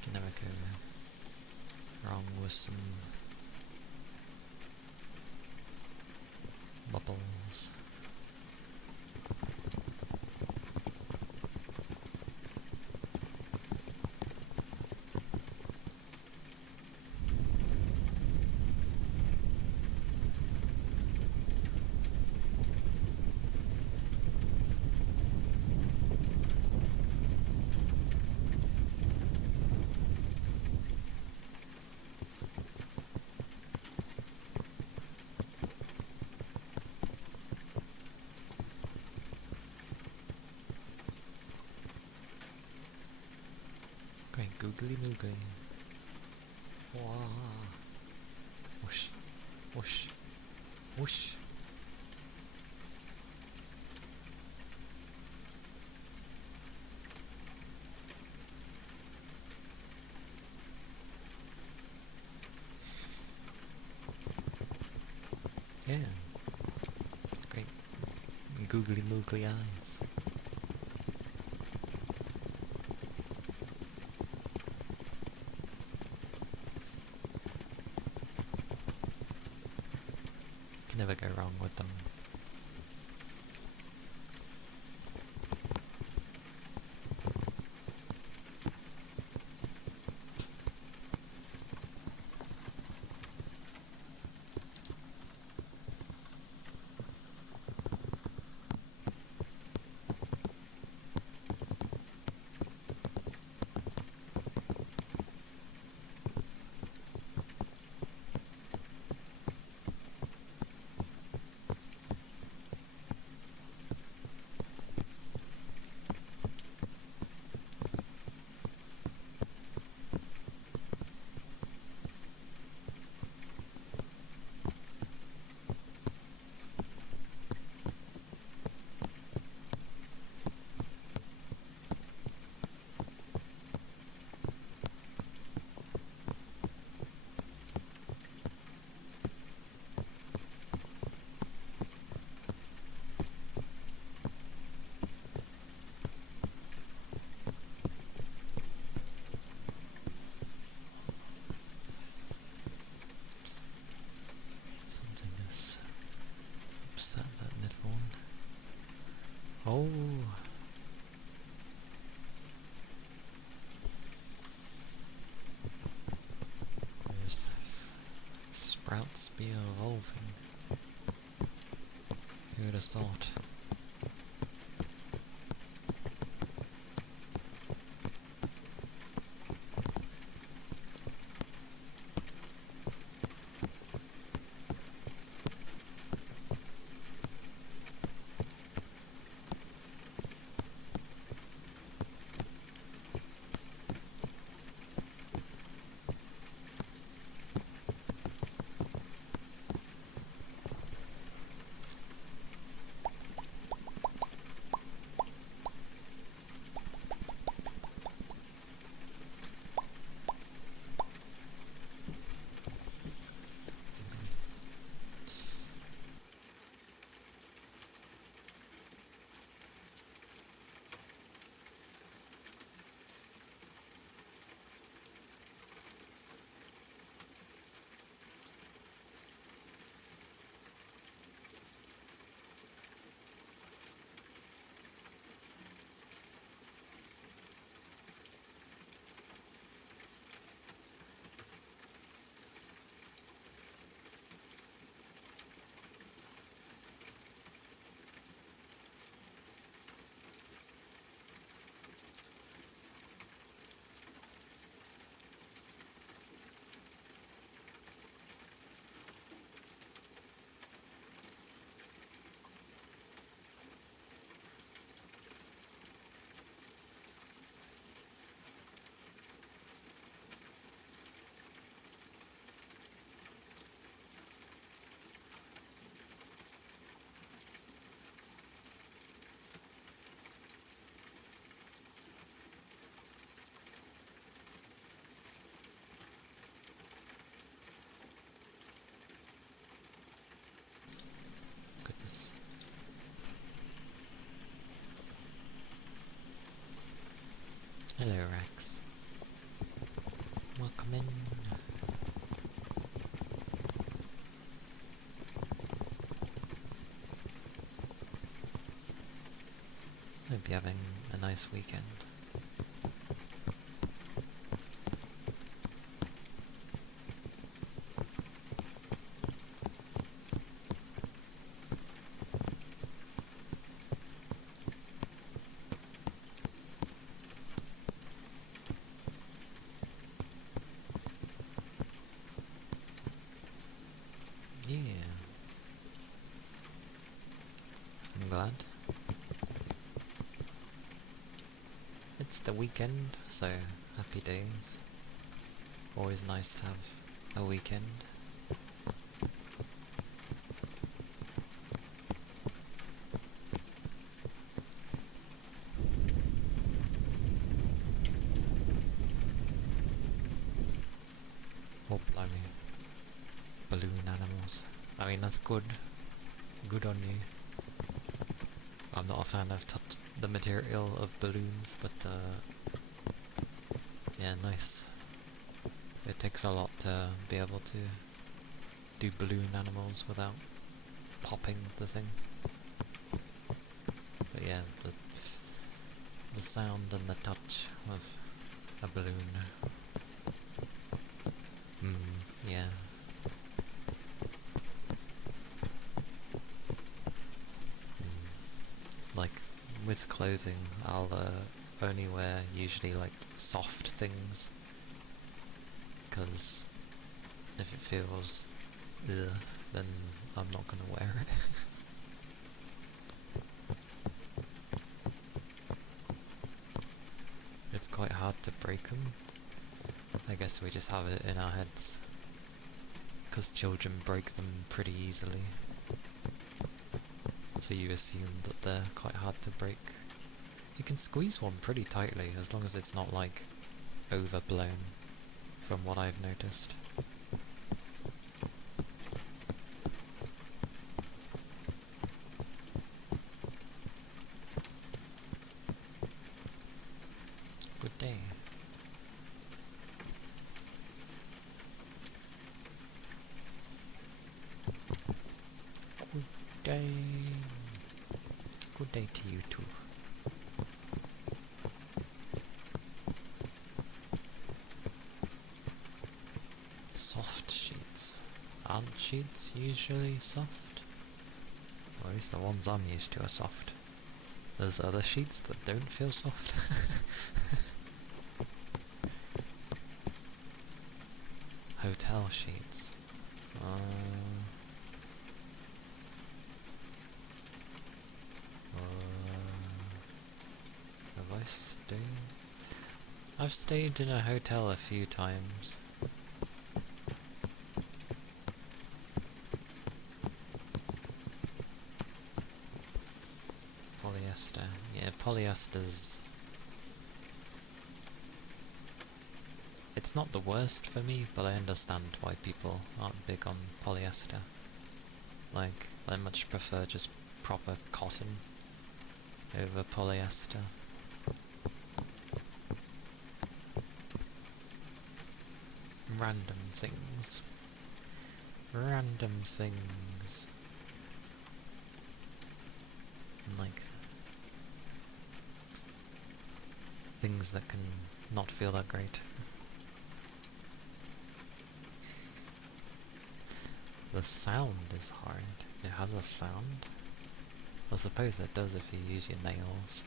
Can never go wrong with some bubbles. Googly moogly. Wah. Whoosh. Whoosh. Whoosh. Yeah. Great googly moogly eyes. Can never go wrong with them. Something has upset that little one. Oh! There's sprouts be evolving. Who would have thought? Goodness. Hello, Rex. Welcome in. Hope you're having a nice weekend. Yeah. I'm glad. It's the weekend, so Happy days. Always nice to have a weekend. Oh, blimey. Balloon animals. I mean, that's good. Good on you. I'm not a fan of the material of balloons, but yeah, nice. It takes a lot to be able to do balloon animals without popping the thing. But yeah, the sound and the touch of a balloon. Yeah. Like, with clothing, I'll only wear usually like soft things, because if it feels ugh, then I'm not gonna wear it. It's quite hard to break them. I guess we just have it in our heads, because children break them pretty easily. So you assume that they're quite hard to break. You can squeeze one pretty tightly, as long as it's not like overblown, from what I've noticed. Good day. Good day. Good day to you too. Soft sheets. Aren't sheets usually soft? Or at least the ones I'm used to are soft. There's other sheets that don't feel soft. Hotel sheets. Have I stayed? I've stayed in a hotel a few times. Polyester. Yeah, polyester's... It's not the worst for me, but I understand why people aren't big on polyester. Like, I much prefer just proper cotton over polyester. Random things. Random things. Like, things that can not feel that great. The sound is hard. It has a sound. I suppose it does if you use your nails.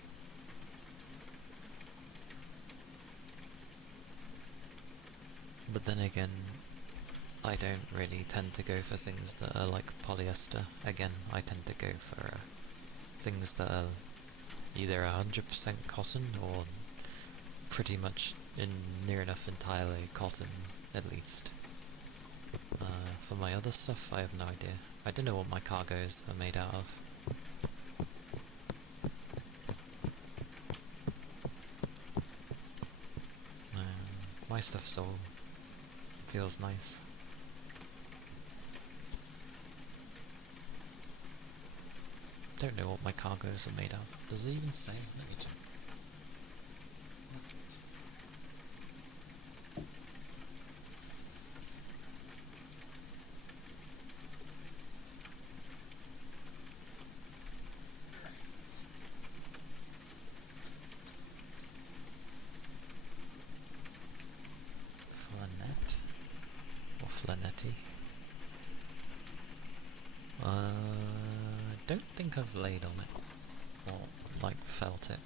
But then again, I don't really tend to go for things that are like polyester. Again, I tend to go for things that are either 100% cotton or pretty much near enough entirely cotton, at least. For my other stuff, I have no idea. I don't know what my cargoes are made out of. My stuff's all feels nice. Don't know what my cargoes are made of. Does it even say? Let me check. Flannel or Flanetti? Don't think I've laid on it or like felt it.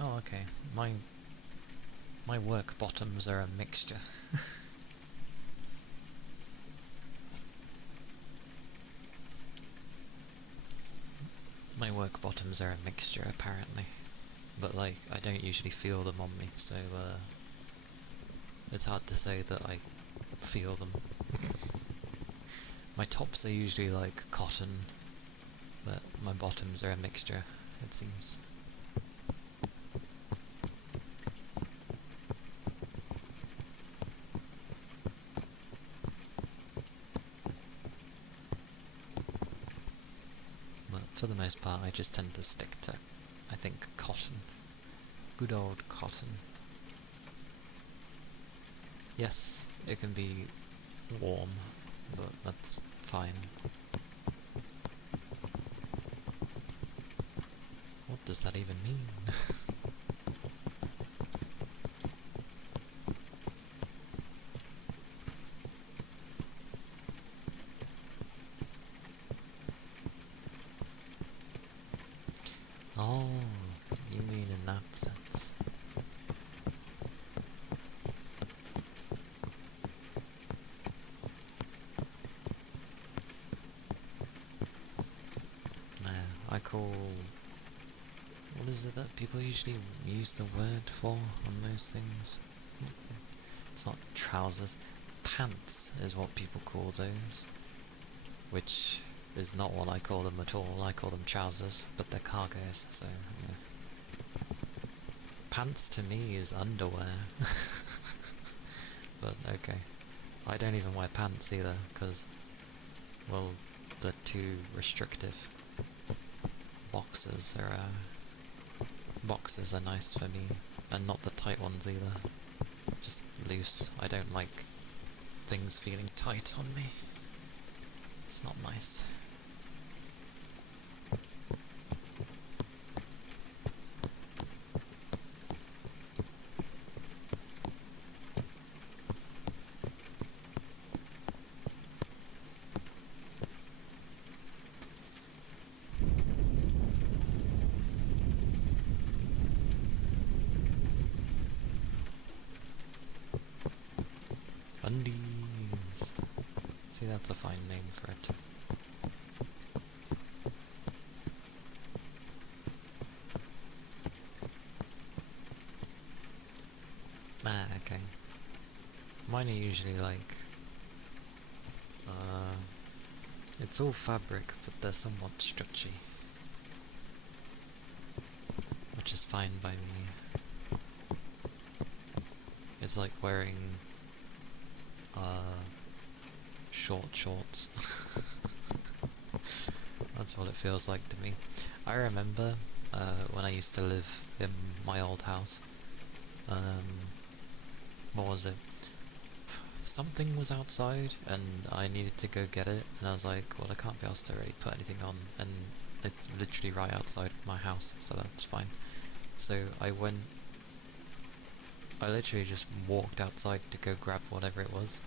Oh, okay. My work bottoms are a mixture. My work bottoms are a mixture, apparently. But, like, I don't usually feel them on me, so, it's hard to say that I feel them. My tops are usually, like, cotton, but my bottoms are a mixture, it seems. But for the most part, I just tend to stick to, I think, cotton. Good old cotton. Yes, it can be warm, but that's fine. What does that even mean? Oh, you mean in that sense. Nah, I call... What is it that people usually use the word for on those things? It's not trousers. Pants is what people call those. Which is not what I call them at all. I call them trousers, but they're cargos, so yeah. Pants to me is underwear. But okay. I don't even wear pants either, because, well, they're too restrictive. Boxers are nice for me, and not the tight ones either. Just loose. I don't like things feeling tight on me. It's not nice. Undies. See, that's a fine name for it. Ah, okay. Mine are usually like... it's all fabric, but they're somewhat stretchy. Which is fine by me. It's like wearing... short shorts. That's what it feels like to me. I remember when I used to live in my old house. What was it? Something was outside and I needed to go get it, and I was like, well, I can't be asked to really put anything on, and it's literally right outside my house, so that's fine. So I literally just walked outside to go grab whatever it was,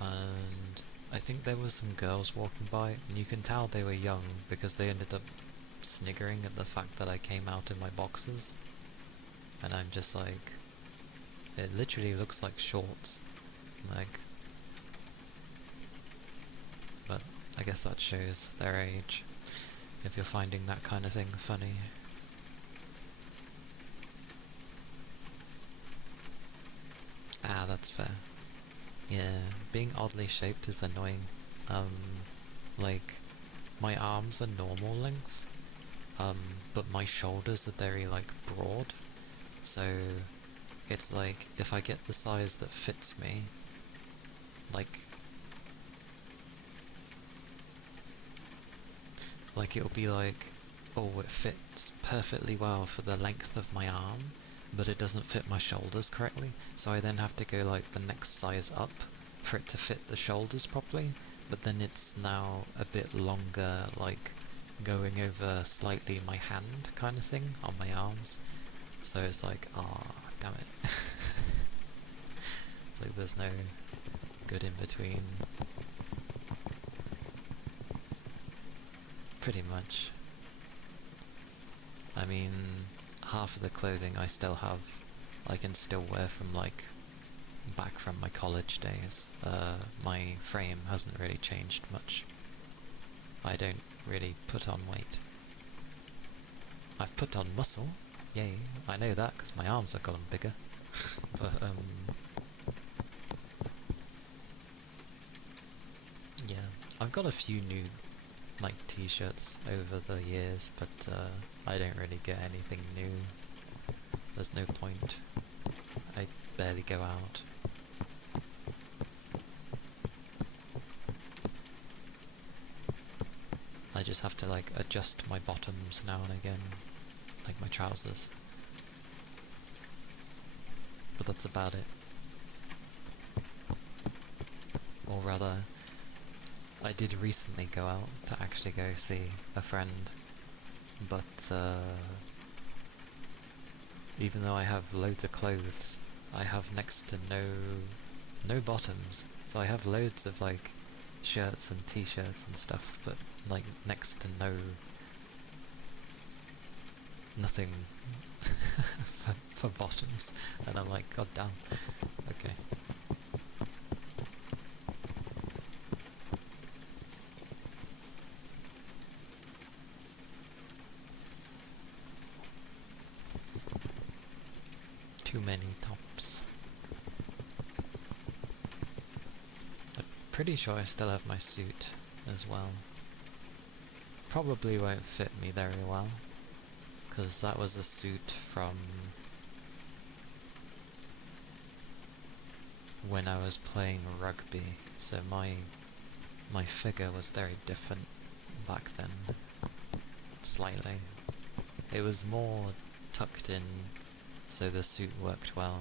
and I think there were some girls walking by, and you can tell they were young because they ended up sniggering at the fact that I came out in my boxers, and I'm just like, it literally looks like shorts, like, but I guess that shows their age, if you're finding that kind of thing funny. Ah, that's fair. Yeah, being oddly shaped is annoying. Like, my arms are normal length, but my shoulders are very, like, broad, so it's like, if I get the size that fits me, like it'll be like, oh, it fits perfectly well for the length of my arm, but it doesn't fit my shoulders correctly, so I then have to go like the next size up for it to fit the shoulders properly, but then it's now a bit longer, like going over slightly my hand kind of thing on my arms, so it's like, ah, damn it. It's like there's no good in between. Pretty much. I mean, half of the clothing I still have, I can still wear from like back from my college days. My frame hasn't really changed much. I don't really put on weight. I've put on muscle. Yay. I know that because my arms have gotten bigger. But, yeah. I've got a few new, like, t-shirts over the years, but, I don't really get anything new. There's no point. I barely go out. I just have to, like, adjust my bottoms now and again, like my trousers. But that's about it. Or rather, I did recently go out to actually go see a friend, but even though I have loads of clothes, I have next to no bottoms. So I have loads of like shirts and t-shirts and stuff, but like next to nothing for bottoms. And I'm like, god damn. Okay. Too many tops. I'm pretty sure I still have my suit as well. Probably won't fit me very well, because that was a suit from when I was playing rugby, so my figure was very different back then, slightly. It was more tucked in, so the suit worked well.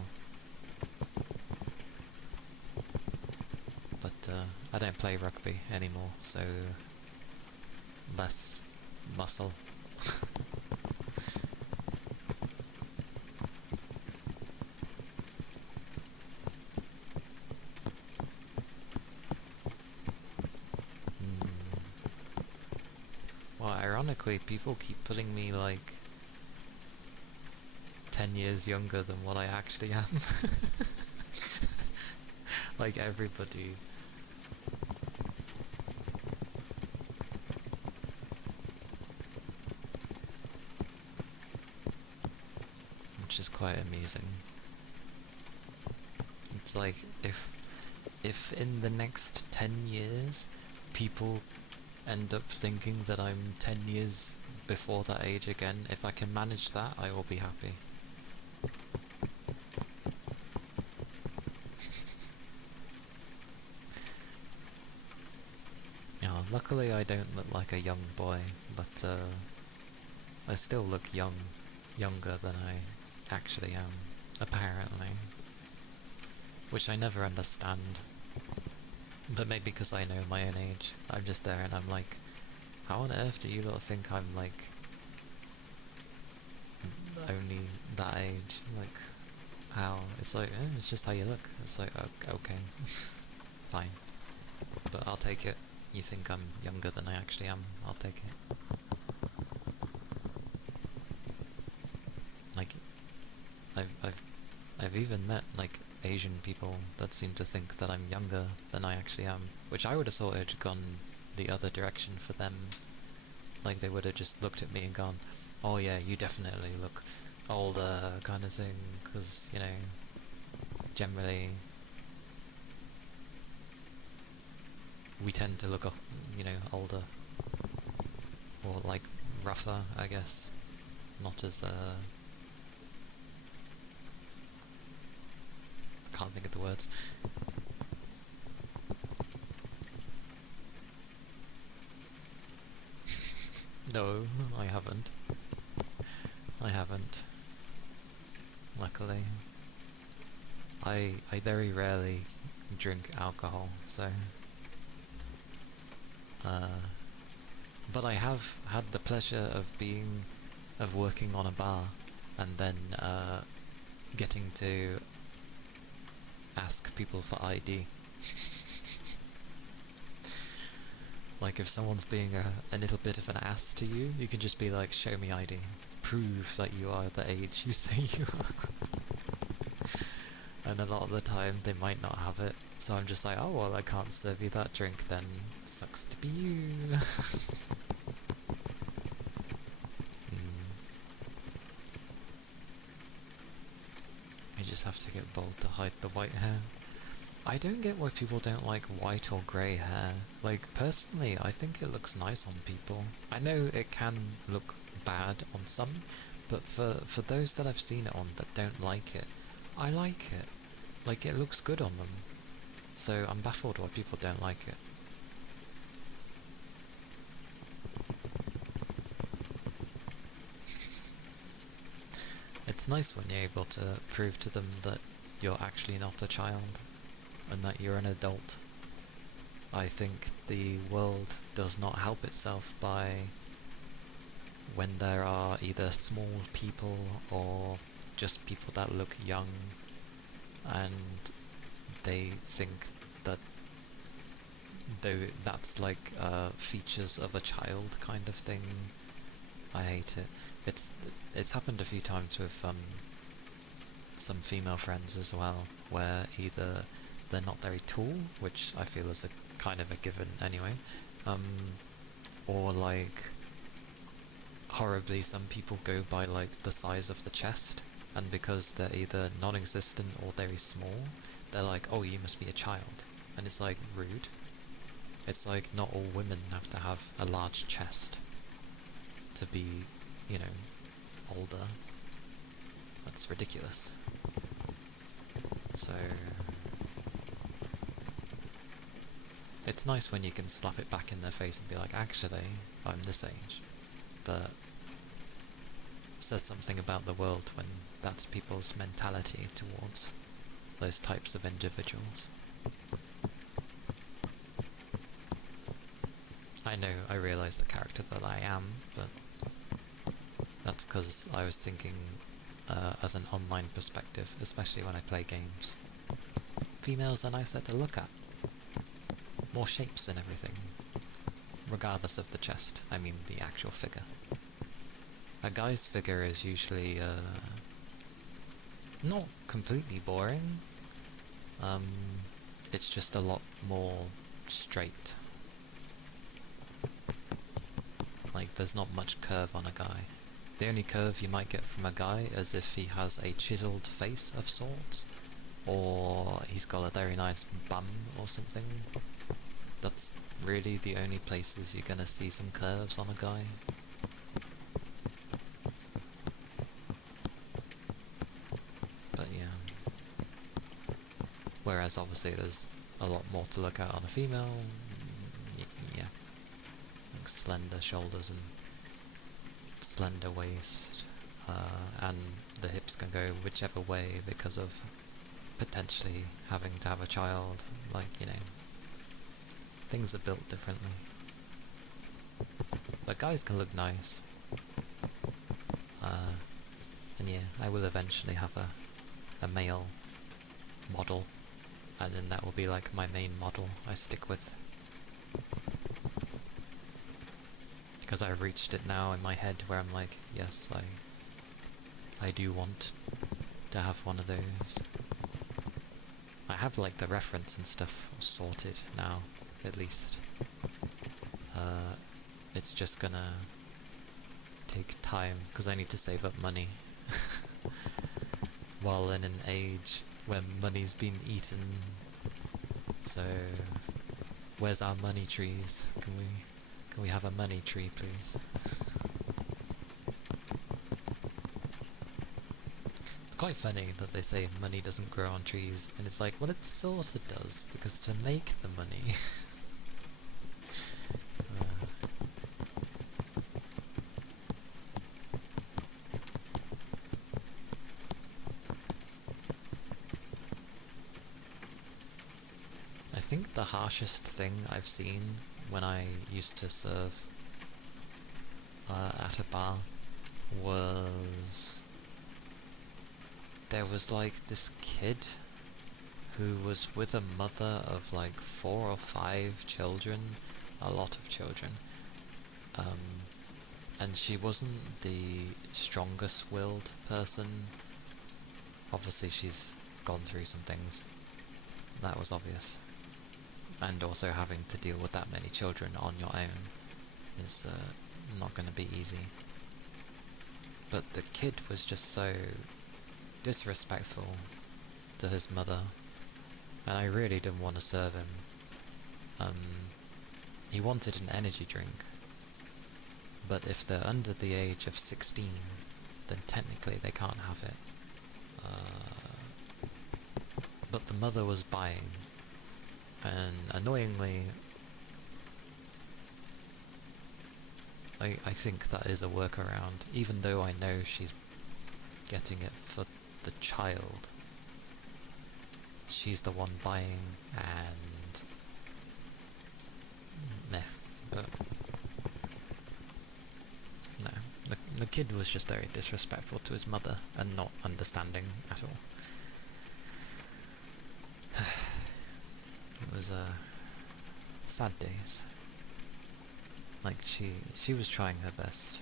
But I don't play rugby anymore, so less muscle. Well, ironically, people keep putting me like 10 years younger than what I actually am. Like everybody. Which is quite amusing. It's like if in the next 10 years people end up thinking that I'm 10 years before that age again, if I can manage that, I will be happy. Luckily I don't look like a young boy, but I still look younger than I actually am, apparently. Which I never understand. But maybe because I know my own age, I'm just there and I'm like, how on earth do you lot think I'm like only that age? Like, how? It's like, it's just how you look. It's like, okay, fine. But I'll take it. You think I'm younger than I actually am, I'll take it. Like, I've even met like Asian people that seem to think that I'm younger than I actually am, which I would have thought it had gone the other direction for them. Like they would have just looked at me and gone, oh yeah, you definitely look older, kind of thing, because, you know, generally we tend to look, you know, older, or like rougher, I guess, not as I can't think of the words. No, I haven't. I haven't. Luckily. I very rarely drink alcohol, so... but I have had the pleasure of working on a bar, and then getting to ask people for ID. Like if someone's being a little bit of an ass to you, you can just be like, show me ID. Prove that you are the age you say you are. And a lot of the time they might not have it, so I'm just like, oh well, I can't serve you that drink then. Sucks to be you. You just have to get bald to hide the white hair. I don't get why people don't like white or grey hair. Like, personally, I think it looks nice on people. I know it can look bad on some, but for those that I've seen it on that don't like it, I like it. Like, it looks good on them. So I'm baffled why people don't like it. It's nice when you're able to prove to them that you're actually not a child, and that you're an adult. I think the world does not help itself by when there are either small people or just people that look young and they think that that's like features of a child kind of thing. I hate it. It's happened a few times with some female friends as well, where either they're not very tall, which I feel is a kind of a given anyway, or like horribly some people go by like the size of the chest, and because they're either non-existent or very small, they're like, oh, you must be a child, and it's like rude. It's like not all women have to have a large chest to be, you know, older. That's ridiculous. So it's nice when you can slap it back in their face and be like, actually, I'm this age. But it says something about the world when that's people's mentality towards those types of individuals. I know, I realise the character that I am, but that's because I was thinking as an online perspective, especially when I play games. Females are nicer to look at. More shapes and everything. Regardless of the chest, I mean the actual figure. A guy's figure is usually not completely boring. It's just a lot more straight. Like, there's not much curve on a guy. The only curve you might get from a guy is if he has a chiseled face of sorts, or he's got a very nice bum or something. That's really the only places you're gonna see some curves on a guy. But yeah. Whereas obviously there's a lot more to look at on a female. Yeah. Like slender shoulders and slender waist, and the hips can go whichever way because of potentially having to have a child. Like, you know, things are built differently. But guys can look nice. And yeah, I will eventually have a male model, and then that will be like my main model I stick with. Because I've reached it now in my head where I'm like, yes, I do want to have one of those. I have like the reference and stuff sorted now, at least. It's just gonna take time, because I need to save up money. While in an age when money's been eaten. So, where's our money trees? Can we have a money tree, please? It's quite funny that they say money doesn't grow on trees, and it's like, well, it sort of does, because to make the money... I think the harshest thing I've seen when I used to serve at a bar was... there was like this kid who was with a mother of like 4 or 5 children, a lot of children, and she wasn't the strongest willed person. Obviously she's gone through some things, that was obvious, and also having to deal with that many children on your own is not going to be easy. But the kid was just so disrespectful to his mother, and I really didn't want to serve him. He wanted an energy drink, but if they're under the age of 16, then technically they can't have it. But the mother was buying, and annoyingly, I think that is a workaround, even though I know she's getting it for the child. She's the one buying, and meh, but no, the kid was just very disrespectful to his mother and not understanding at all. It was sad days. Like she was trying her best.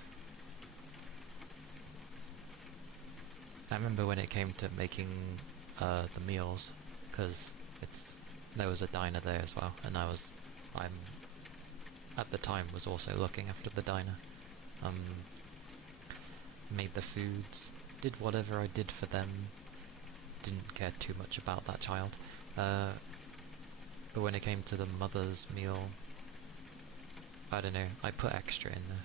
I remember when it came to making the meals, because there was a diner there as well, and I'm at the time was also looking after the diner. Made the foods, did whatever I did for them. Didn't care too much about that child. But when it came to the mother's meal, I don't know, I put extra in there.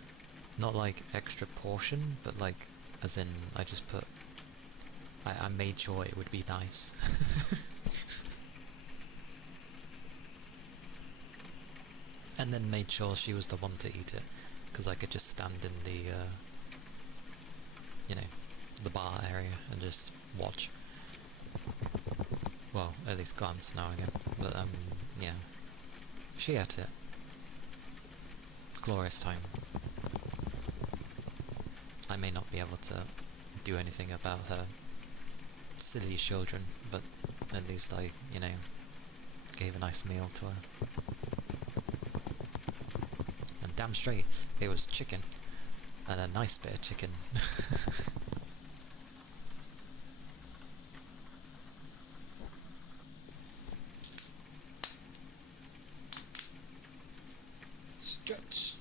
Not like extra portion, but like, as in, I just put... I made sure it would be nice. And then made sure she was the one to eat it, because I could just stand in the, you know, the bar area and just watch. Well, at least glance now and again. But, yeah. She ate it. Glorious time. I may not be able to do anything about her silly children, but at least I, you know, gave a nice meal to her. And damn straight, it was chicken. And a nice bit of chicken. Stretch.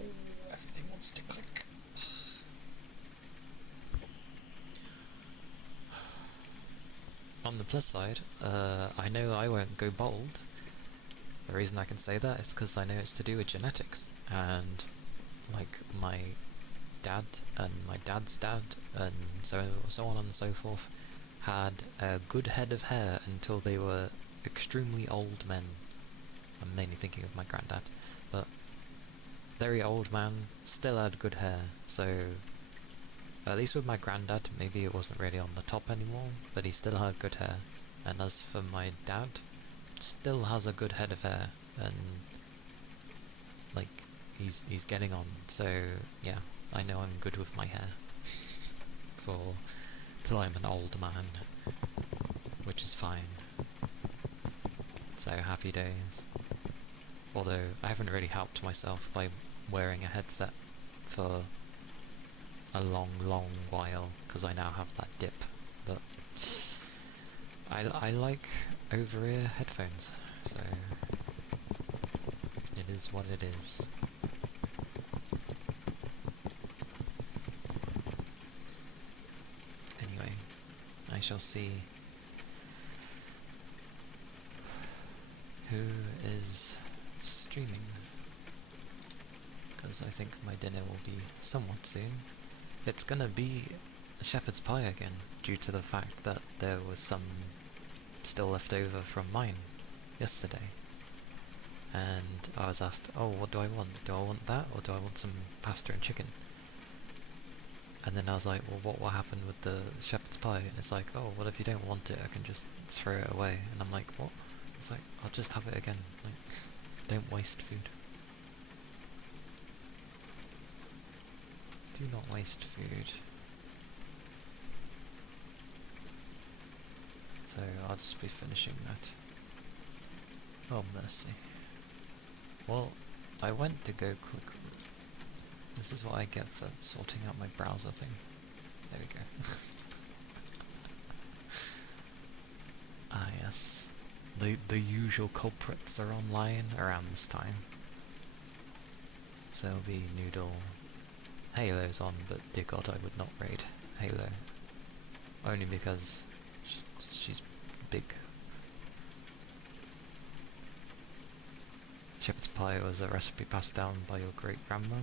Oh, everything wants to click. On the plus side, I know I won't go bald. The reason I can say that is because I know it's to do with genetics, and like my dad and my dad's dad and so on and so forth had a good head of hair until they were extremely old men. I'm mainly thinking of my granddad, but very old man, still had good hair, so at least with my granddad, maybe it wasn't really on the top anymore, but he still had good hair. And as for my dad, still has a good head of hair, and like he's getting on. So yeah, I know I'm good with my hair till I'm an old man, which is fine. So happy days. Although I haven't really helped myself by wearing a headset for a long while, because I now have that dip, but I like over-ear headphones, so it is what it is. Anyway, I shall see who is streaming, because I think my dinner will be somewhat soon. It's gonna be shepherd's pie again, due to the fact that there was some still left over from mine yesterday. And I was asked, oh, what do I want? Do I want that, or do I want some pasta and chicken? And then I was like, well, what will happen with the shepherd's pie? And it's like, oh, well, if you don't want it, I can just throw it away. And I'm like, what? It's like, I'll just have it again. Like, don't waste food. Do not waste food. So I'll just be finishing that. Oh mercy. Well, I went to go click. This is what I get for sorting out my browser thing. There we go. Ah yes. The usual culprits are online around this time. So it'll be Noodle. Halo's on, but dear god, I would not raid Halo. only because she's big. Shepherd's pie was a recipe passed down by your great-grandma.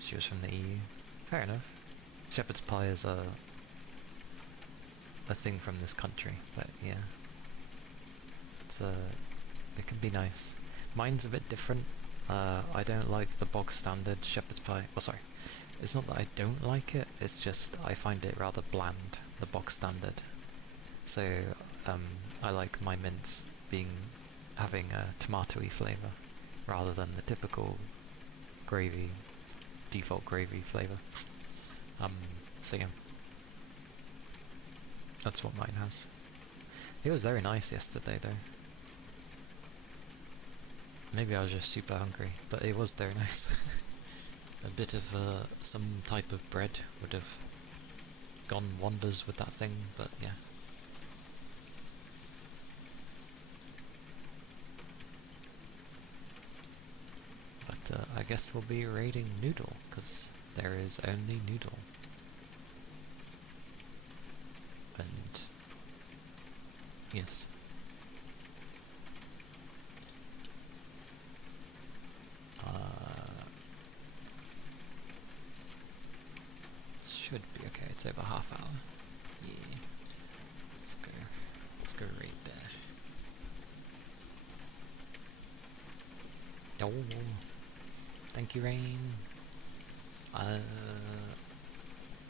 She was from the EU. Fair enough. Shepherd's pie is a thing from this country, but yeah. It can be nice. Mine's a bit different. I don't like the bog standard shepherd's pie. Well, sorry. It's not that I don't like it, it's just I find it rather bland, the bog standard. So, I like my mince having a tomatoey flavour, rather than the typical gravy, default gravy flavour. So yeah. That's what mine has. It was very nice yesterday though. Maybe I was just super hungry, but it was very nice. A bit of some type of bread would have gone wonders with that thing, but yeah. But I guess we'll be raiding Noodle, because there is only Noodle. And yes. Should be okay, it's over half hour. Yeah. Let's go raid there. Oh, thank you, Rain.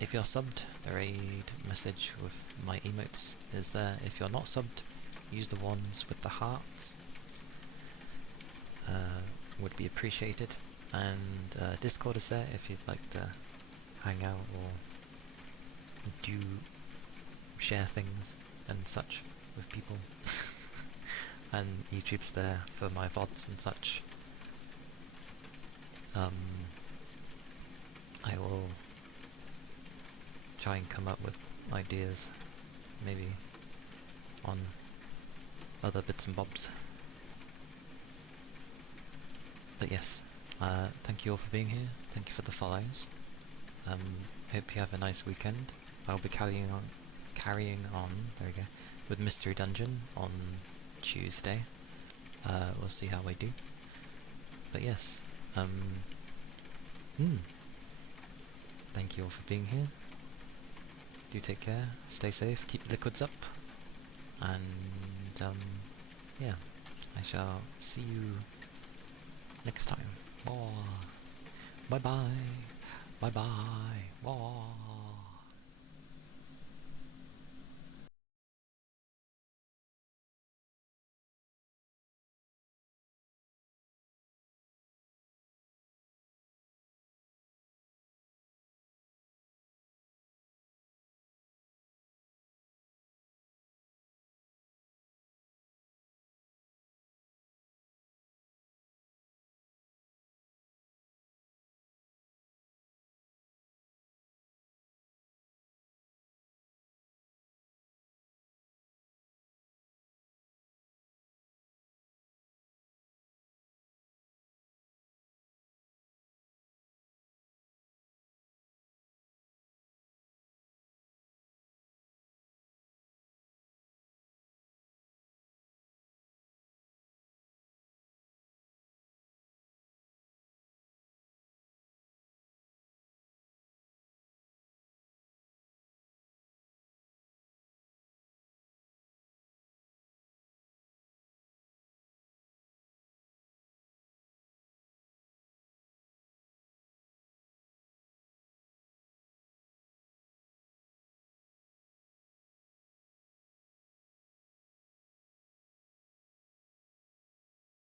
If you're subbed, the raid message with my emotes is there. If you're not subbed, use the ones with the hearts. Would be appreciated. And Discord is there if you'd like to hang out or share things and such with people. And YouTube's there for my VODs and such. I will try and come up with ideas, maybe on other bits and bobs. But yes, thank you all for being here, thank you for the follows. Hope you have a nice weekend. I'll be carrying on, there we go, with Mystery Dungeon on Tuesday. We'll see how we do. But yes, thank you all for being here. Do take care, stay safe, keep your liquids up, and yeah, I shall see you next time. Bye bye. Bye bye. Bye.